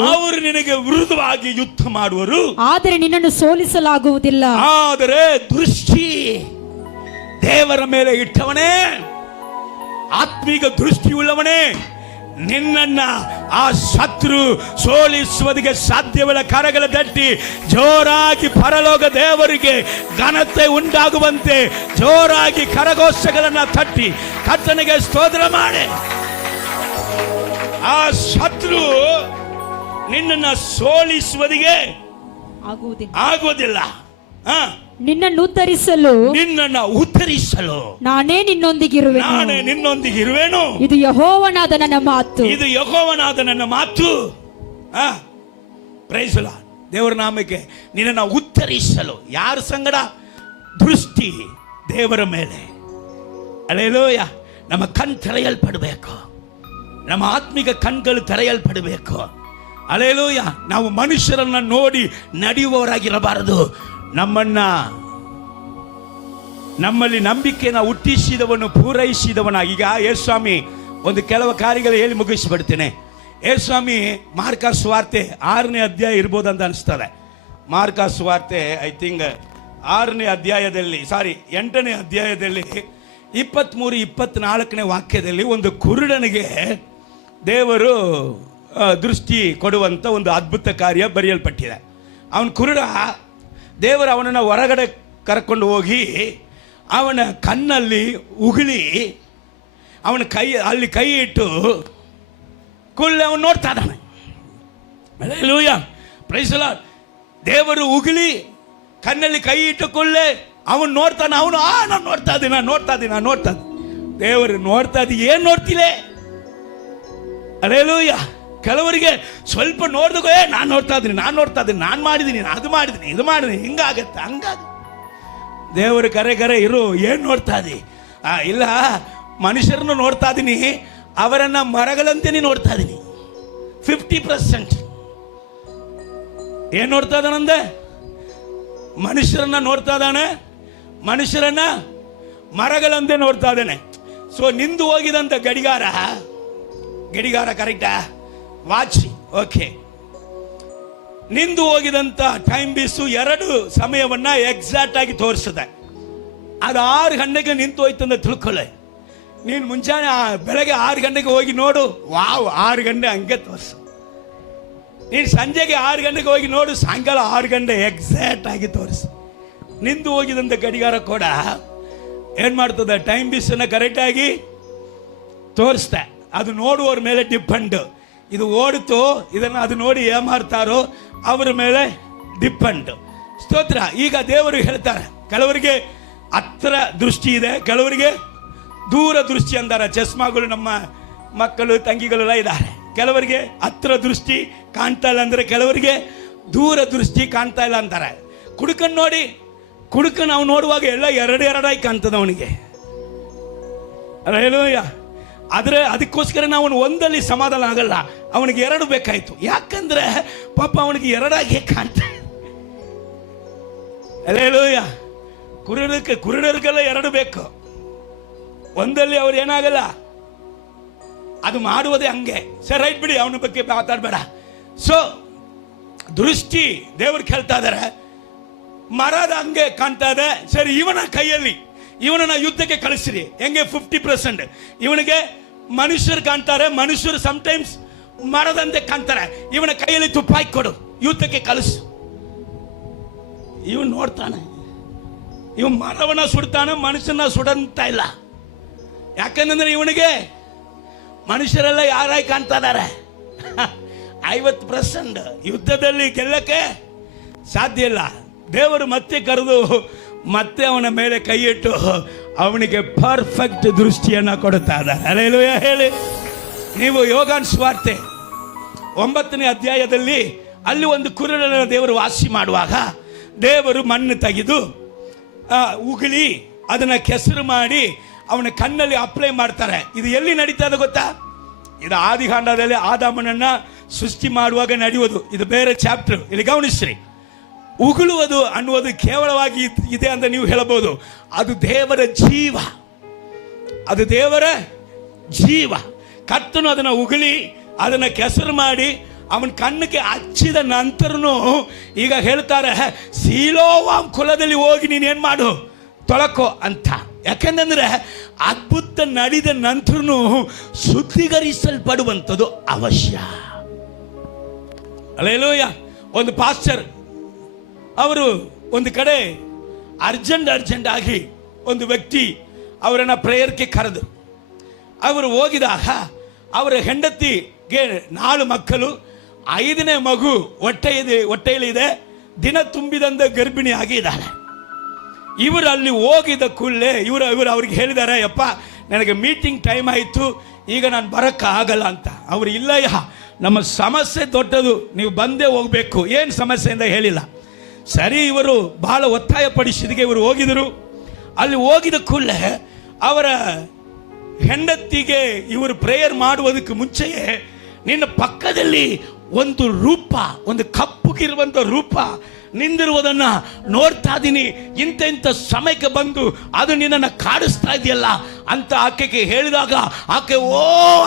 ಆದರೆ ನಿನ್ನನ್ನು ಸೋಲಿಸಲಾಗುವುದಿಲ್ಲ. ಆದರೆ ದೃಷ್ಟಿ ದೇವರ ಮೇಲೆ ಇಟ್ಟವನೇ, ಆತ್ಮೀಗ ದೃಷ್ಟಿಯುಳ್ಳವನೇ, ನಿನ್ನನ್ನ ಆ ಶತ್ರು ಸೋಲಿಸುವುದಕ್ಕೆ ಸಾಧ್ಯವಿಲ್ಲ. ಕರಗಳ ತಟ್ಟಿ ಜೋರಾಗಿ ಪರಲೋಕ ದೇವರಿಗೆ ಘನತೆ ಉಂಟಾಗುವಂತೆ ಜೋರಾಗಿ ಕರಘೋಷಗಳನ್ನ ತಟ್ಟಿ ಕರ್ತನಿಗೆ ಸ್ತೋತ್ರ ಮಾಡಿ. ಆ ಶತ್ರು ನಿನ್ನನ್ನು ಸೋಲಿಸುವುದಿಗೆ ಆಗುವುದಿಲ್ಲ. ನಿನ್ನನ್ನು ಉತ್ತರಿಸಲು ನಾನೇ ನಿನ್ನೊಂದಿಗಿರುವೆನು. ಇದು ಯೆಹೋವನಾದ ನನ್ನ ಮಾತು. Praise the lord. ದೇವರ ನಾಮಕ್ಕೆ ನಿನ್ನನ್ನು ಉತ್ತರಿಸಲು ಯಾರ ಸಂಗಡ? ದೃಷ್ಟಿ ದೇವರ ಮೇಲೆ. ಹಲ್ಲೆಲೂಯ. ನಮ್ಮ ಕಣ್ ತೆರೆಯಲ್ಪಡಬೇಕು, ನಮ್ಮ ಆತ್ಮಿಕ ಕಣ್ಗಳು ತೆರೆಯಲ್ಪಡಬೇಕು. ಹಲ್ಲೆಲೂಯ. ನಾವು ಮನುಷ್ಯರನ್ನ ನೋಡಿ ನಡೆಯುವವರಾಗಿರಬಾರದು. ನಮ್ಮಲ್ಲಿ ನಂಬಿಕೆಯನ್ನು ಹುಟ್ಟಿಸಿದವನು ಪೂರೈಸಿದವನ. ಈಗ ಯೇಸುಸ್ವಾಮಿ ಒಂದು ಕೆಲವು ಕಾರ್ಯಗಳು ಹೇಳಿ ಮುಗಿಸಿಬಿಡ್ತೇನೆ. ಯೇಸುಸ್ವಾಮಿ ಮಾರ್ಕ ಸುವಾರ್ತೆ 6ನೇ ಅಧ್ಯಾಯ ಇರ್ಬೋದಂತ ಅನಿಸ್ತದೆ. ಮಾರ್ಕ ಸುವಾರ್ತೆ ಐ ಥಿಂಕ್ 8ನೇ ಅಧ್ಯಾಯದಲ್ಲಿ 23-24ನೇ ವಾಕ್ಯದಲ್ಲಿ ಒಂದು ಕುರುಡನಿಗೆ ದೇವರು ದೃಷ್ಟಿ ಕೊಡುವಂಥ ಒಂದು ಅದ್ಭುತ ಕಾರ್ಯ ಬರೆಯಲ್ಪಟ್ಟಿದೆ. ಅವನ ಕುರುಡ, ದೇವರು ಅವನನ್ನು ಹೊರಗಡೆ ಕರ್ಕೊಂಡು ಹೋಗಿ ಅವನ ಕಣ್ಣಲ್ಲಿ ಉಗುಳಿ ಅವನ ಅಲ್ಲಿ ಕೈ ಇಟ್ಟು ಕೂಡಲೇ ಅವನು ನೋಡ್ತಾ ಇದ್ದಾನೆ. Hallelujah, praise the Lord. ದೇವರು ಉಗುಳಿ ಕಣ್ಣಲ್ಲಿ ಕೈ ಇಟ್ಟು ಕೂಡಲೇ ಅವನು ನೋಡ್ತಾನೆ. ಅವನು ನಾನು ನೋಡ್ತಾ ಇದ್ದೀನಿ. ದೇವರು ನೋಡ್ತಾ ಇದ್ದಿ, ಏನು ನೋಡ್ತಿಲೆ? ಹಲ್ಲೆಲೂಯ. ಕೆಲವರಿಗೆ ಸ್ವಲ್ಪ ನೋಡಿದಾಗ ನಾನು ನೋಡ್ತಾ ಇದ್ದೀನಿ, ನಾನು ಮಾಡಿದ್ದೀನಿ, ಅದು ಮಾಡಿದ್ದೀನಿ, ಇದು ಮಾಡಿದ್ದೀನಿ, ಹಿಂಗಾಗತ್ತೆ ಹಂಗಾಗ. ದೇವರು ಕರೆ ಇರು, ಏನು ನೋಡ್ತಾ ಇದ್ದಿ? ಇಲ್ಲ, ಮನುಷ್ಯರನ್ನು ನೋಡ್ತಾ ಇದ್ದೀನಿ, ಅವರನ್ನು ಮರಗಳಂತೆ ನೋಡ್ತಾ ಇದ್ದೀನಿ. 50% ಏನು ನೋಡ್ತಾ ಇದ್ದಾನಂದೆ? ಮನುಷ್ಯರನ್ನ ನೋಡ್ತಾ ಇದ್ದಾನೆ, ಮನುಷ್ಯರನ್ನ ಮರಗಳಂತೆ ನೋಡ್ತಾ ಇದ್ದಾನೆ. ಸೊ ನಿಂದು ಹೋಗಿದಂತ ಗಡಿಗಾರ ಕರೆಕ್ಟಾ? Watch okay. ನಿಂದು ಹೋಗಿದಂತ ಟೈಮ್ ಬೀಸು 2 ಸಮಯವನ್ನ ಎಕ್ಸಾಕ್ಟ್ ಆಗಿ ತೋರಿಸಿದೆ. ಅದು 6 ಗಂಟೆಗೆ ನಿಂತು ಹೋಯ್ತು ಅಂತ ತಿಳ್ಕೊಳ್ಳೆ. ನೀನು ಮುಂಜಾನೆ ಬೆಳಗ್ಗೆ 6 ಗಂಟೆಗೆ ಹೋಗಿ ನೋಡು, ವಾವ್ 6 ಗಂಟೆ ಹಂಗೆ ತೋರಿಸು. ನೀನು ಸಂಜೆಗೆ 6 ಗಂಟೆಗೆ ಹೋಗಿ ನೋಡು, ಸಾಯಂಕಾಲ 6 ಗಂಟೆ ಎಕ್ಸಾಕ್ಟ್ ಆಗಿ ತೋರಿಸು. ನಿಂದು ಹೋಗಿದಂತ ಗಡಿಗಾರ ಕೂಡ ಏನು ಮಾಡ್ತದೆ? ಟೈಮ್ ಬೀಸನ್ನು ಕರೆಕ್ಟಾಗಿ ತೋರಿಸ್ದೆ. ಅದು ನೋಡುವವ್ರ ಮೇಲೆ ಡಿಪೆಂಡ್. ಇದು ಓಡಿತು, ಇದನ್ನು ಅದು ನೋಡಿ ಏಮಾರ್ತಾರೋ ಅವರ ಮೇಲೆ ಡಿಪೆಂಡ್. ಸ್ತೋತ್ರ. ಈಗ ದೇವರು ಹೇಳ್ತಾರೆ, ಕೆಲವರಿಗೆ ಹತ್ರ ದೃಷ್ಟಿ ಇದೆ, ಕೆಲವರಿಗೆ ದೂರ ದೃಷ್ಟಿ ಅಂತಾರೆ. ಚಸ್ಮಾಗಳು ನಮ್ಮ ಮಕ್ಕಳು ತಂಗಿಗಳೆಲ್ಲ ಇದ್ದಾರೆ. ಕೆಲವರಿಗೆ ಹತ್ರ ದೃಷ್ಟಿ ಕಾಣ್ತಾ ಇಲ್ಲ ಅಂದರೆ, ಕೆಲವರಿಗೆ ದೂರ ದೃಷ್ಟಿ ಕಾಣ್ತಾ ಇಲ್ಲ ಅಂತಾರೆ. ಕುಡುಕನ್ ನೋಡಿ, ಕುಡುಕನ್ ನಾವು ನೋಡುವಾಗ ಎಲ್ಲ ಎರಡಾಗಿ ಕಾಣ್ತದೆ ಅವನಿಗೆ. ಹಲ್ಲೆಲೂಯ. ಆದರೆ ಅದಕ್ಕೋಸ್ಕರ ನಾವು ಒಂದಲ್ಲಿ ಸಮಾಧಾನ ಆಗಲ್ಲ, ಅವನಿಗೆ 2 ಬೇಕಾಯ್ತು. ಯಾಕಂದ್ರೆ ಪಾಪ ಅವನಿಗೆ 2ಆಗಿ ಕಾಣ್ತಾ. ಹಲ್ಲೆಲೂಯ. ಕುರುಡರಿಗೆಲ್ಲ 2 ಬೇಕು, ಒಂದಲ್ಲಿ ಅವ್ರು ಏನಾಗಲ್ಲ. ಅದು ಮಾಡುವುದೇ ಹಂಗೆ. ಸರಿ, ರೈಟ್ ಬಿಡಿ, ಅವನ ಬಗ್ಗೆ ಮಾತಾಡಬೇಡ. ಸೊ ದೃಷ್ಟಿ ದೇವ್ರು ಕೇಳ್ತಾ ಇದ್ದಾರೆ, ಮರದ ಹಂಗೆ ಕಾಣ್ತಾ ಇದೆ. ಸರಿ, ಇವನ ಕೈಯಲ್ಲಿ ಇವನನ್ನ ಯುದ್ಧಕ್ಕೆ ಕಳಿಸ್ರಿ. ಹೆಂಗೆ? 50%. ಇವನಿಗೆ ಮನುಷ್ಯರು ಕಾಣ್ತಾರೆ, ಮನುಷ್ಯರು ಸಮಟೈಮ್ಸ್ ಮರದಂತೆ ಕಾಣ್ತಾರೆ. ಇವನ ಕೈಯಲ್ಲಿ ತುಪ್ಪಾಕಿ ಕೊಡು, ಯುದ್ಧಕ್ಕೆ ಕಳಿಸು. ಇವನು ನೋಡ್ತಾನೆ, ಇವನು ಮರವನ್ನ ಸುಡ್ತಾನೆ, ಮನುಷ್ಯನ ಸುಡಂತ ಇಲ್ಲ. ಯಾಕಂದ್ರೆ ಇವನಿಗೆ ಮನುಷ್ಯರೆಲ್ಲ ಯಾರಾಗಿ ಕಾಣ್ತಾ ಇದ್ದಾರೆ? 50%. ಯುದ್ಧದಲ್ಲಿ ಗೆಲ್ಲಕ್ಕೆ ಸಾಧ್ಯ ಇಲ್ಲ. ದೇವರು ಮತ್ತೆ ಕರೆದು ಮತ್ತೆ ಅವನ ಮೇಲೆ ಕೈ ಇಟ್ಟು ಅವನಿಗೆ ಪರ್ಫೆಕ್ಟ್ ದೃಷ್ಟಿಯನ್ನು ಕೊಡುತ್ತಾ ಇದ್ದಾರೆ. ಹಲ್ಲೆಲೂಯ ಹೇಳಿ. ನೀವು ಯೋಹಾನ ಸುವಾರ್ತೆ 9ನೇ ಅಧ್ಯಾಯದಲ್ಲಿ ಅಲ್ಲಿ ಒಂದು ಕುರುಡನ ದೇವರು ವಾಸಿ ಮಾಡುವಾಗ ದೇವರು ಮಣ್ಣು ತೆಗೆದು ಉಗುಳಿ ಅದನ್ನು ಕೆಸರು ಮಾಡಿ ಅವನ ಕಣ್ಣಲ್ಲಿ ಅಪ್ಲೈ ಮಾಡ್ತಾರೆ. ಇದು ಎಲ್ಲಿ ನಡೀತಾ ಇದೆ ಗೊತ್ತಾ? ಇದು ಆದಿಕಾಂಡದಲ್ಲಿ ಆದಾಮನನ್ನ ಸೃಷ್ಟಿ ಮಾಡುವಾಗ ನಡೆಯುವುದು. ಇದು ಬೇರೆ ಚಾಪ್ಟರ್. ಇಲ್ಲಿ ಗಮನಿಸ್ರಿ. ಉಗುಳುವುದು ಅನ್ನುವುದು ಕೇವಲವಾಗಿ ಇದೆ ಅಂತ ನೀವು ಹೇಳಬಹುದು. ಅದು ದೇವರ ಜೀವ, ಅದು ದೇವರ ಜೀವ. ಕರ್ತನು ಅದನ್ನು ಉಗುಳಿ ಅದನ್ನು ಕೆಸರು ಮಾಡಿ ಅವನ ಕಣ್ಣಿಗೆ ಹಚ್ಚಿದ ನಂತರನು ಈಗ ಹೇಳ್ತಾರೆ, ಸೀಲೋವಾಮ್ ಕುಲದಲ್ಲಿ ಹೋಗಿ ನೀನೇನು ಮಾಡು, ತೊಳಕೋ ಅಂತ. ಯಾಕೆಂದ್ರೆ ಅದ್ಭುತ ನಡೆದ ನಂತರನು ಶುದ್ಧೀಕರಿಸಲ್ಪಡುವಂಥದ್ದು ಅವಶ್ಯ. ಹಲ್ಲೆಲೂಯ. ಒಂದು ಪಾಸ್ಟರ್ ಅವರು ಒಂದು ಕಡೆ ಅರ್ಜೆಂಟ್ ಆಗಿ ಒಂದು ವ್ಯಕ್ತಿ ಅವರನ್ನು ಪ್ರೇಯರ್ಗೆ ಕರೆದು ಅವರು ಹೋಗಿದಾಗ ಅವರ ಹೆಂಡತಿಗೆ 4 ಮಕ್ಕಳು, 5ನೇ ಮಗು ಹೊಟ್ಟೆಯಲ್ಲಿದೆ, ದಿನ ತುಂಬಿದಂತ ಗರ್ಭಿಣಿ ಆಗಿದ್ದಾಳೆ. ಇವರು ಅಲ್ಲಿ ಹೋಗಿದ ಕೂಡಲೇ ಇವರು ಅವ್ರಿಗೆ ಹೇಳಿದ್ದಾರೆ, ಯಪ್ಪ ನನಗೆ ಮೀಟಿಂಗ್ ಟೈಮ್ ಆಯಿತು, ಈಗ ನಾನು ಬರೋಕ್ಕಾಗಲ್ಲ ಅಂತ. ಅವರು ಇಲ್ಲಯ್ಯ, ನಮ್ಮ ಸಮಸ್ಯೆ ದೊಡ್ಡದು, ನೀವು ಬಂದೇ ಹೋಗಬೇಕು. ಏನು ಸಮಸ್ಯೆ ಅಂತ ಹೇಳಿಲ್ಲ. ಸರಿ, ಇವರು ಬಹಳ ಒತ್ತಾಯ ಪಡಿಸಿದಿಗೆ ಇವರು ಹೋಗಿದರು. ಅಲ್ಲಿ ಹೋಗಿದ ಕೂಡಲೇ ಅವರ ಹೆಂಡತಿಗೆ ಇವರು ಪ್ರೇಯರ್ ಮಾಡುವುದಕ್ಕೆ ಮುಂಚೆಯೇ, ನಿನ್ನ ಪಕ್ಕದಲ್ಲಿ ಒಂದು ರೂಪ, ಒಂದು ಕಪ್ಪುಗಿರುವಂಥ ರೂಪ ನಿಂದಿರುವುದನ್ನು ನೋಡ್ತಾ ಇದ್ದೀನಿ, ಇಂಥ ಸಮಯಕ್ಕೆ ಬಂದು ಅದು ನಿನ್ನನ್ನು ಕಾಡಿಸ್ತಾ ಇದೆಯಲ್ಲ ಅಂತ ಆಕೆಗೆ ಹೇಳಿದಾಗ ಆಕೆ ಓ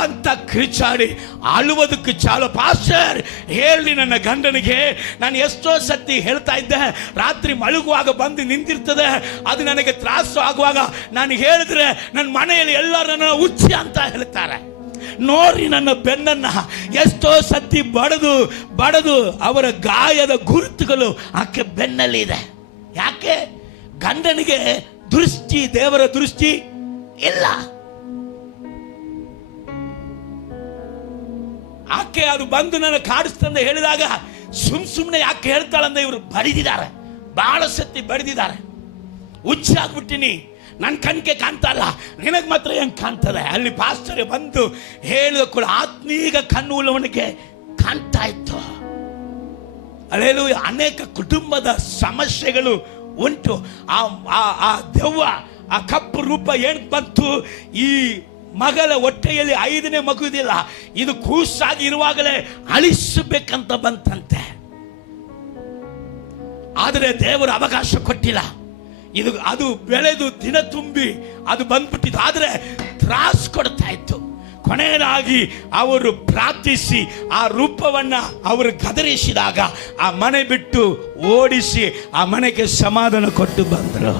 ಅಂತ ಕಿರ್ಚಾಡಿ ಅಳುವುದಕ್ಕೆ ಚಾಲು. ಪಾಸ್ಟರ್ ಹೇಳಿ ನನ್ನ ಗಂಡನಿಗೆ, ನಾನು ಎಷ್ಟೋ ಸತಿ ಹೇಳ್ತಾ ಇದ್ದೆ, ರಾತ್ರಿ ಮಲಗುವಾಗ ಬಂದು ನಿಂತಿರ್ತದೆ, ಅದು ನನಗೆ ತ್ರಾಸು ಆಗುವಾಗ ನಾನು ಹೇಳಿದ್ರೆ ನನ್ನ ಮನೆಯಲ್ಲಿ ಎಲ್ಲರೂ ನನ್ನ ಹುಚ್ಚಿ ಅಂತ ಹೇಳ್ತಾರೆ. ನೋಡ್ರಿ ನನ್ನ ಬೆನ್ನನ್ನ ಎಷ್ಟೋ ಸತಿ ಬಡದು ಅವರ ಗಾಯದ ಗುರುತುಗಳು ಆಕೆ ಬೆನ್ನಲ್ಲಿ ಇದೆ. ಯಾಕೆ? ಗಂಡನಿಗೆ ದೃಷ್ಟಿ, ದೇವರ ದೃಷ್ಟಿ ಇಲ್ಲ. ಆಕೆ ಅದು ಬಂದು ನನ್ನ ಕಾಡಿಸ್ತಂದ ಹೇಳಿದಾಗ ಸುಮ್ಮನೆ ಯಾಕೆ ಹೇಳ್ತಾಳಂದ ಇವರು ಬಡಿದಿದ್ದಾರೆ, ಬಹಳ ಸತಿ ಬಡಿದಿದ್ದಾರೆ. ಹುಚ್ಚಾಗ್ಬಿಟ್ಟಿನಿ, ನನ್ನ ಕಣ್ಣಿಗೆ ಕಾಣ್ತಾ ಇಲ್ಲ, ನಿನಗೆ ಮಾತ್ರ ಹೆಂಗೆ ಕಾಣ್ತದೆ. ಅಲ್ಲಿ ಪಾಸ್ಟರ್ ಬಂದು ಹೇಳಿದ ಕೂಡ ಆತ್ಮೀಗ ಕಣ್ಣು ಉಳ್ಳವನಿಗೆ ಕಾಣ್ತಾ ಇತ್ತು. ಅಲ್ಲೇಲು ಅನೇಕ ಕುಟುಂಬದ ಸಮಸ್ಯೆಗಳು ಉಂಟು. ಆ ದೆವ್ವ, ಆ ಕಪ್ಪು ರೂಪ ಏನು ಬಂತು, ಈ ಮಗಳ ಹೊಟ್ಟೆಯಲ್ಲಿ 5ನೇ ಮಗುದಿಲ್ಲ, ಇದು ಕೂಸಾಗಿ ಇರುವಾಗಲೇ ಅಳಿಸಬೇಕಂತ ಬಂತಂತೆ. ಆದರೆ ದೇವರು ಅವಕಾಶ ಕೊಟ್ಟಿಲ್ಲ. ಅದು ಬೆಳೆದು ದಿನ ತುಂಬಿ ಅದು ಬಂದ್ಬಿಟ್ಟಿತ್ತು. ಆದರೆ ತ್ರಾಸ ಕೊಡ್ತಾ ಇತ್ತು. ಕೊನೆಯದಾಗಿ ಅವರು ಪ್ರಾರ್ಥಿಸಿ ಆ ರೂಪವನ್ನ ಅವರು ಗದರಿಸಿದಾಗ ಆ ಮನೆ ಬಿಟ್ಟು ಓಡಿಸಿ ಆ ಮನೆಗೆ ಸಮಾಧಾನ ಕೊಟ್ಟು ಬಂದರು.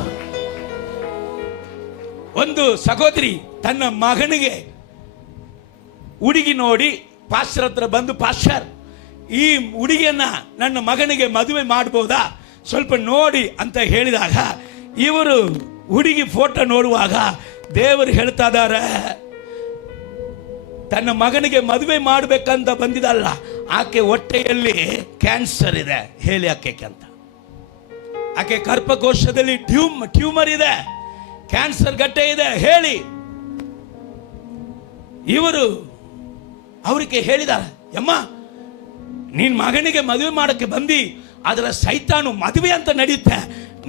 ಒಂದು ಸಹೋದರಿ ತನ್ನ ಮಗನಿಗೆ ಹುಡುಗಿ ನೋಡಿ ಪಾಸ್ಟರ್ ಹತ್ರ ಬಂದು, ಪಾಸ್ಟರ್ ಈ ಹುಡುಗಿಯನ್ನ ನನ್ನ ಮಗನಿಗೆ ಮದುವೆ ಮಾಡ್ಬೋದಾ, ಸ್ವಲ್ಪ ನೋಡಿ ಅಂತ ಹೇಳಿದಾಗ ಇವರು ಹುಡುಗಿ ಫೋಟೋ ನೋಡುವಾಗ ದೇವರು ಹೇಳ್ತಾ ಇದ್ದಾರೆ, ತನ್ನ ಮಗನಿಗೆ ಮದುವೆ ಮಾಡಬೇಕಂತ ಬಂದಿದಲ್ಲ, ಆಕೆ ಹೊಟ್ಟೆಯಲ್ಲಿ ಕ್ಯಾನ್ಸರ್ ಇದೆ ಹೇಳಿ ಆಕೆಗೆ ಅಂತ. ಆಕೆ ಗರ್ಭಕೋಶದಲ್ಲಿ ಟ್ಯೂಮರ್ ಇದೆ, ಕ್ಯಾನ್ಸರ್ ಗಡ್ಡೆ ಇದೆ ಹೇಳಿ. ಇವರು ಅವರಿಗೆ ಹೇಳಿದ್ದಾರೆ, ಯಮ್ಮ ನಿನ್ ಮಗನಿಗೆ ಮದುವೆ ಮಾಡಕ್ಕೆ ಬಂದಿ, ಅದರ ಸೈತಾನು ಮದುವೆ ಅಂತ ನಡೆಯುತ್ತೆ,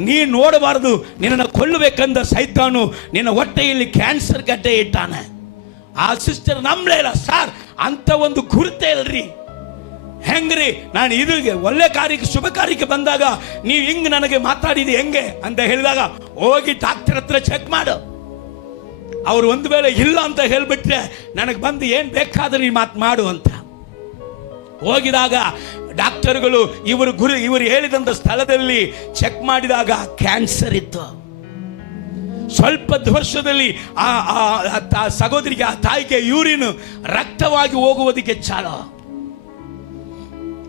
ನೀನು ನೋಡಬಾರದು, ನಿನ್ನನ್ನು ಕೊಲ್ಲಬೇಕಂದ ಸೈತಾನು ನಿನ್ನ ಹೊಟ್ಟೆಯಲ್ಲಿ ಕ್ಯಾನ್ಸರ್ ಗಡ್ಡೆ ಇಟ್ಟಾನೆ. ಆ ಸಿಸ್ಟರ್ ನಂಬಲೇ ಇಲ್ಲ. ಸರ್ ಅಂತ ಒಂದು ಗುರುತೇ ಇಲ್ರಿ, ಹೆಂಗ್ರಿ ನಾನು ಇದ್ರಿಗೆ ಒಳ್ಳೆ ಕಾರ್ಯಕ್ಕೆ ಶುಭ ಕಾರ್ಯಕ್ಕೆ ಬಂದಾಗ ನೀವು ಹಿಂಗ್ ನನಗೆ ಮಾತಾಡಿದಿ ಹೆಂಗೆ ಅಂತ ಹೇಳಿದಾಗ, ಹೋಗಿ ಡಾಕ್ಟರ್ ಹತ್ರ ಚೆಕ್ ಮಾಡು, ಅವ್ರು ಒಂದು ವೇಳೆ ಇಲ್ಲ ಅಂತ ಹೇಳ್ಬಿಟ್ರೆ ನನಗೆ ಬಂದು ಏನ್ ಬೇಕಾದ್ರೆ ನೀನು ಮಾಡು ಅಂತ. ಹೋಗಿದಾಗ ಡಾಕ್ಟರ್ಗಳು ಇವರು ಹೇಳಿದಂತ ಸ್ಥಳದಲ್ಲಿ ಚೆಕ್ ಮಾಡಿದಾಗ ಕ್ಯಾನ್ಸರ್ ಇತ್ತು. ಸ್ವಲ್ಪ ವರ್ಷದಲ್ಲಿ ಆ ಸಹೋದರಿಗೆ, ಆ ತಾಯಿಗೆ ಯೂರಿನ್ ರಕ್ತವಾಗಿ ಹೋಗುವುದಕ್ಕೆ ಚಾಲು.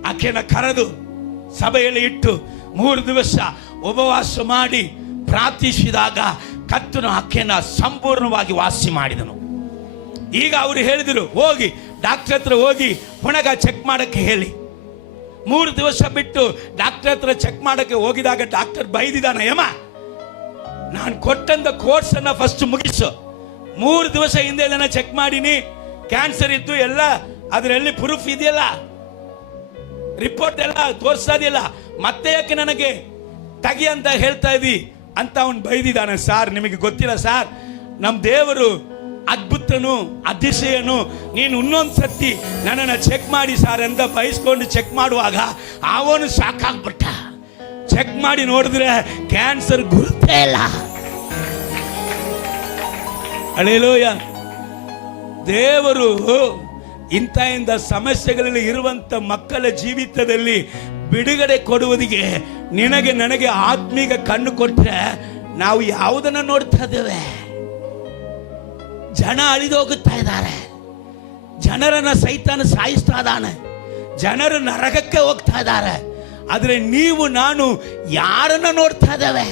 ಆಕೆನ ಕರೆದು ಸಭೆಯಲ್ಲಿ ಇಟ್ಟು 3 ದಿವಸ ಉಪವಾಸ ಮಾಡಿ ಪ್ರಾರ್ಥಿಸಿದಾಗ ಕರ್ತನು ಆಕೆನ ಸಂಪೂರ್ಣವಾಗಿ ವಾಸಿ ಮಾಡಿದನು. ಈಗ ಅವರು ಹೇಳಿದರು, ಹೋಗಿ ಡಾಕ್ಟರ್ ಹತ್ರ ಹೋಗಿ ಪುನಃ ಚೆಕ್ ಮಾಡಕ್ಕೆ ಹೇಳಿ. 3 ದಿವಸ ಬಿಟ್ಟು ಡಾಕ್ಟರ್ ಹತ್ರ ಚೆಕ್ ಮಾಡಕ್ಕೆ ಹೋಗಿದಾಗ ಡಾಕ್ಟರ್ ಬೈದಿದ್ದಾನೆ, ಯಮ ನಾನು ಕೊಟ್ಟಂತ ಕೋರ್ಸ್ ಅನ್ನ ಫಸ್ಟ್ ಮುಗಿಸು. 3 ದಿವಸ ಹಿಂದೆ ನಾನು ಚೆಕ್ ಮಾಡೀನಿ, ಕ್ಯಾನ್ಸರ್ ಇತ್ತು, ಎಲ್ಲ ಅದರಲ್ಲಿ ಪ್ರೂಫ್ ಇದೆಯಲ್ಲ, ರಿಪೋರ್ಟ್ ಎಲ್ಲ ತೋರಿಸ್ತಾ ಇದೆಯಲ್ಲ, ಮತ್ತೆ ಯಾಕೆ ನನಗೆ ತಗಿ ಅಂತ ಹೇಳ್ತಾ ಇದ್ದಿ ಅಂತ ಅವನು ಬೈದಿದ್ದಾನೆ. ಸಾರ್ ನಿಮಗೆ ಗೊತ್ತಿಲ್ಲ ಸಾರ್, ನಮ್ಮ ದೇವರು ಅದ್ಭುತನು ಅತಿಶಯನು, ನೀನು ಇನ್ನೊಂದು ಸತಿ ನನ್ನನ್ನು ಚೆಕ್ ಮಾಡಿ ಸಾರ್ ಅಂತ ಬಯಸ್ಕೊಂಡು ಚೆಕ್ ಮಾಡುವಾಗ ಅವನು ಸಾಕಾಗ್ಬಿಟ್ಟ. ಚೆಕ್ ಮಾಡಿ ನೋಡಿದ್ರೆ ಕ್ಯಾನ್ಸರ್ ಗುರುತೇ ಇಲ್ಲ. ಹಲ್ಲೆಲೂಯ. ದೇವರು ಇಂಥ ಸಮಸ್ಯೆಗಳಲ್ಲಿ ಇರುವಂತ ಮಕ್ಕಳ ಜೀವಿತದಲ್ಲಿ ಬಿಡುಗಡೆ ಕೊಡುವುದಿಗೆ ನಿನಗೆ ನನಗೆ ಆತ್ಮೀಗ ಕಣ್ಣು ಕೊಟ್ರೆ ನಾವು ಯಾವುದನ್ನ ನೋಡ್ತಾ ಇದ್ದೇವೆ? ಜನ ಅಳಿದೋಗುತ್ತಾ ಇದ್ದಾರೆ, ಜನರನ್ನ ಸೈತಾನ ಸಾಯಿಸ್ತಾ ಇದ್ದಾನೆ, ಜನರು ನರಕಕ್ಕೆ ಹೋಗ್ತಾ ಇದ್ದಾರೆ. ಆದರೆ ನೀವು ನಾನು ಯಾರನ್ನ ನೋಡ್ತಾ ಇದ್ದೇವೆ?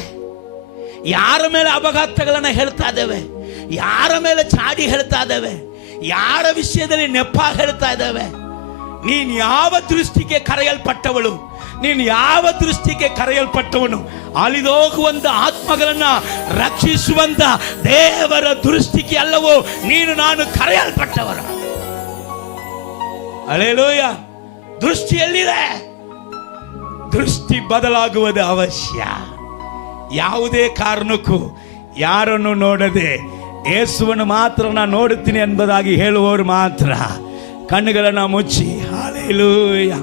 ಯಾರ ಮೇಲೆ ಅಪಘಾತಗಳನ್ನ ಹೇಳ್ತಾ ಇದ್ದೇವೆ? ಯಾರ ಮೇಲೆ ಚಾಡಿ ಹೇಳ್ತಾ ಇದ್ದೇವೆ? ಯಾರ ವಿಷಯದಲ್ಲಿ ನೆಪ ಹೇಳ್ತಾ ಇದ್ದೇವೆ? ನೀನು ಯಾವ ದೃಷ್ಟಿಗೆ ಕರೆಯಲ್ಪಟ್ಟವಳು? ನೀನು ಯಾವ ದೃಷ್ಟಿಗೆ ಕರೆಯಲ್ಪಟ್ಟವನು? ಅಲಿದೋಗುವಂತ ಆತ್ಮಗಳನ್ನ ರಕ್ಷಿಸುವಂತ ದೇವರ ದೃಷ್ಟಿಗೆ ಅಲ್ಲವೋ ನೀನು ನಾನು ಕರೆಯಲ್ಪಟ್ಟವರ? ಹಲ್ಲೆಲೂಯ. ದೃಷ್ಟಿಯಲ್ಲಿದೆ, ದೃಷ್ಟಿ ಬದಲಾಗುವುದು ಅವಶ್ಯ. ಯಾವುದೇ ಕಾರಣಕ್ಕೂ ಯಾರನ್ನು ನೋಡದೆ ಯೇಸುವನ್ನು ಮಾತ್ರ ನಾನು ನೋಡುತ್ತೀನಿ ಎಂಬುದಾಗಿ ಹೇಳುವವರು ಮಾತ್ರ ಕಣ್ಣುಗಳನ್ನು ಮುಚ್ಚಿ ಹಲ್ಲೆಲೂಯ